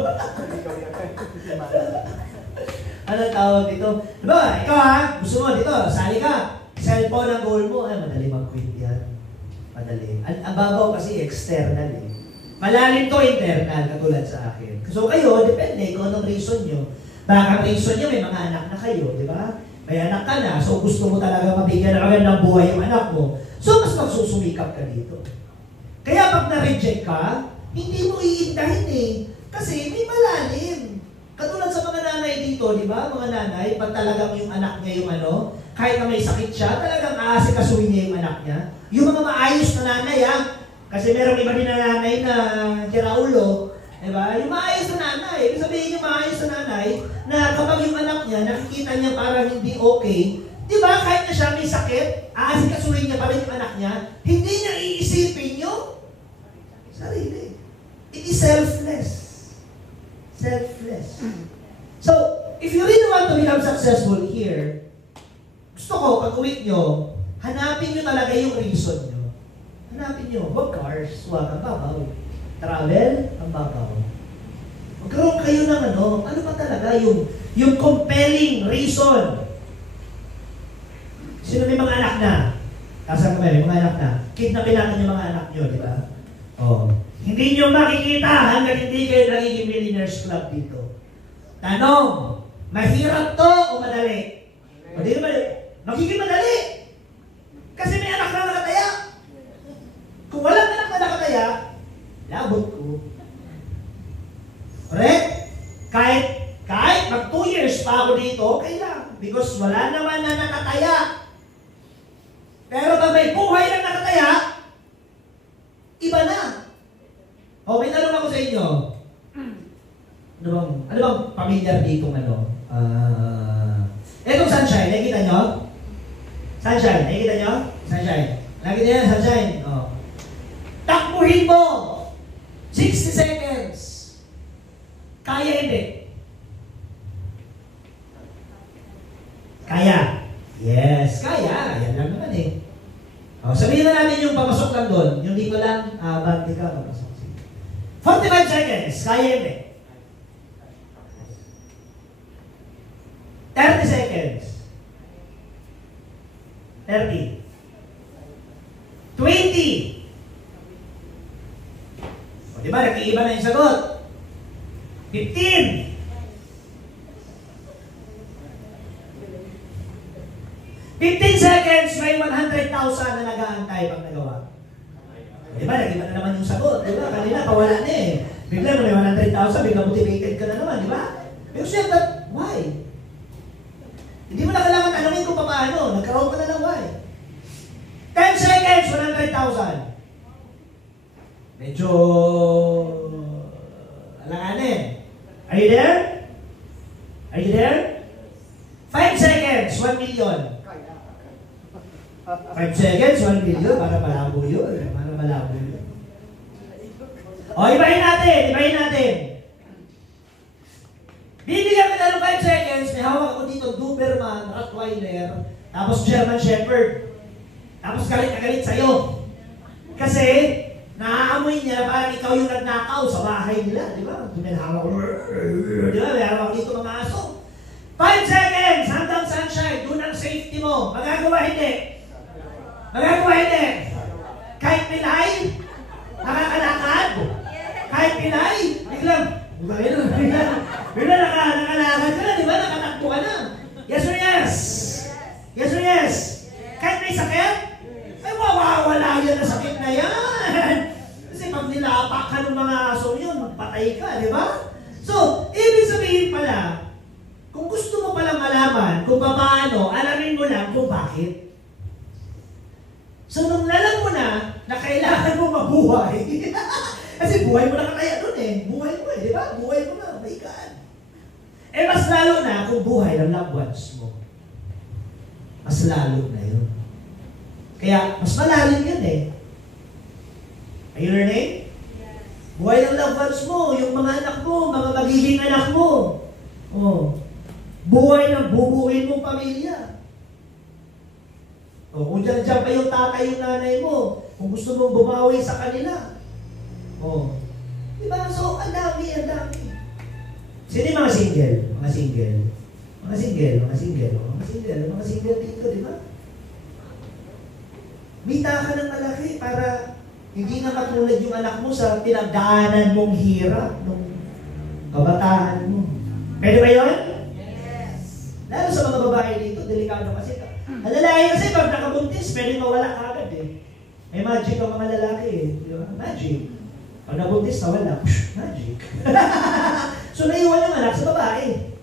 Ano tawag dito? Diba, ikaw gusto mo dito, sali ka. Cellphone ang goal mo, madali mag-quit yan. Madali. Ang babaw kasi external Malalim to internal, katulad sa akin. So kayo, depende kung anong reason nyo. Baka reason nyo, may mga anak na kayo, di ba? May anak ka na, so gusto mo talaga mabigyan ng magandang buhay yung anak mo. So mas magsusumikap ka dito. Kaya pag na-reject ka, hindi mo iindahin Kasi may malalim. Katulad sa mga nanay dito, di ba? Mga nanay, pag talagang yung anak niya yung kahit na may sakit siya, talagang aasikasuhin niya yung anak niya. Yung mga maayos na nanay, Kasi merong iba din na nanay na kiraulo, diba? Yung maayos na nanay. Ibig sabihin yung maayos na nanay, na kapag yung anak niya, nakikita niya parang hindi okay, diba? Kahit na siya may sakit, aasikasuhin niya pa rin yung anak niya, hindi niya iisipin yung sarili. It is selfless. Selfless. So, if you really want to become successful here, gusto ko, pag uwi nyo, hanapin nyo talaga yung reason nyo. Hanapin nyo, wag cars, wag ang babaw. Travel, ang babaw. Magkaroon kayo ng ano ba talaga yung compelling reason. Sino may mga anak na? Kasama may mga anak na. Kidnapin natin yung mga anak nyo, di ba? Oh. Hindi nyo makikita hanggang hindi kayo nagiging Millionaires Club dito. Tanong, mahirap to o madali? Madali ba? Magiging madali. Kasi may anak na nakataya. Kung walang anak na nakataya, labot ko. Correct? Kahit mag 2 years pa ako dito, okay lang. Because wala naman na nakataya. Pero pag may buhay na nakataya, iba na. O, may tanong ako sa inyo. Ano bang pamilyar dito etong sunshine, nakikita nyo? Sunshine, nakikita nyo? Sunshine. Nakikita nyo, sunshine. O. Takbuhin mo! 60 seconds. Kaya hindi? Kaya. Yes, kaya. Yan lang naman eh. O, sabihin na natin yung pamasok lang doon. Yung dito lang, bante ka, pamasok. 45 seconds. Kaya hindi? 30 seconds. 30. 20. O, diba? Nag-iiba na yung sagot. 15. 15 seconds, may 100,000 na nag-aantay pag nagawa. Diba, nag-iba na naman yung sagot. Diba, kanina, pawala na eh. Bigla na may 100,000, bigla motivated ka na naman, diba? Pero siya, but why? Hindi mo na kailangan tanongin kung paano. Nagkaroon ka na lang why. 10 seconds, 100,000. Medyo alanganin. Are you there? Are you there? 5 seconds, 1 million. 5 seconds, 1 million. Para malabo yun. Para malabo yun. O, ibahin natin. Bibigyan kita ng 5 seconds, may hawak ako dito, Doberman, Rottweiler, tapos German Shepherd. Tapos galit na galit sa'yo. Kasi, naaamoy niya parang ikaw yung nagnakaw sa bahay nila, di ba? May hawak ko, di ba? May hawak dito mga aso. 5 seconds, hanggang sunshine, doon ang safety mo. Magagawa hindi. Kahit pilay, nakakalakad. Kahit pilay, biglang nakalakad ka na, di ba? Nakatakbo ka na. Yes or yes? Yes or yes? Kahit may sakit, ay mawawala yan na sakit na yan. Kasi pag nilapak ka ng mga aso yun, patay ka, di ba? So, ibig sabihin pala, kung gusto mo palang malaman kung paano, alamin mo lang kung bakit. So, nung alam mo na kailangan mo mabuhay, kasi buhay mo na kaya doon eh. Buhay mo eh, di ba? Buhay mo na, my God. Eh, mas lalo na kung buhay ng loved ones mo. Mas lalo na yun. Kaya, mas malalim yun eh. Are you learning? Yes. Buhay ng loved ones mo, yung mga anak mo, mga magiging anak mo. Oh. Buhay ng bubuhin mong pamilya. O, kung dyan pa yung tatay, yung nanay mo, kung gusto mong bumawi sa kanila. O, diba? So, ang dami. Sino yung mga single? Mga single dito, diba? Mita ka ng malaki para hindi na matulad yung anak mo sa pinagdaanan mong hirap nung kabataan mo. Pwede ba yun? Yes. Lalo sa mga babae dito, delikado kasi. Ang lalaki kasi pag nakabuntis, pwede mawala agad eh. May magic ang mga lalaki eh. Di ba? Magic. Pag nabuntis, nawala. Magic. So naiwan yung anak sa babae.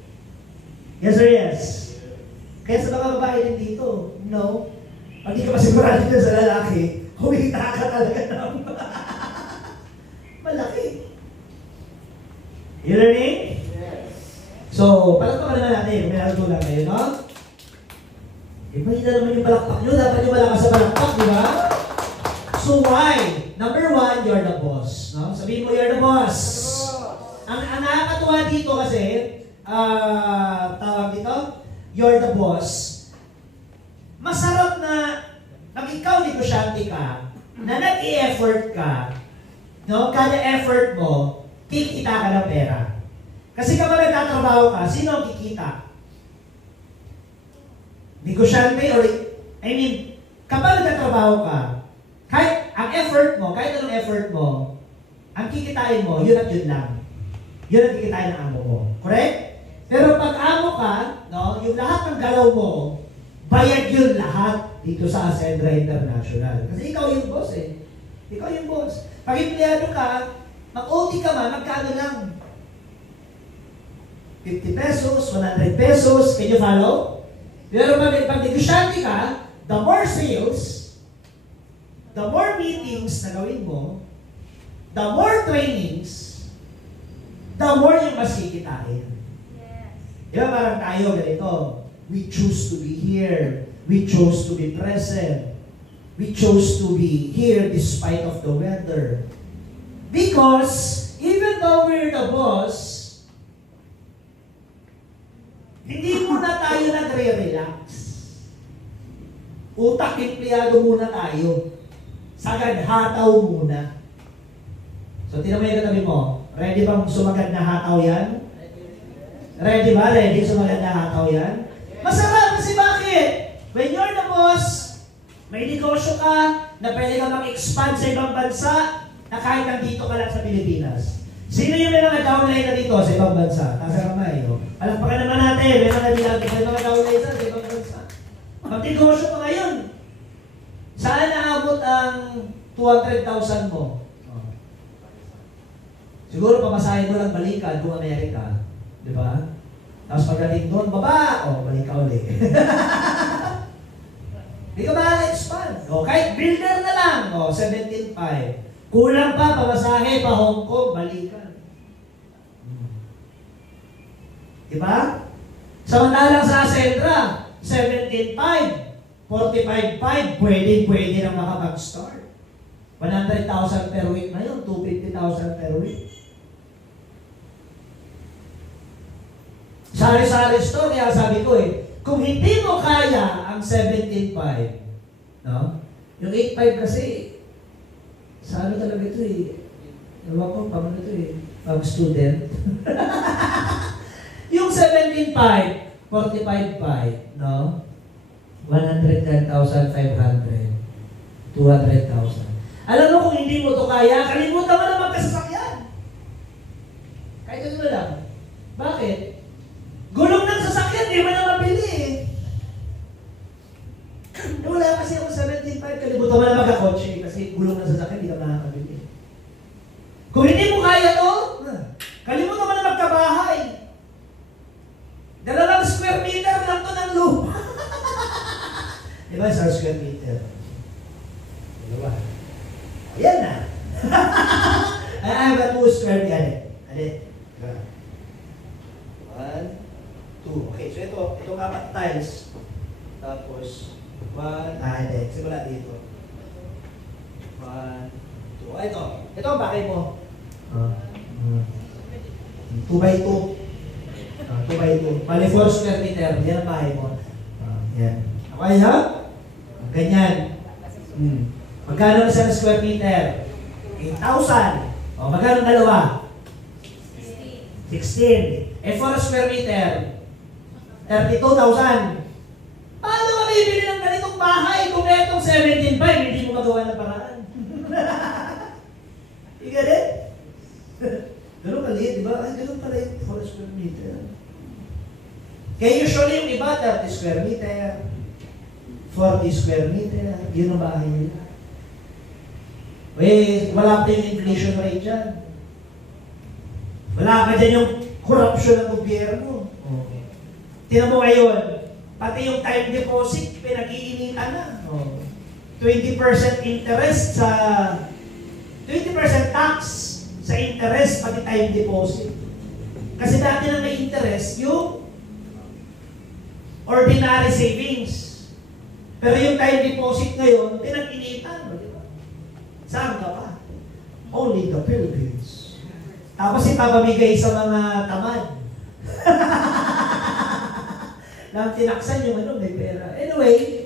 Yes or yes? Kaya sa mga babae din dito, no. Pag di ka masigurado din sa lalaki, humita ka talaga ng You learning? So, palakpakan naman natin. May natutunan kayo, no? Iba yun na naman yung palakpak nyo. Dapat yung malakas sa palakpak, di ba? So why? Number one, you're the boss. No? Sabihin mo, you're the boss. Ang nakakatuwa dito kasi, tawag dito, you're the boss. Masarap na pag ikaw negosyante ka, na nag-i-effort ka, no? Kada effort mo, kikita ka ng pera. Kasi kapag nagtatrabaho ka, sino ang kikita? Negosyante or, kapag nagtatrabaho ka, kahit ang effort mo, kahit anong effort mo, ang kikitain mo, yun at yun lang. Yun ang kikitain ng amo mo. Correct? Pero pag amo ka, no, yung lahat ng galaw mo, bayad yun lahat dito sa Ascendra International. Kasi ikaw yung boss eh. Ikaw yung boss. Pag empleyado ka, mag-OT ka man, magkano lang? 50 pesos, 100 pesos, can you follow? Pero pag negosyante ka, the more sales, the more meetings na gawin mo, the more trainings, the more yung mas kikitain. Yes. Diba parang tayo ganito, we choose to be here, we chose to be present, we chose to be here despite of the weather. Because, even though we're the boss, hindi muna tayo nagre-relax. Utak empleyado muna tayo. Sagad hataw muna. So, tinan mo yung katabi mo. Ready bang sumagad na hataw yan? Ready ba? Ready sumagad na hataw yan? Masarap kasi bakit? When you're the boss, may negosyo ka, na pwede ka mag-expand sa ibang bansa, na kahit nandito ka lang sa Pilipinas. Sino yung may mga downline na dito sa ibang bansa? Tasa kamay, no? Palakpakan naman natin, may mga downline sa ibang bansa. Mag-negosyo ka ngayon. Saan naabot ang 200,000 mo? Oh. Siguro pamasahin mo lang balikan kung Amerika. Di ba? Tapos pagdating doon, baba! O, balik ka ulit. Hindi ka ma-expand. O, kahit builder na lang. O, 17.5. Kulang pa, pamasahe pa Hong Kong, balikan. Diba? Samantalang sa Ascendra, 17.5, 45.5, pwede nang makapag-start. 100,000 per week na yun, 250,000 per week. Sari-sari store, kaya sabi ko kung hindi mo kaya ang 17.5, no? Yung 8.5 kasi, sa ano talaga ito ewan ko, pang ano ito pang student. Yung 17.5, 45.5, no? 110,500, 200,000. Alam mo kung hindi mo to kaya, kalimutan mo na magkasasakyan. Kahit ano lang. Bakit? Gulong ng sasakyan, di mo na mabili wala kasi ako 17.5, kalimutan mo na magkakotse kasi gulong ng sasakyan, di ka makakabili. Kung hindi mo kaya to, kalimutan mo na magkabahay. 2 square meter lang to ng lupa. Di ba, sa square meter? Dalawa. Ayan na. I have 2 square meter. Ade. 1, 2. Okay, so itong 4 tiles. Tapos, 1, hindi. Simula dito. 1, 2. Ito. Ito ang bakay mo. 2 by 2. 2 by 2. Bali 4 square meter. Yan ang bahay mo. Yan. Okay, ha? Ganyan. Magkano na sa square meter? 8,000. O, magkano dalawa? 16. 4 square meter. 32,000. Paano ka bibili ng ganitong bahay kung itong 17.5 hindi mo magawa ng paraan? Ika din? Ganun kaliit, di ba? Ay, ganun pala yung 4 square meter. Kaya usually yung iba, 30 square meter, 40 square meter, yun ang bahay nila. Wala pa yung inflation rate dyan. Wala pa dyan yung corruption ng gobyerno. Okay. Tingnan mo ngayon, pati yung time deposit, pinag-iinitan na. 20% interest sa 20% tax sa interest pati time deposit. Kasi dati na may interest yung ordinary savings. Pero yung time deposit ngayon, pinag-initan. Di ba? Saan ka pa? Only the Philippines. Tapos ipapamigay sa mga tamad. Nang tinaksan yung ano, may pera. Anyway,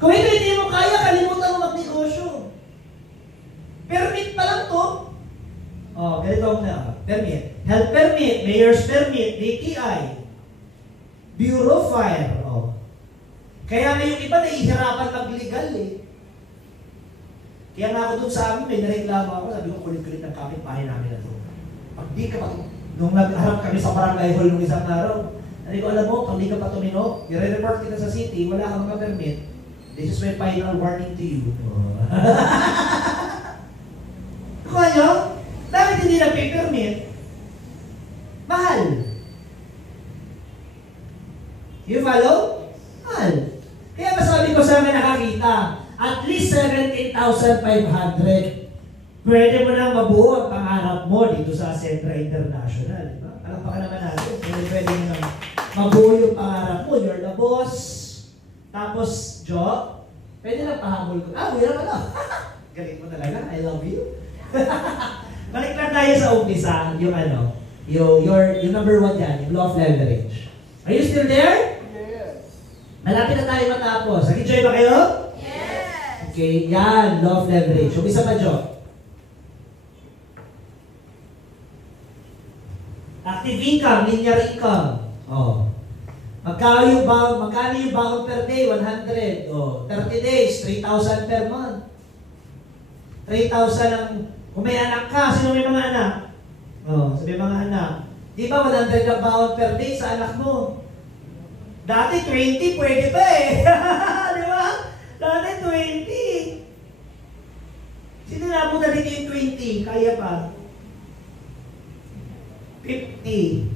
kung ito hindi mo kaya, kalimutan mo magnegosyo. Permit pa lang to. Oh, ganito na. Permit. Health permit, mayor's permit, DTI, Bureau of Fire. Oh. Kaya nga yung iba nahihirapan mag-legal eh. Kaya nga ako dun sa amin, may nareklamo ako, sabi ko kulit-kulit ng kapitbahay namin na to. Pag di ka pa, nung nagharap kami sa barangay hall nung isang araw, sabi ko, alam mo, pag di ka pa tumino, i-report kita sa city, wala kang permit. This is my final warning to you. Kaya, bakit hindi nag-permit? Mahal. You follow? Mahal. Kaya masabi ko sa amin nakakita, at least 17,500. Pwede mo nang mabuo ang pangarap mo dito sa Sentra International. Diba? Palakpakan naman natin. Pwede mo nang mabuo yung pangarap mo. You're the boss. Tapos, job. Pwede lang pahabol ko. Ah, wala pala. Galing mo talaga. I love you. Balik lang tayo sa umpisa. Yung ano, yung number 1 dyan, yung law of leverage. Are you still there? Yes. Malapit na tayo matapos. Nag-enjoy ba kayo? Yes. Okay, yan, law of leverage. Umpisa pa, Jo. Active income, linear income. Oh. Magkano yung bound per day? 100. Oh. 30 days, 3,000 per month. 3,000 ang, kung may anak ka, sino may mga anak? Oh, sabi mga anak. Di ba 100 ang bound per day sa anak mo? Dati 20, pwede pa eh. Di ba? Dati 20. Sino napunta dito yung 20? Kaya pa. 50.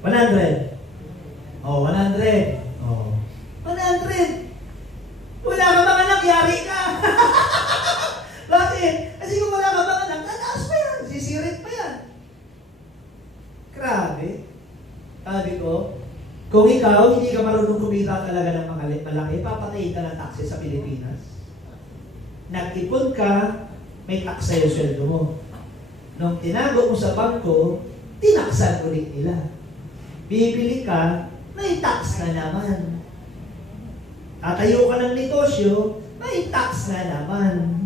100. Oh, 100. Oh. 100. Wala ka mga anak, yari ka. Bakit? Kasi kung wala ka mga anak, tataas pa yan. Sisirit pa yan. Grabe. Sabi ko, kung ikaw, hindi ka marunong kumita talaga ng malaki, papatayin ka ng taxes sa Pilipinas. Nag-ipon ka, may tax sa'yo sweldo mo. Nung tinago mo sa bangko, tinaksan ulit nila. Bibili ka, may tax na naman. Tatayo ka ng negosyo, may tax na naman.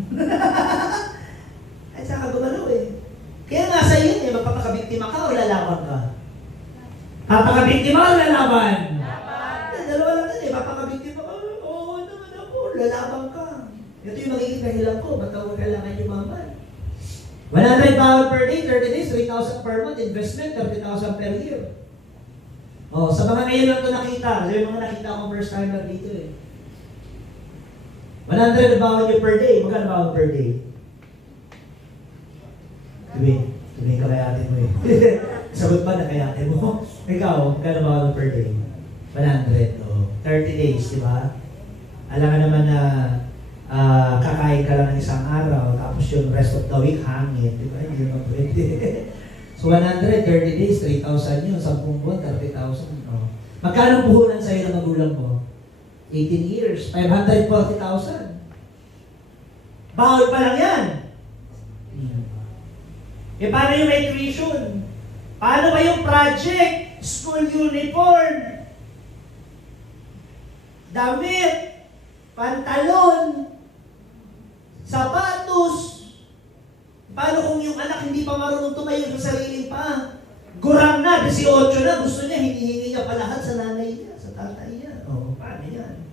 Ay, saka gumalaw eh. Kaya nga sa iyo, magpapakabiktima ka o lalaban ka? Papakabiktima o lalaban? Lalaban. Dalawa lang yan eh, papakabiktima ka, oo naman ako, lalaban ka. Ito yung magiging kahilang ko, ba't ako kailangan yumaman? 100 pound per day, 30 days, 3,000 per month, investment, 30,000 per year. Oh, sa mga ngayon lang ito nakita, kasi yung mga nakita akong first timer dito eh. 100 pound nyo per day, magkano pound per day? Tumingin ka kaya atin mo eh. Sagot ba na kaya atin mo? Ikaw, magkano pound per day? 100, oh. 30 days, di ba? Alam ka naman na kakain ka lang ng isang araw, tapos yung rest of the week hangin, di ba? Hindi naman pwede. So 100, 30 days, 3,000 yun, 10 buwan, 30,000. Oh. Magkano puhunan sa'yo ng magulang mo? 18 years, 540,000. Bawal pa lang yan. E paano yung may tuition? Paano ba yung project? School uniform? Damit? Pantalon? Sapatos? Paano kung yung anak hindi pa marunong tumayo sa sariling paa? Gurang na, 18 na, gusto niya, hinihingi niya pa lahat sa nanay niya, sa tatay niya. O, paano yan?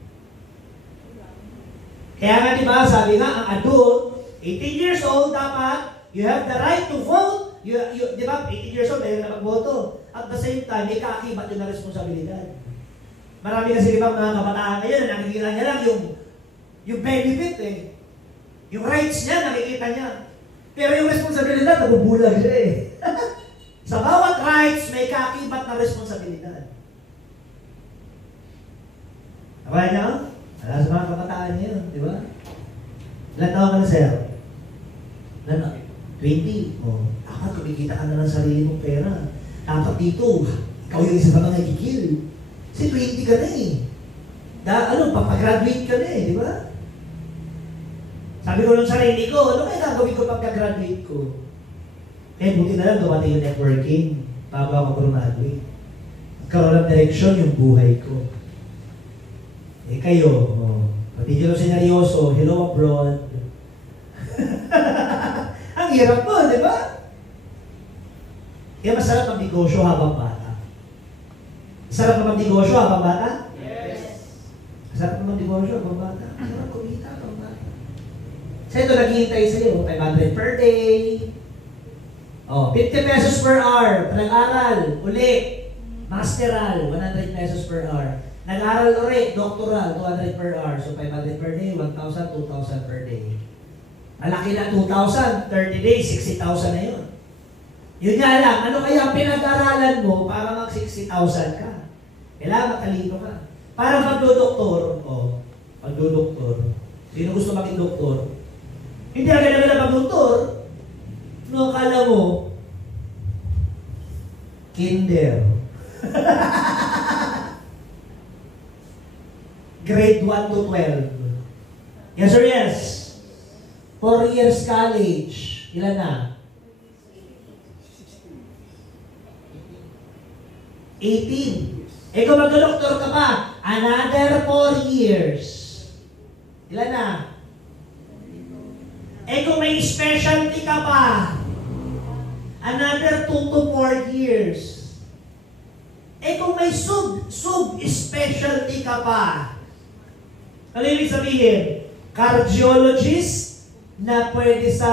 Kaya nga diba, sabi nga, ang adult, 18 years old, dapat, you have the right to vote. Diba, 18 years old, mayroon na magboto. At the same time, may kaakibat yun na responsibilidad. Marami kasi diba mga kabataan ngayon, nakikita niya lang yung benefit eh. Yung rights niya, nakikita niya. Pero yung responsibilidad, nabubulag siya eh. Sa bawat rights, may kaakibat na responsibilidad. Diba niya? Wala sa mga kabataan niya, di ba? Ilan taon ka na, sir? Ilan na? 20. Oh, dapat kumikita ka na ng sarili mong pera. Dapat dito, ikaw yung isa sa mga gigil. Kasi 20 ka na eh. Papagraduate ka na eh, di ba? Sabi ko lang sa sarili ko, ano kaya gagawin ko pagka-graduate ko? Eh, buti na lang dumating yung networking bago ako graduate. Nagkaroon ng direksyon yung buhay ko. Eh kayo, pati nyo seryoso, hello abroad. Ang hirap mo, di ba? Kaya masarap ang negosyo habang bata. Masarap ang negosyo habang bata? Yes. Masarap ang negosyo habang bata. Masarap kumita habang bata. So ito, naghihintay sa'yo, 500 per day. 50 pesos per hour. Nag-aral, uli. Masteral, 100 pesos per hour. Nag-aral uli, doctoral, 200 per hour. So 500 per day, 1,000, 2,000 per day. Malaki na 2,000, 30 days, 60,000 na yun. Yun nga lang, ano kaya pinag-aralan mo para mag-60,000 ka? Kailangan matalino ka. Para magdodoktor, magdodoktor. Sino gusto maging doktor? Hindi agad-agad mag-doktor. No, kala mo, kinder. Grade 1 to 12. Yes or yes? 4 years college. Ilan na? 18. Eh kung mag-doktor ka pa, another 4 years. Ilan na? Eh kung may specialty ka pa, another 2 to 4 years. Eh kung may sub-specialty ka pa, ano ibig sabihin? Cardiologist na pwede sa,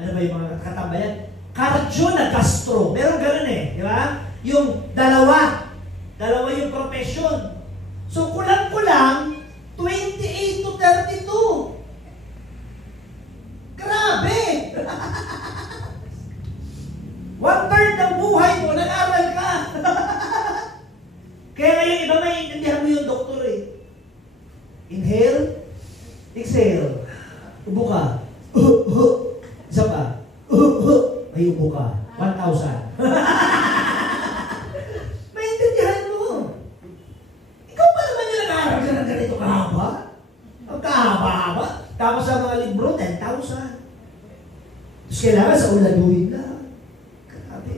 ano ba yung mga katambayan? Cardio na gastro. Meron ganun eh, di ba? Yung dalawa yung profession. So kulang-kulang, 28 to 32. Grabe! 1/3 ng buhay mo, nag-aral ka. Kaya ngayon, iba maiintindihan mo yung doktor eh. Inhale, exhale. Ubo ka. Isa pa. Ay, ubo ka. 1,000. Maintindihan mo. Ikaw pa naman yung nag-aaral ka ng ganito kahaba? Ang kahaba-haba. Tapos sa mga libro, 10,000. Tapos kailangan sa uladuhin lang. Grabe.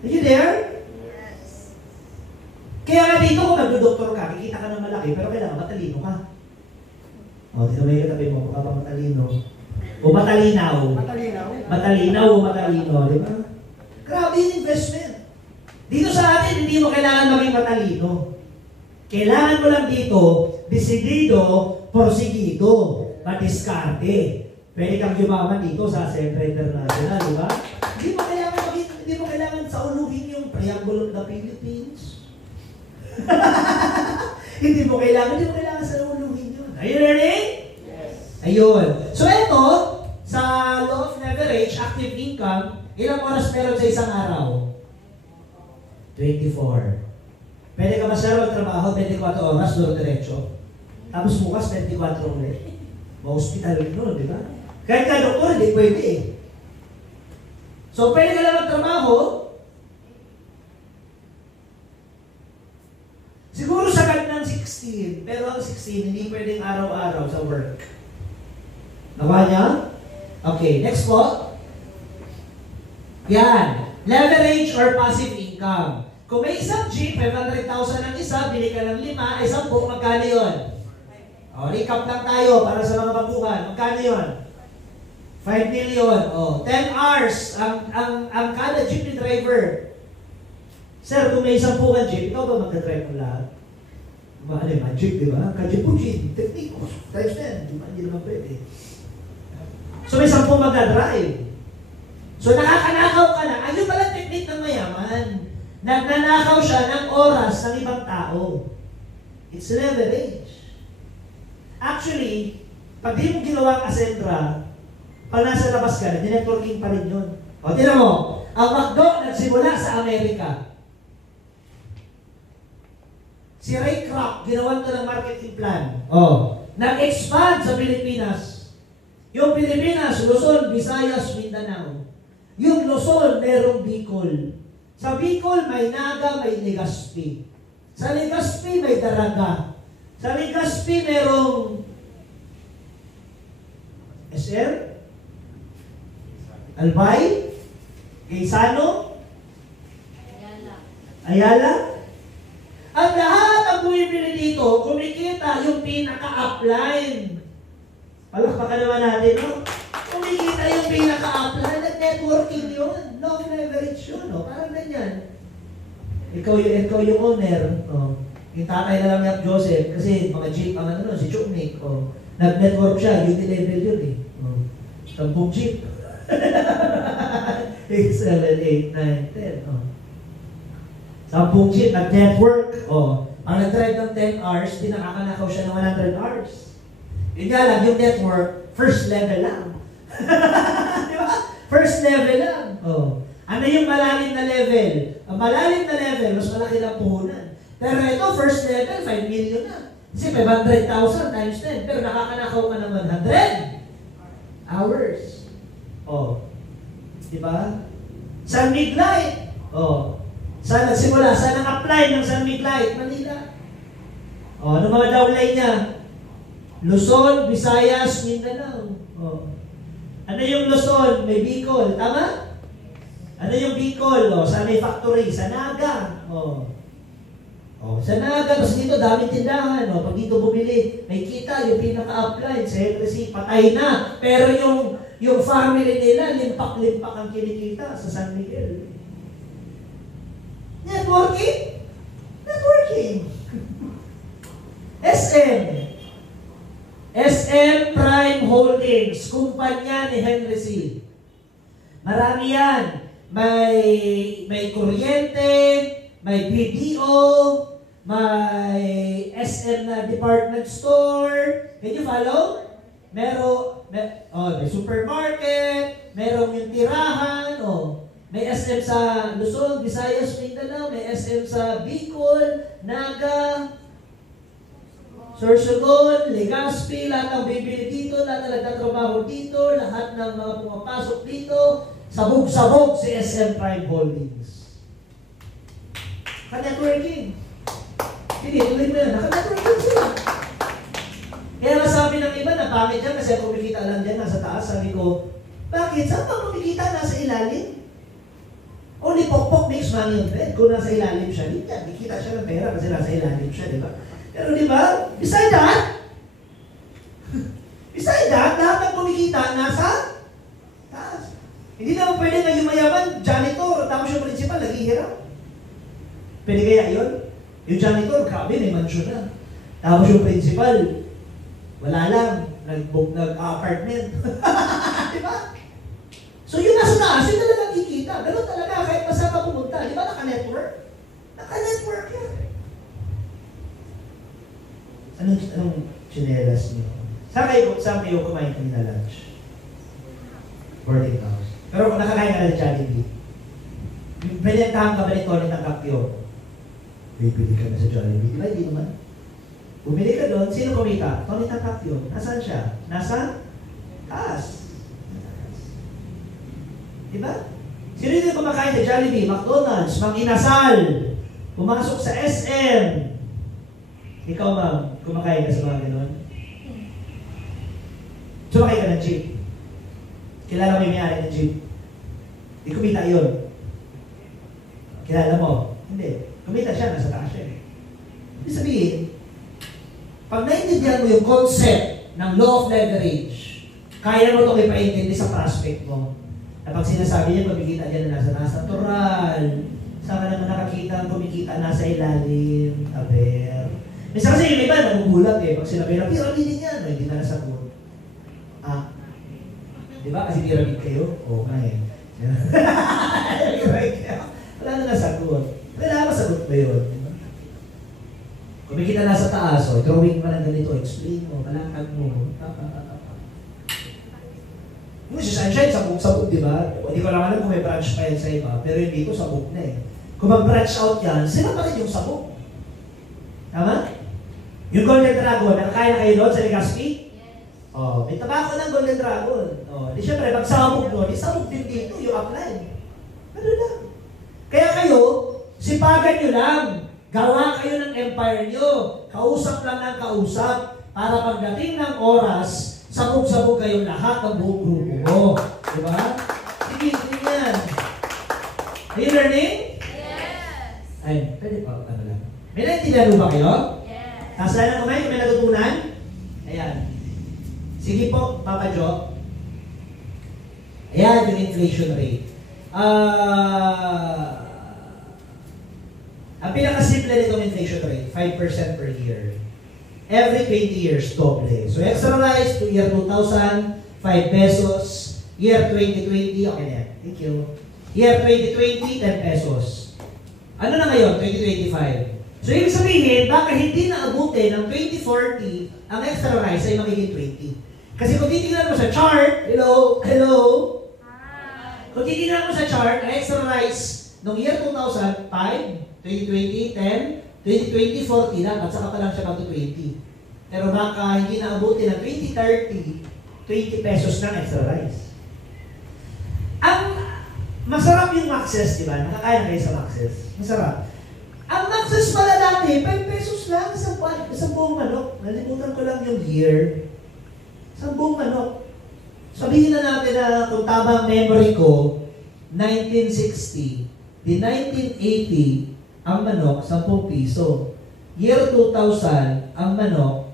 Are you there? Yes. Kaya nga dito kung nagdo-doktor ka, kikita ka ng malaki, pero kailangan matalino ka. Dito may katabi mo, baka matalino. O matalinaw. Matalinaw o matalino, di ba? Grabe yung investment. Dito sa atin, hindi mo kailangan maging matalino. Kailangan mo lang dito, desidido, porsigido, madiskarte. Pwede kang yumaman dito sa Centro International, di ba? Hindi mo kailangan sa uluhin yung Triangle of the Philippines. Hindi mo kailangan sa uluhin yun. Are you ready? Yes. Ayun. So ito, sa law of leverage, active income, ilang oras meron sa isang araw? 24. Pwede ka magtrabaho 24 oras, doon diretso. Tapos bukas 24 ulit. Ma-hospital nun, di ba? Kahit ka doktor, hindi pwede eh. So pwede ka lang magtrabaho, siguro sagad ng 16, pero ang 16 hindi pwedeng araw-araw sa work. Nakuha niya? Okay, next po. Yan. Leverage or passive income. Kung may isang jeep, 500,000 ang isa, bili ka ng 5, ay 10, magkano yun? Recap lang tayo para sa mga baguhan. Magkano yun? 5 million. 10 hours ang kada jeepney driver. Sir, kung may 10 kang jeep, ikaw ba magdadrive ng lahat? Ano yung jeep, di ba? Ka-jeep po, jeep. Technique. Times 10. Hindi naman pwede. So may 10 magdadrive. So nakakanakaw ka na. Ayun pala technique ng mayaman. Nagnanakaw siya ng oras ng ibang tao. It's leverage. Actually, pag di mo ginawa ang Ascendra, pag nasa labas ka, networking pa rin yun. Tignan mo, ang McDo nagsimula sa Amerika. Si Ray Kroc, ginawan to ng marketing plan. Nag-expand sa Pilipinas. Yung Pilipinas, Luzon, Visayas, Mindanao. Yung Luzon, merong Bicol. Sa Bicol, may Naga, may Legazpi. Sa Legazpi, may Daraga. Sa Legazpi, merong SM, Albay, Quezano, Ayala. Ang lahat ang bumibili dito, kumikita yung pinaka-upline. Palakpakan naman natin, no? Kumikita yung pinaka-upline at networking yun. Long leverage yun, no? Parang ganyan. Ikaw yung owner, no? Yung tatay na lang ni Joseph, kasi mga jeep, ang ano, si Chuknik, oh. Nag-network siya, unit level yun eh. Oh. 10 jeep. 8, 7, 8, 9, 10, oh. 10 jeep, nag-network, oh. Ang nag-drive ng 10 hours, di nakakanakaw siya ng 100 hours. Yun nga lang, yung network, first level lang. Di ba? First level lang. Oh. Ano yung malalim na level? Ang malalim na level, mas malaki na puhunan. Pero ito, first level, 5 million na. Kasi 500,000 times 10. Pero nakakanakaw ka ng 100 hours. Oh. Di ba? San Miglite. Oh. Saan nagsimula? Saan ang apply ng San Miglite? Manila. Oh, ano mga downline niya? Luzon, Visayas, Mindanao. Oh. Ano yung Luzon? May Bicol. Tama? Ano yung Bicol? Oh, saan may factory? Sa Naga. Oh. Oh, sa Naga, tapos dito daming tindahan. Oh. Pag dito bumili, may kita yung pinaka-upline. Sa Henry, patay na. Pero yung family nila, limpak-limpak ang kinikita sa San Miguel. Networking? Networking. SM. SM Prime Holdings. Kumpanya ni Henry C. Marami yan. May kuryente, may BDO, may SM na department store. Can you follow? May supermarket, merong yung tirahan, may SM sa Luzon, Visayas, Mindanao, may SM sa Bicol, Naga, Sorsogon, Legazpi, lahat ng bibili dito, lahat ng nagtatrabaho dito, lahat ng mga pumapasok dito, sabog-sabog si SM Prime Holdings. Ka-networking. Hindi, tuloy mo yan. Naka-networking sila. Kaya masabi ng iba na pangit yan kasi kumikita lang dyan nasa taas. Sabi ko, bakit? Saan pa kumikita nasa ilalim? Only pokpok makes money on bed. Kung nasa ilalim siya, hindi yan. Kikita siya ng pera kasi nasa ilalim siya, di ba? Pero di ba, beside that, lahat ng kumikita nasa taas. Hindi naman pwede na yung mayaman, janitor, tapos yung principal, naghihirap. Pwede kaya yun? Yung janitor, grabe, may mansion na. Tapos yung principal, wala lang, nag-book, nag-apartment. Di ba? So yung nasa taas, yun talagang kikita. Ganun talaga, kahit pa saan ka pumunta. Di ba naka-network? Naka-network yan. Anong chinelas niyo? Saan kayo kumain kanina lunch? 14,000. Pero kung nakakain ka na ng Jollibee, pinentahan ka ba ni Tony ng Kapyo? Bibili ka na sa Jollibee. Di ba? Hindi naman. Bumili ka doon, sino kumita? Tony ng Kapyo. Nasaan siya? Nasa taas. Diba? Sino yung kumakain sa Jollibee, McDonald's, Mang Inasal, pumasok sa SM. Ikaw, ma'am, kumakain ka sa mga gano'n? Sumakay ka ng jeep. Kilala mo yung may-ari ng jeep. Di kumita yun. Kilala mo? Hindi. Kumita siya, nasa taas siya. Ibig sabihin, pag naintindihan mo yung concept ng law of leverage, kaya mo itong ipaintindi sa prospect mo. Na pag sinasabi niya, kumikita niya na nasa natural. Saan ka naman nakakita ang kumikita nasa ilalim, aber. Minsan kasi yung iba, nagugulat eh. Pag sinabi na, pyramid yan, hindi na nasagot. Di ba? Kasi pyramid kayo? Oo, kaya. Wala na nasagot. Wala masagot ba yun? Diba? Kumikita nasa taas, drawing pa lang ganito, explain mo, kalakad mo, Yung si Sunshine, sabog-sabog, di ba? Hindi ko lang alam kung may branch pa yan sa iba, pero yung dito, sabog na eh. Kung mag-branch out yan, sila pa rin yung sabog. Tama? Yung Golden Dragon, nakakain na kayo doon sa Legazpi? Oh, may tabako ng Golden Dragon. Oh, di syempre, pag sabog no, di sabog din dito yung upline. Ano lang. Kaya kayo, sipagan nyo lang. Gawa kayo ng empire nyo. Kausap lang ng kausap. Para pagdating ng oras, sabog-sabog kayong lahat ng buong grupo mo. Diba? Sige, sige yan. Are you learning? Yes. Ay, pwede pa, ano lang. May naintindihan ba kayo? Yes. Taas lang ng kamay kung may natutunan. Ayan. Sige po, Papa Jo. Ayan, yung inflation rate. Ang pinakasimple nitong inflation rate, 5% per year. Every 20 years, doble. So, extra-rise to year 2000, 5 pesos. Year 2020, okay na yan. Thank you. Year 2020, 10 pesos. Ano na ngayon? 2025. So, ibig sabihin, baka hindi na abutin ng 2040, ang extra rise ay magiging 20. Kasi kung titignan mo sa chart, hello, Hi. kung titignan mo sa chart, ang extra rise noong year 2000, 5, 2020, 10, 2020, 40 na, at saka pa lang siya mag 20. Pero baka hindi na abutin ng 2030, 20 pesos na extra rise. Ang masarap yung Maxes, di ba? Nakakain kayo sa Maxes. Masarap. Ang Maxes pala dati, 5 pesos lang, isang buong manok. Nalimutan ko lang yung year. Isang buong manok. Sabihin na natin na kung tama ang memory ko, 1960, di 1980, ang manok, 10 piso. Year 2000, ang manok,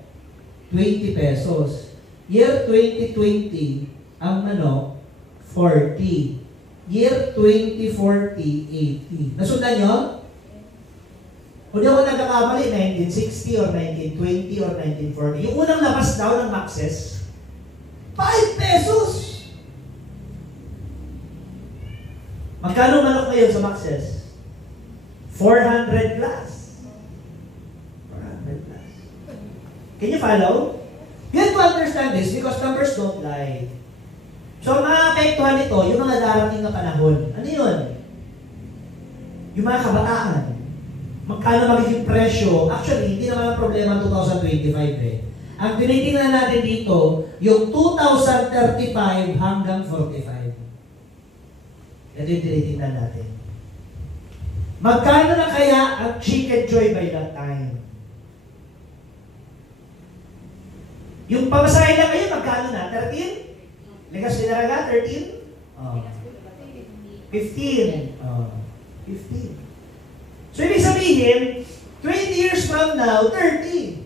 20 pesos. Year 2020, ang manok, 40. Year 2040, 80. Nasundan nyo? Kung di ako nagkakamali, 1960 or 1920 or 1940. Yung unang labas daw ng Maxes, 5 pesos! Magkano manok ngayon sa Maxes? 400 plus. 400 plus. Can you follow? You have to understand this because numbers don't lie. So, ang maapektuhan nito, yung mga darating na panahon. Ano yun? Yung mga kabataan. Magkano magiging presyo? Actually, hindi naman ang problema 2025 eh. Ang tinitingnan natin dito, yung 2035 hanggang 45. Ito yung tinitingnan natin. Magkano na kaya ang Chicken Joy by that time? Yung pamasahe lang ngayon, magkano na? 13? Ligas Pinaraga, 13? 15. 15. So, ibig sabihin, 20 years from now, 30.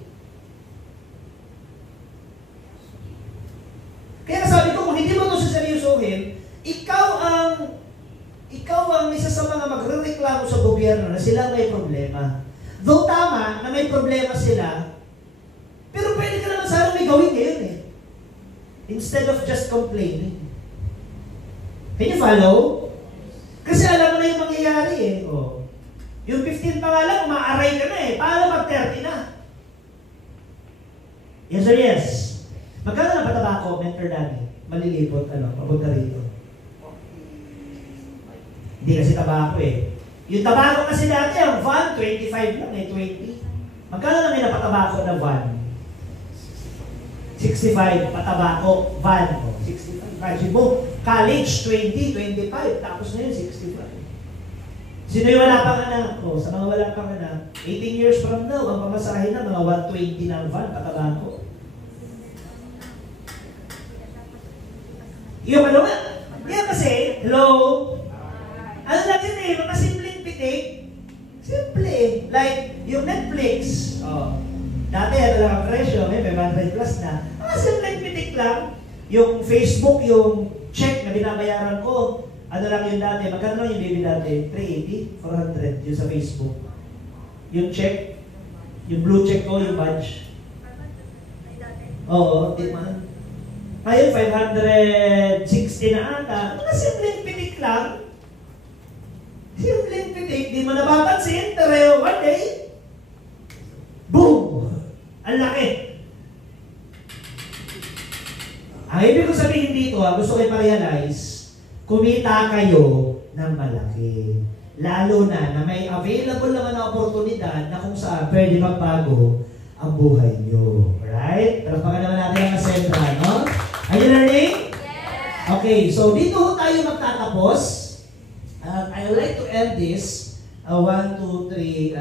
Kaya sabi ko, kung hindi mo ito saseryosohin, ikaw ang isa sa mga magre-reklamo sa gobyerno na sila may problema. Though tama na may problema sila, pero pwede ka naman sana may gawin ngayon eh. Instead of just complaining. Can you follow? Kasi alam mo na yung mangyayari eh. Oh. Yung 15 pa nga lang, umaaray ka na eh. Paano mag-30 na? Yes or yes? Magkano na pataba ko, Mentor Danny? Malilipot, papunta rito. Hindi kasi tabako eh. Yung tabako kasi dati, ang van, 25 lang eh, 20. Magkano na may napatabako na van? 65, patabako, van. 65. Imagine mo, college, 20, 25. Tapos na yun, 65. Sino yung wala pang anak? Sa mga wala pang anak, 18 years from now, ang pamasahin na mga 120 ng van, patabako. Yung ano nga? Yeah, kasi, hello? Ano lang yun eh, mga simpleng pitik. Simple. Like, yung Netflix. Dati, ano lang ang presyo, may 500 plus na. Mga simpleng pitik lang. Yung Facebook, yung check na binabayaran ko, ano lang yun dati, magkano lang yung baby dati? 380, 400, yun sa Facebook. Yung check, yung blue check ko, yung badge. Oo, di man. Ngayon, 560 na ata. Mga simpleng pitik lang. Simpleng pitik, di mo napapansin, pero one day, boom! Ang laki. Ang ibig ko sabihin dito, gusto ko i-realize, kumita kayo ng malaki. Lalo na may available naman na oportunidad na kung saan pwede magbago ang buhay nyo. Alright? Pero pagka naman natin ang sentral, no? Okay, so dito ho tayo magtatapos. I would like to end this. 1, 2, 3,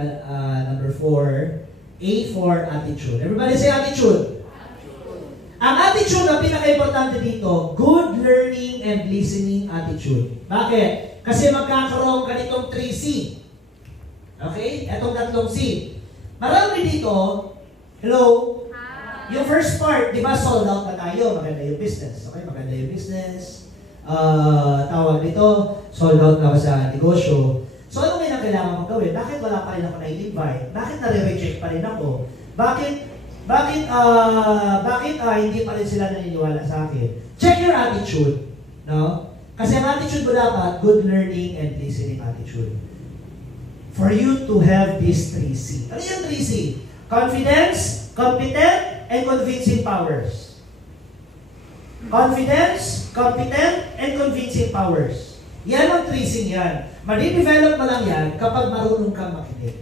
number 4. A for attitude. Everybody say attitude. Ang attitude ang pinaka-importante dito, good learning and listening attitude. Bakit? Kasi magkakaroon ka nitong 3C. Okay? Etong tatlong C. Marami dito, hello? Yung first part, di ba, sold out na tayo. Maganda yung business. Okay, maganda yung business. Tawag dito, sold out na ako sa negosyo. So ano ngayon ang kailangan kong gawin? Bakit wala pa rin ako na-invite? Bakit nare-reject pa rin ako? Bakit hindi pa rin sila naniniwala sa akin? Check your attitude. No? Kasi ang attitude mo dapat, good learning and listening attitude. For you to have these 3C. Ano yung 3C? Confidence, competent, and convincing powers. Confidence, competent, and convincing powers. Yan ang 3C yan. Madi-develop mo lang yan kapag marunong kang makinig.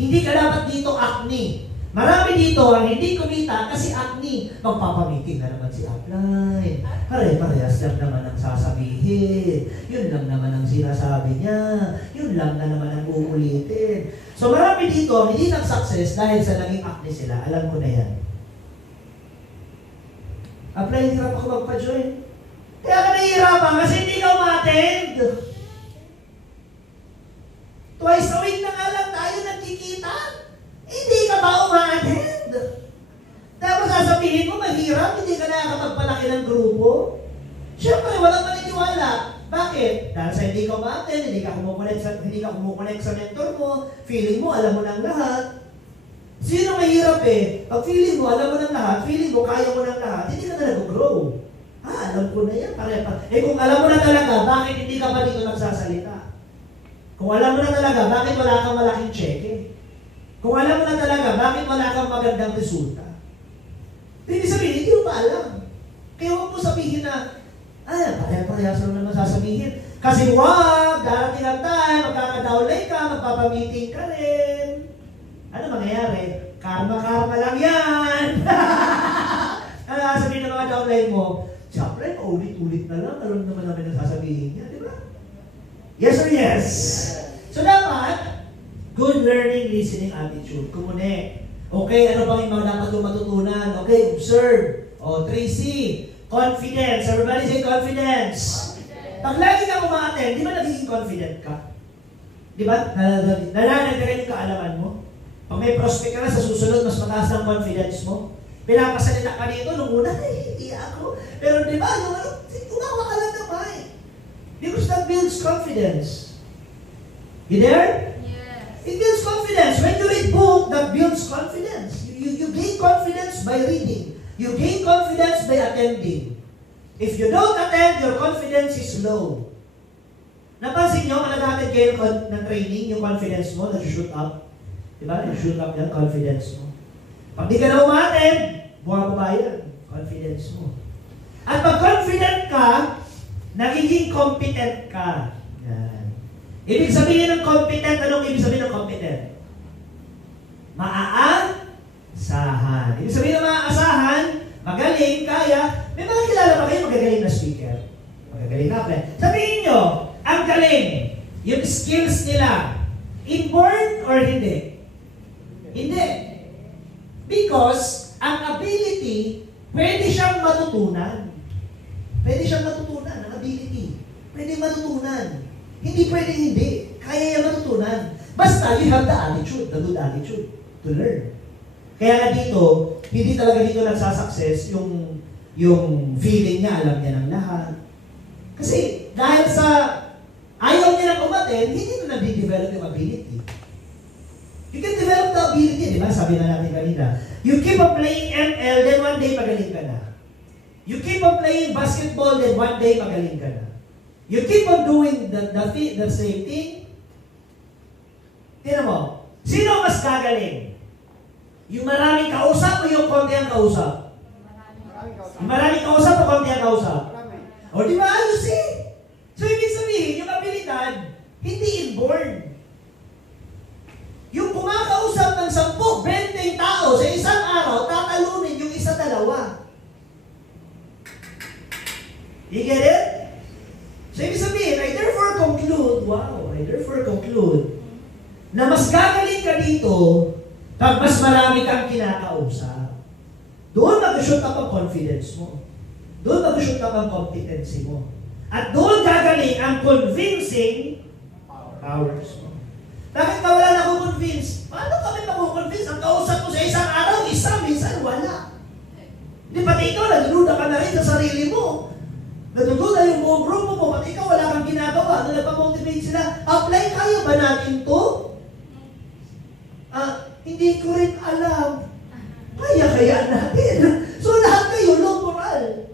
Hindi ka dapat dito acne. Marami dito ang hindi kumita kasi acne. Magpapamiting na naman si upline. Pare-parehas lang naman ang sasabihin. Yun lang naman ang sinasabi niya. Yun lang na naman ang uulitin. So marami dito ang hindi nag-success dahil sa naging acne sila. Alam ko na yan. Upline, hirap ako magpa-join. Kaya ka nahihirapan kasi hindi ka umattend. Twice a week na nga lang tayo nagkikita. Hindi ka ba umattend? Tapos sasabihin mo, mahirap, hindi ka nakakapagpalaki ng grupo. Siyempre, walang maniniwala. Bakit? Dahil sa hindi ka umattend, hindi ka kumukonect sa mentor mo, feeling mo, alam mo ng lahat. Sino mahirap eh? Pag feeling mo, alam mo ng lahat, feeling mo, kaya mo ng lahat, hindi ka na nag-grow. Alam ko na yan, pare-pare. Kung alam mo na talaga, bakit hindi ka pa dito nagsasalita? Kung alam mo na talaga, bakit wala kang malaking cheque? Kung alam mo na talaga, bakit wala kang magandang resulta? Hindi sabihin, hindi mo pa alam. Kaya huwag mo sabihin na, pare-parehas lang naman sasabihin. Kasi wag, darating ang time, magkakadaulay ka, magpapamiting ka rin. Ano mangyayari? Karma lang yan! Ano sabihin ng mga downline mo? Siyempre, paulit-ulit na lang, alam naman namin ang sasabihin niya, di ba? Yes or yes? So dapat, good learning, listening attitude. Kumune. Okay, ano pang yung mga dapat yung matutunan? Okay, observe. 3C. Confidence. Everybody say confidence. Pag lagi ka umattend, di ba nagiging confident ka? Di ba? Nalalagay yung kaalaman mo. Pag may prospect ka na sa susunod, mas mataas ang confidence mo. Pinapasalita ka dito, nung una, hindi ako. Pero di ba, umawa ka lang naman. Because that builds confidence. You there? Yes. It builds confidence. When you read book, that builds confidence. You gain confidence by reading. You gain confidence by attending. If you don't attend, your confidence is low. Napansin nyo, nag-attend kayo ng training, yung confidence mo, nag-shoot up. Diba? Nag-shoot up yan, confidence mo. Pag di ka na umattend, bumababa yan, confidence mo. At pag confident ka, nagiging competent ka. Yan. Ibig sabihin ng competent, anong ibig sabihin ng competent? Maaasahan. Ibig sabihin ng maaasahan, magaling, kaya, may mga kilala ba kayo magagaling na speaker? Magagaling na ako. Sabihin nyo, ang galing, yung skills nila, inborn or hindi? Hindi. Because, ang ability, pwede siyang matutunan. Pwede siyang matutunan, ang ability. Pwede matutunan. Hindi pwede hindi. Kaya yung matutunan. Basta, you have the attitude, the good attitude to learn. Kaya nga dito, hindi talaga dito nagsasucess yung feeling niya, alam niya ng lahat. Kasi, dahil sa ayaw niya ng umattend, hindi na nag-develop yung ability. You can develop the ability, di ba? Sabi na natin kanina. You keep on playing ML, then one day magaling ka na. You keep on playing basketball, then one day magaling ka na. You keep on doing the same thing. Tignan mo, sino mas gagaling? Yung maraming kausap o yung konti ang kausap? Yung maraming kausap o konti ang kausap? O di ba? You see? So ibig sabihin, yung abilidad, hindi inborn. Yung kumakausap ng 10, 20 tao sa isang araw, tatalunin yung isa, dalawa. You get it? So, ibig sabihin, I therefore conclude na mas gagaling ka dito pag mas marami kang kinakausap. Doon mag-shoot up ang confidence mo. Doon mag-shoot up ang competency mo. At doon gagaling ang convincing powers mo. Bakit ka wala na convince? Paano kami makukonvince? Ang kausap mo sa isang araw, minsan wala. Di pati ikaw, nagdududa ka na rin sa sarili mo. Nagdududa yung buong grupo mo, pati ikaw wala kang ginagawa. Nung nagpamotivate sila, apply kaya ba natin to? Hindi ko rin alam. Kaya natin. So lahat kayo, low moral.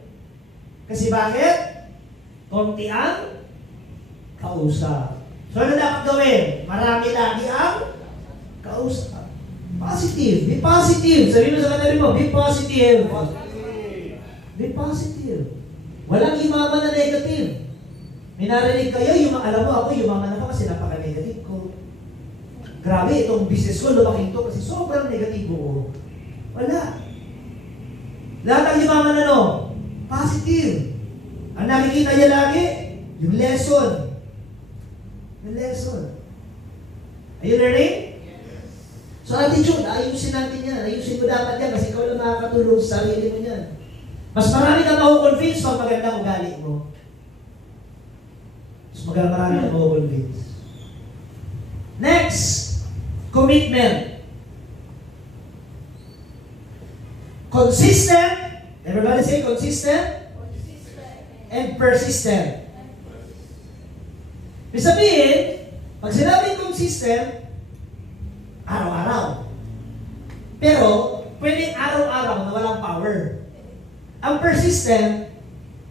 Kasi bakit? Konti ang kausap. So ano dapat gawin? Marami lagi ang kausap. Positive. Be positive. Sabihin mo sa kanila mo, be positive. Be positive. Walang yumaman na negative. May narinig kayo, alam mo ako, yumaman ako kasi napaka-negative ko. Grabe, itong business ko, lumaking to kasi sobrang negatibo ko. Wala. Lahat ang yumaman ano? Positive. Ang nakikita niya lagi, yung lesson. Yung lesson. Are you learning? So attitude, ayusin natin yan. Ayusin mo dapat yan kasi ikaw lang makakatulong sa sarili mo yan. Mas marami kang makukonvince pag magandang ugali mo. Mas marami kang makukonvince. Next, commitment. Consistent. Everybody say consistent. And persistent. Ibig sabihin, pag sinabing consistent, araw-araw. Pero, pwedeng araw-araw na walang power. Ang persistent,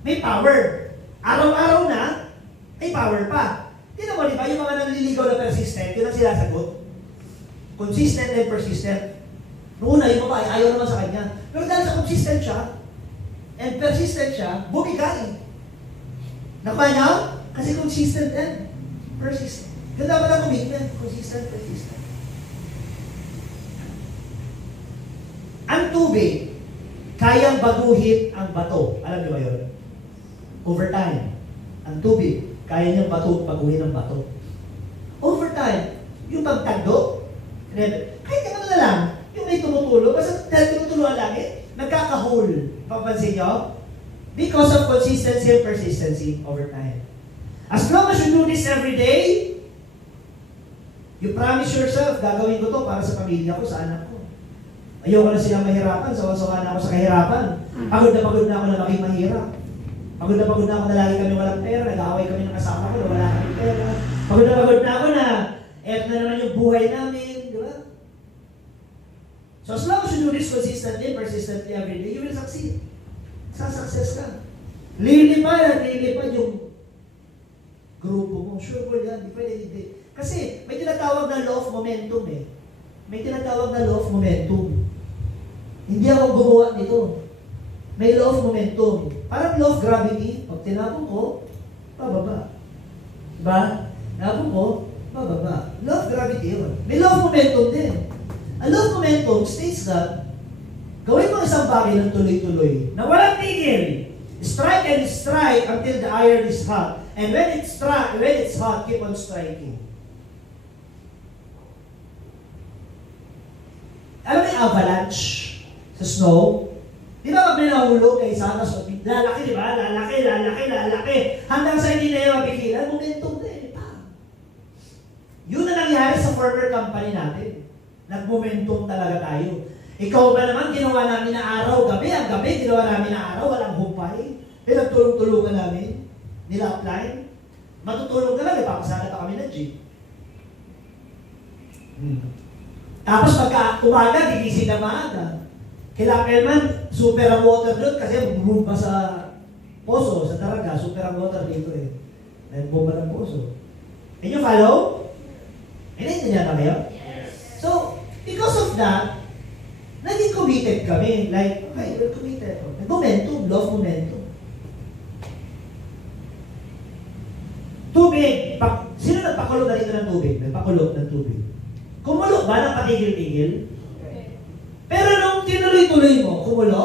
may power. Araw-araw na, may power pa. Tignan mo, di ba, yung mga nanliligaw na persistent, yun ang sinasagot. Consistent and persistent. Noong una, yung babae, ayaw naman sa kanya. Pero dahil sa consistent siya, and persistent siya, bumigay. Nakuha niya? Kasi consistent and persistent. Ganda ba na commitment? Consistent, persistent. Ang tubig, kayang baguhin ang bato. Alam niyo ba yun? Over time. Ang tubig, kaya niyang baguhin ang bato. Over time, yung pagtagdo, kahit ano na lang, yung may tumutulo, basta dahil tumutuluan lagi, nagkakahol. Papansin niyo? Because of consistency and persistency over time. As long as you do this every day, you promise yourself, gagawin ko to para sa pamilya ko, sa anak ko. Ayoko na silang mahirapan, sawa-sawa na ako sa kahirapan. Pagod na ako na maging mahirap. Pagod na ako na lagi kami walang pera, nag-aaway kami ng kasama ko na wala kami pera. Pagod na ako na, eto na naman yung buhay namin, di ba? So as long as you do this consistently, persistently every day, you will succeed. Sa-success ka. Lilipad yung grupo mo. Sure ko yan, di pwede hindi. Kasi may tinatawag na law of momentum eh. May tinatawag na law of momentum. Hindi ako gumawa nito. May law of momentum. Parang law of gravity. Pag tinapon ko, pababa. Diba? Tinapon ko, pababa. Law of gravity yun. May law of momentum din. Ang law of momentum states that gawin mo isang bagay ng tuloy-tuloy na walang tigil. Strike and strike until the iron is hot. And when it's hot, keep on striking. Alam mo yung avalanche sa snow? Di ba pag may nahulog kay isa, tapos lalaki, di ba? Lalaki. Hanggang sa hindi na yung mapigilan, momentum na eh. Yun na nangyari sa former company natin. Nag-momentum talaga tayo. Ikaw ba naman, ginawa namin na araw, gabi, ang gabi, ginawa namin na araw, walang humpay. Pinagtulong-tulungan namin, nila upline. Matutulog ka lang, ipapasala pa kami ng jeep. Tapos pagka umaga, gigising na maaga. Kailangan super ang water doon kasi bumumba sa poso, sa Daraga, super ang water dito eh. Dahil bumba ng poso. Can you follow? Inaintindihan na kayo? Yes. So, because of that, naging committed kami. Like, okay, we're committed. Momentum, love momentum. Tubig. Sino nagpakulog na rito ng tubig? Nagpakulog ng tubig. Kumulo ba ng patigil-tigil? Okay. Pero nung tinuloy-tuloy mo, kumulo?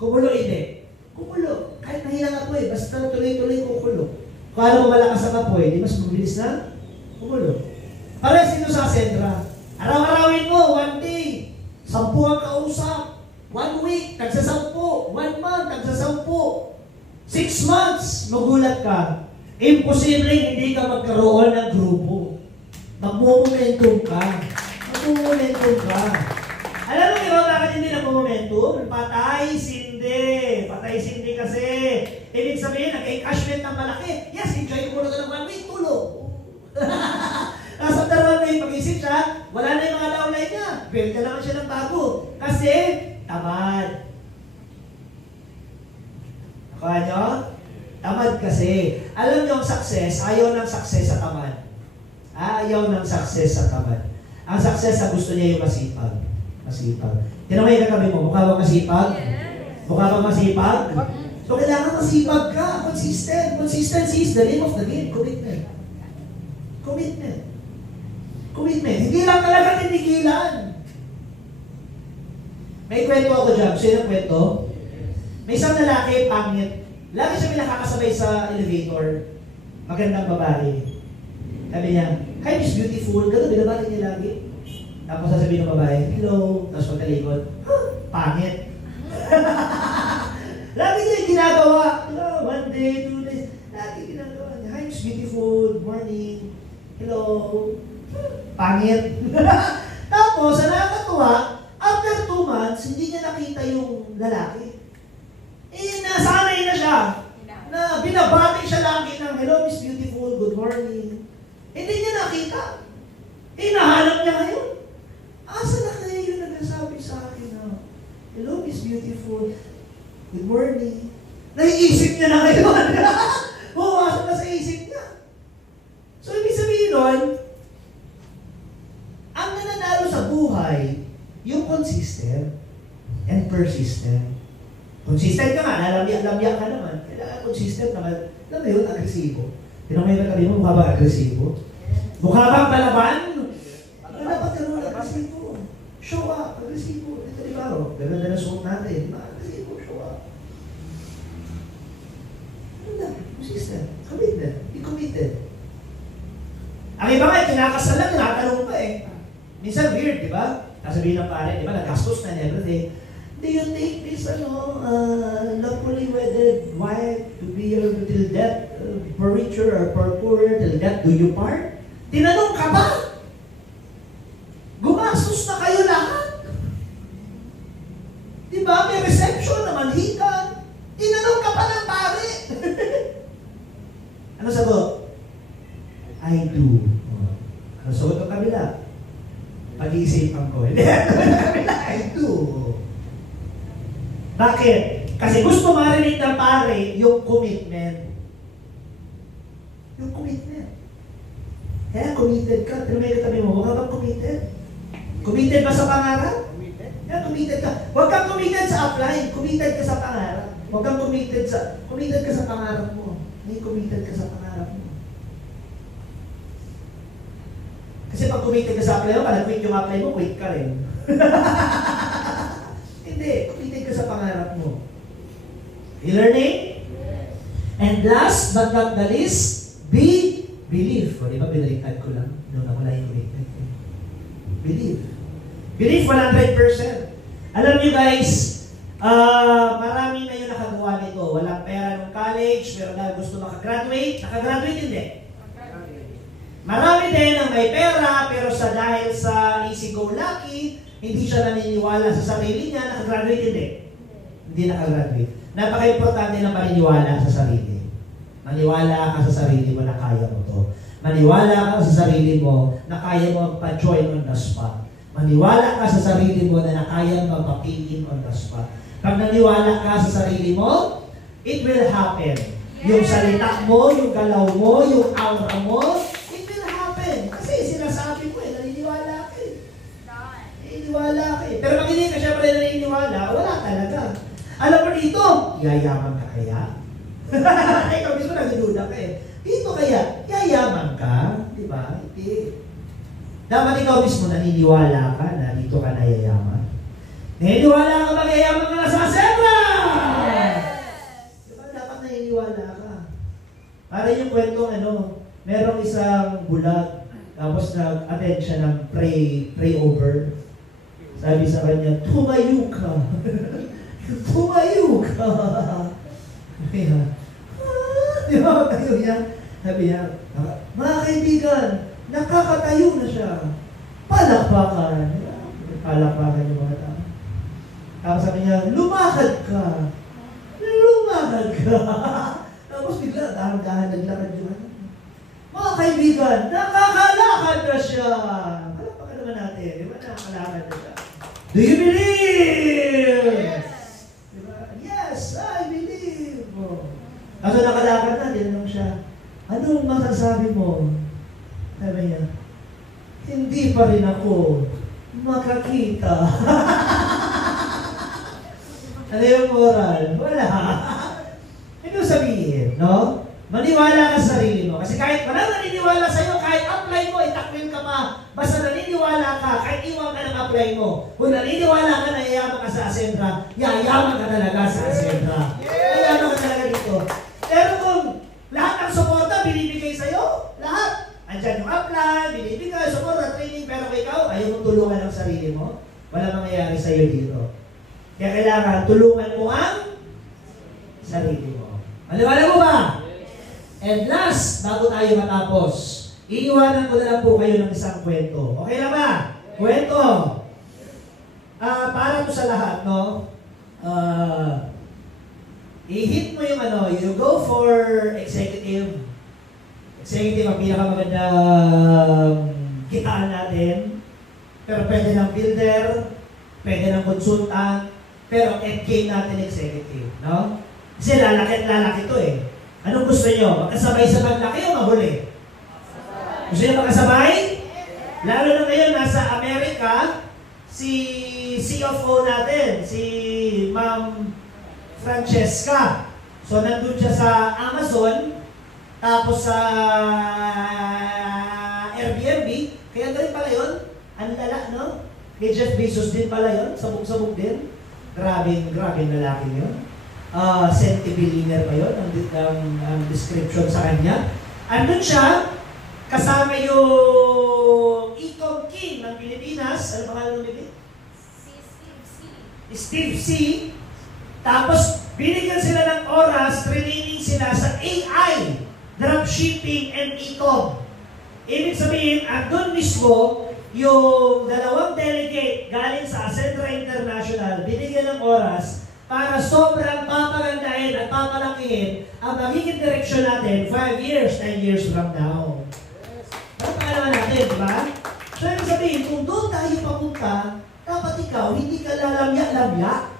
Kumulo hindi. Kumulo. Kahit nahinang ako apoy, basta tuloy-tuloy kukulo. Kung alam mo malakas ang apoy, di mas mabilis na kumulo. Para sino sa Sentra? Araw-arawin mo, 1 day, 10 ang kausap. 1 week, tagsa-10. 1 month, tagsa-10. 6 months, magulat ka. Imposible hindi ka magkaroon ng grupo. Magmumomentum ka. Magmumomentum ka. Alam mo ikaw bakit hindi nagmumomentum? Patay-sindi. Patay-sindi kasi. Ibig sabihin, nag-encashment ng malaki. Yes, enjoy mo na ng 1 week, tulog. Tapos ang dalawang day, pag-isip siya, wala na yung mga downline niya. Build na naman siya ng bago. Kasi, tamad. Nakuha nyo? Tamad kasi. Alam nyo ang success, ayaw ng success sa tamad. Ayaw ng success sa tamad. Ang success sa gusto niya yung masipag. Masipag. Tinamay ka kami mo, mukha bang masipag? Yes. Mukha bang masipag? So kailangan masipag ka. Consistent. Consistency is the name of the game. Commitment. Commitment. Commitment. Hindi lang talaga tinigilan. May kwento ako dyan. Gusto yun ang kwento? May isang lalaki, pangit. Lagi siya may nakakasabay sa elevator. Magandang babae. Sabi niya, hi Miss Beautiful. Gano'n, binabati niya lagi. Tapos sasabihin ng babae, hello. Tapos pagkalikod, pangit. Lagi niya yung ginagawa. 1 day, 2 days. Lagi ginagawa niya. Hi Miss Beautiful. Good morning. Hello. Pangit. Tapos, ang nakakatuwa, after 2 months, hindi niya nakita yung lalaki. Nasanay na siya. Na binabati siya lagi ng, hello Miss Beautiful, good morning. Hindi niya nakita. Nahanap niya ngayon. Asa na kayo yung nagsasabi sa akin na, hello Miss Beautiful, good morning. Naiisip niya na ngayon. Bumasok na sa isip niya. So, ibig sabihin nun, ang nananalo sa buhay, yung consistent and persistent. Consistent ka nga, lamya ka naman. Kailangan consistent naman. Alam mo yun, agresibo. Tinamay ka kami mo, mukha ba agresibo? Mukha bang palaban? Dapat ganun, agresibo. Show up, agresibo. Ito di ba, ganda na suot natin. Agresibo, show up. Ano na? Consistent. Committed. Be committed. Ang iba nga, kinakasal lang, tinatanong pa eh. Minsan weird, di ba? Kasabihin ng pare, di ba, nagastos na and everything. Do you take this, lawfully wedded wife to be your till death, for richer or for poorer, till death do you part? Tinanong ka ba? Gumastos na kayo lahat. Di ba? May reception na manhikan. Tinanong ka pa ng pare. Ano sagot? I do. Ano sagot ng kabila? Pag-iisipan ko. I do. Bakit? Kasi gusto marinig ng pare yung commitment. Yung commitment. Kaya committed ka. Pero may katabi mo, huwag ka bang committed? Committed ba sa pangarap? Kaya committed ka. Huwag kang committed sa upline. Committed ka sa pangarap. Huwag kang committed ka sa pangarap mo. May committed ka sa pangarap mo. Kasi pag committed ka sa apply mo, pag quit yung apply mo, quit ka rin. Hindi, committed ka sa pangarap mo. You learning? And last but not the least, believe. O, di ba, binaliktad ko lang. Noon ako lang yung commitment. Believe. Believe 100%. Alam niyo guys, marami na yung nakagawa nito. Walang pera ng college, pero na gusto makagraduate. Nakagraduate hindi. Marami din ang may pera, pero dahil sa easy-go-lucky, hindi siya naniniwala sa sarili niya, nakagraduate hindi. Hindi nakagraduate. Napaka-importante na maniniwala sa sarili. Maniwala ka sa sarili mo na kaya mo to. Maniwala ka sa sarili mo na kaya mo magpa-join on the spot. Maniwala ka sa sarili mo na kaya mo magpa-pin on the spot. Pag naniwala ka sa sarili mo, it will happen. Yung salita mo, yung galaw mo, yung aura mo, it will happen. Kasi sinasabi ko naniniwala ka naniniwala ka Pero pag hindi ka syempre naniniwala, wala talaga. Alam mo dito, yayaman ka kaya? Ikaw mismo nagdududa ka Dito kaya, yayaman ka? Di ba? Hindi. Dapat ikaw mismo naniniwala ka na dito ka na yayaman. Naniniwala ka ba yayaman ka na sa Sentra? Di ba dapat naniniwala naniniwala ka. Para yung kwentong merong isang bulag, tapos nag-attend siya ng pray over. Sabi sa kanya, tumayo ka. Tumayo ka. Sabi niya, di ba tayo niya? Sabi niya, mga kaibigan, nakakatayo na siya. Palakpakan. Palakpakan yung mga tao. Tapos sabi niya, lumakad ka. Lumakad ka. Tapos bigla, dahan-dahan naglakad yun. Mga kaibigan, nakakalakad na siya. Palakpakan naman natin. Di ba nakakalakad na siya? Do you believe? Yes. Diba? Yes, I believe. Kaso nakalakad na, tinanong siya, anong masasabi mo? Sabi niya, hindi pa rin ako makakita. Ano yung moral? Wala. Ano sabihin, no? Maniwala ka sa sarili mo. Kasi kahit walang naniniwala sa'yo, kahit apply mo, itakwil ka pa. Basta naniniwala ka, kahit iwan ka ng apply mo. Kung naniniwala ka na yayaman ka sa Ascendra, yayaman ka talaga sa Ascendra. Yayaman ka talaga dito. Pero kung lahat ng suporta binibigay sa'yo, lahat. Andyan yung apply, binibigay, suporta, training, pero ikaw, ayaw mong tulungan ang sarili mo, wala mangyayari sa'yo dito. Kaya kailangan tulungan mo ang sarili mo. Maliwala mo ba? And last, bago tayo matapos, iiwanan ko na lang po kayo ng isang kwento. Okay lang ba? Kwento. Para to sa lahat, no? I-hit mo yung you go for executive. Executive ang pinakamagandang kitaan natin. Pero pwede ng builder, pwede ng consultant, pero end game natin executive, no? Kasi lalaki to eh. Anong gusto nyo? Magkasabay sa paglaki o mahuli? Gusto nyo magkasabay? Lalo na ngayon, nasa Amerika, si CFO natin, si Ma'am Francesca. So, nandun siya sa Amazon, tapos sa Airbnb. Kaya galing pala yun. Ang lala, no? Kay Jeff Bezos din pala yun. Sabog-sabog din. Grabing lalaki yun. Centibillionaire pa yun, ang description sa kanya. Andun siya, kasama yung Ecom King ng Pilipinas. Ano pangalan ng Pilipinas? Steve C. Tapos, binigyan sila ng oras, training sila sa AI, dropshipping, and Ecom. Ibig sabihin, andun mismo, yung dalawang delegate galing sa Ascendra International, binigyan ng oras para sobrang papagandahin at papalakihin ang magiging direksyon natin 5 years, 10 years from now. Ano pa natin, di ba? So, ibig sabihin, kung doon tayo papunta, dapat ikaw, hindi ka lalamya-lamya.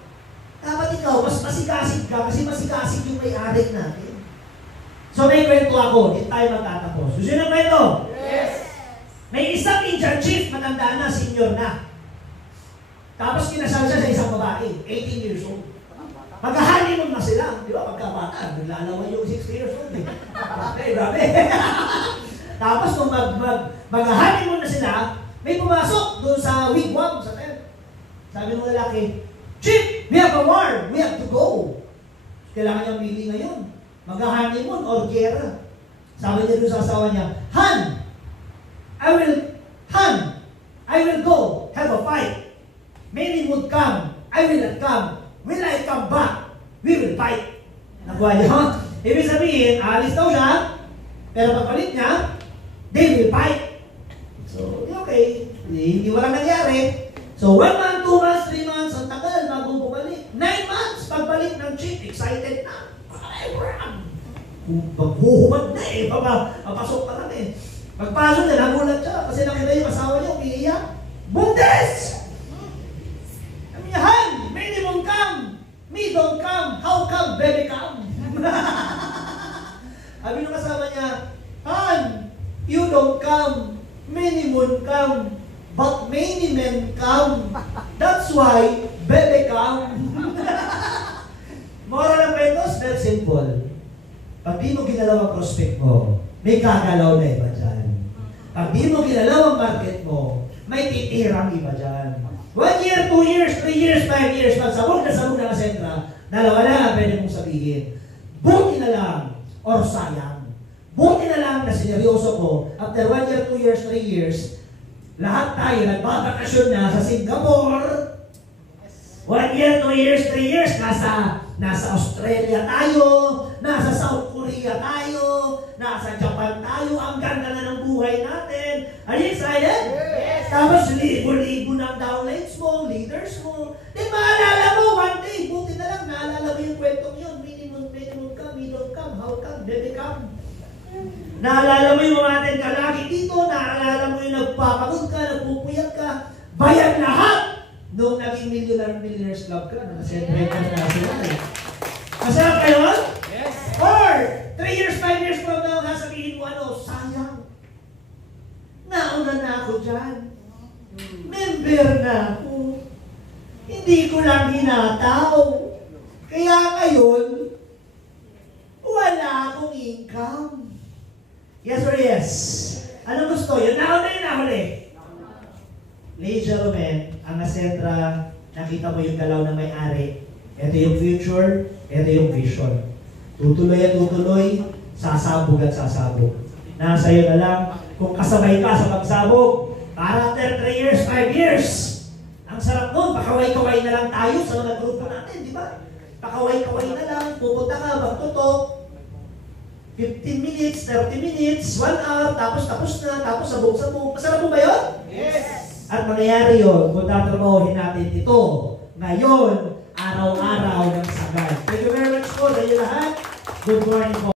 Dapat ikaw, mas masigasig ka, kasi masigasig yung may-ari natin. So, may kwento ako, hindi tayo magtatapos. Gusto nyo ng kwento? Yes. May isang Indian chief, matanda na, senior na. Tapos kinasal siya sa isang babae, 18 years old. Mag-honeymoon na sila, di ba? Pagkabata, naglalaman yung 60 years old. Grabe. Tapos kung mag-honeymoon na sila, may pumasok doon sa wigwam, sa tent. Sabi ng lalaki, Chief, we have a war, we have to go. Kailangan niyang pili ngayon. Mag-honeymoon or gera. Sabi niya doon sa asawa niya, Han, I will go, have a fight. Many would come, I will not come. Will I come back? We will fight. Nakuha niyo? Ibig sabihin, alis daw siya, pero pagpalit niya, they will fight. So, okay. Hindi walang nangyari. So, 1 month, 2 months, 3 months, ang tagal, bago bumalik. 9 months, pagbalik ng chief, excited na. Maghuhumad na eh, papasok pa lang eh. Pagpasok na, nagulat siya, kasi nakita yung asawa niya, umiiyak. Bundes! Han, many won't come. Me don't come. How come, baby come? Sabi nung kasama niya, Han, you don't come. Many won't come. But many men come. That's why, baby come. Moral ng kwento, very simple. Pag di mo ginalaw ang prospect mo, may gagalaw na iba dyan. Pag di mo ginalaw ang market mo, may titirang iba dyan. 1 year, 2 years, 3 years, 5 years, pag sabog na Ascendra, dalawa lang ang pwede mong sabihin. Buti na lang, or sayang. Buti na lang na sineryoso ko, after 1 year, 2 years, 3 years, lahat tayo nagbabakasyon na sa Singapore. 1 year, 2 years, 3 years, nasa Australia tayo, nasa South Korea tayo, nasa Japan tayo, ang ganda na ng buhay natin. Are you excited? Yes. Tapos libo-libo ng downlines mo, leaders mo. Then maalala mo, one day, buti na lang, naalala mo yung kwentong yun. Minimum come, middle come, how come, baby come. Naalala mo yung mga ating kalagi dito, naalala mo yung nagpapagod ka, nagpupuyat ka, bayad lahat nung naging millionaires club ka, nag-celebrate ka na sila. Masarap kayo? Yes. Or, 3 years, 5 years from now, sasabihin mo ano, sayang. Nauna na ako dyan. Member na ako. Hindi ko lang hinataw. Kaya ngayon, wala akong income. Yes or yes? Anong gusto? Yun na yun nahuli. Ladies and gentlemen, ang Asentra, nakita mo yung galaw na may-ari. Ito yung future, ito yung vision. Tutuloy at tutuloy, sasabog at sasabog. Nasa iyo na lang, kung kasabay ka sa pagsabog, para after 3 years, 5 years, ang sarap nun, pakaway-kaway na lang tayo sa mga grupo natin, di ba? Pakaway-kaway na lang, pupunta ka, magtutok, 15 minutes, 30 minutes, 1 hour, tapos na, tapos sabog-sabog. Masarap mo ba yun? Yes. At mangyayari yun kung tatrabahohin natin ito ngayon, araw-araw ng sagad. Thank you very much po sa inyo lahat. Good morning po.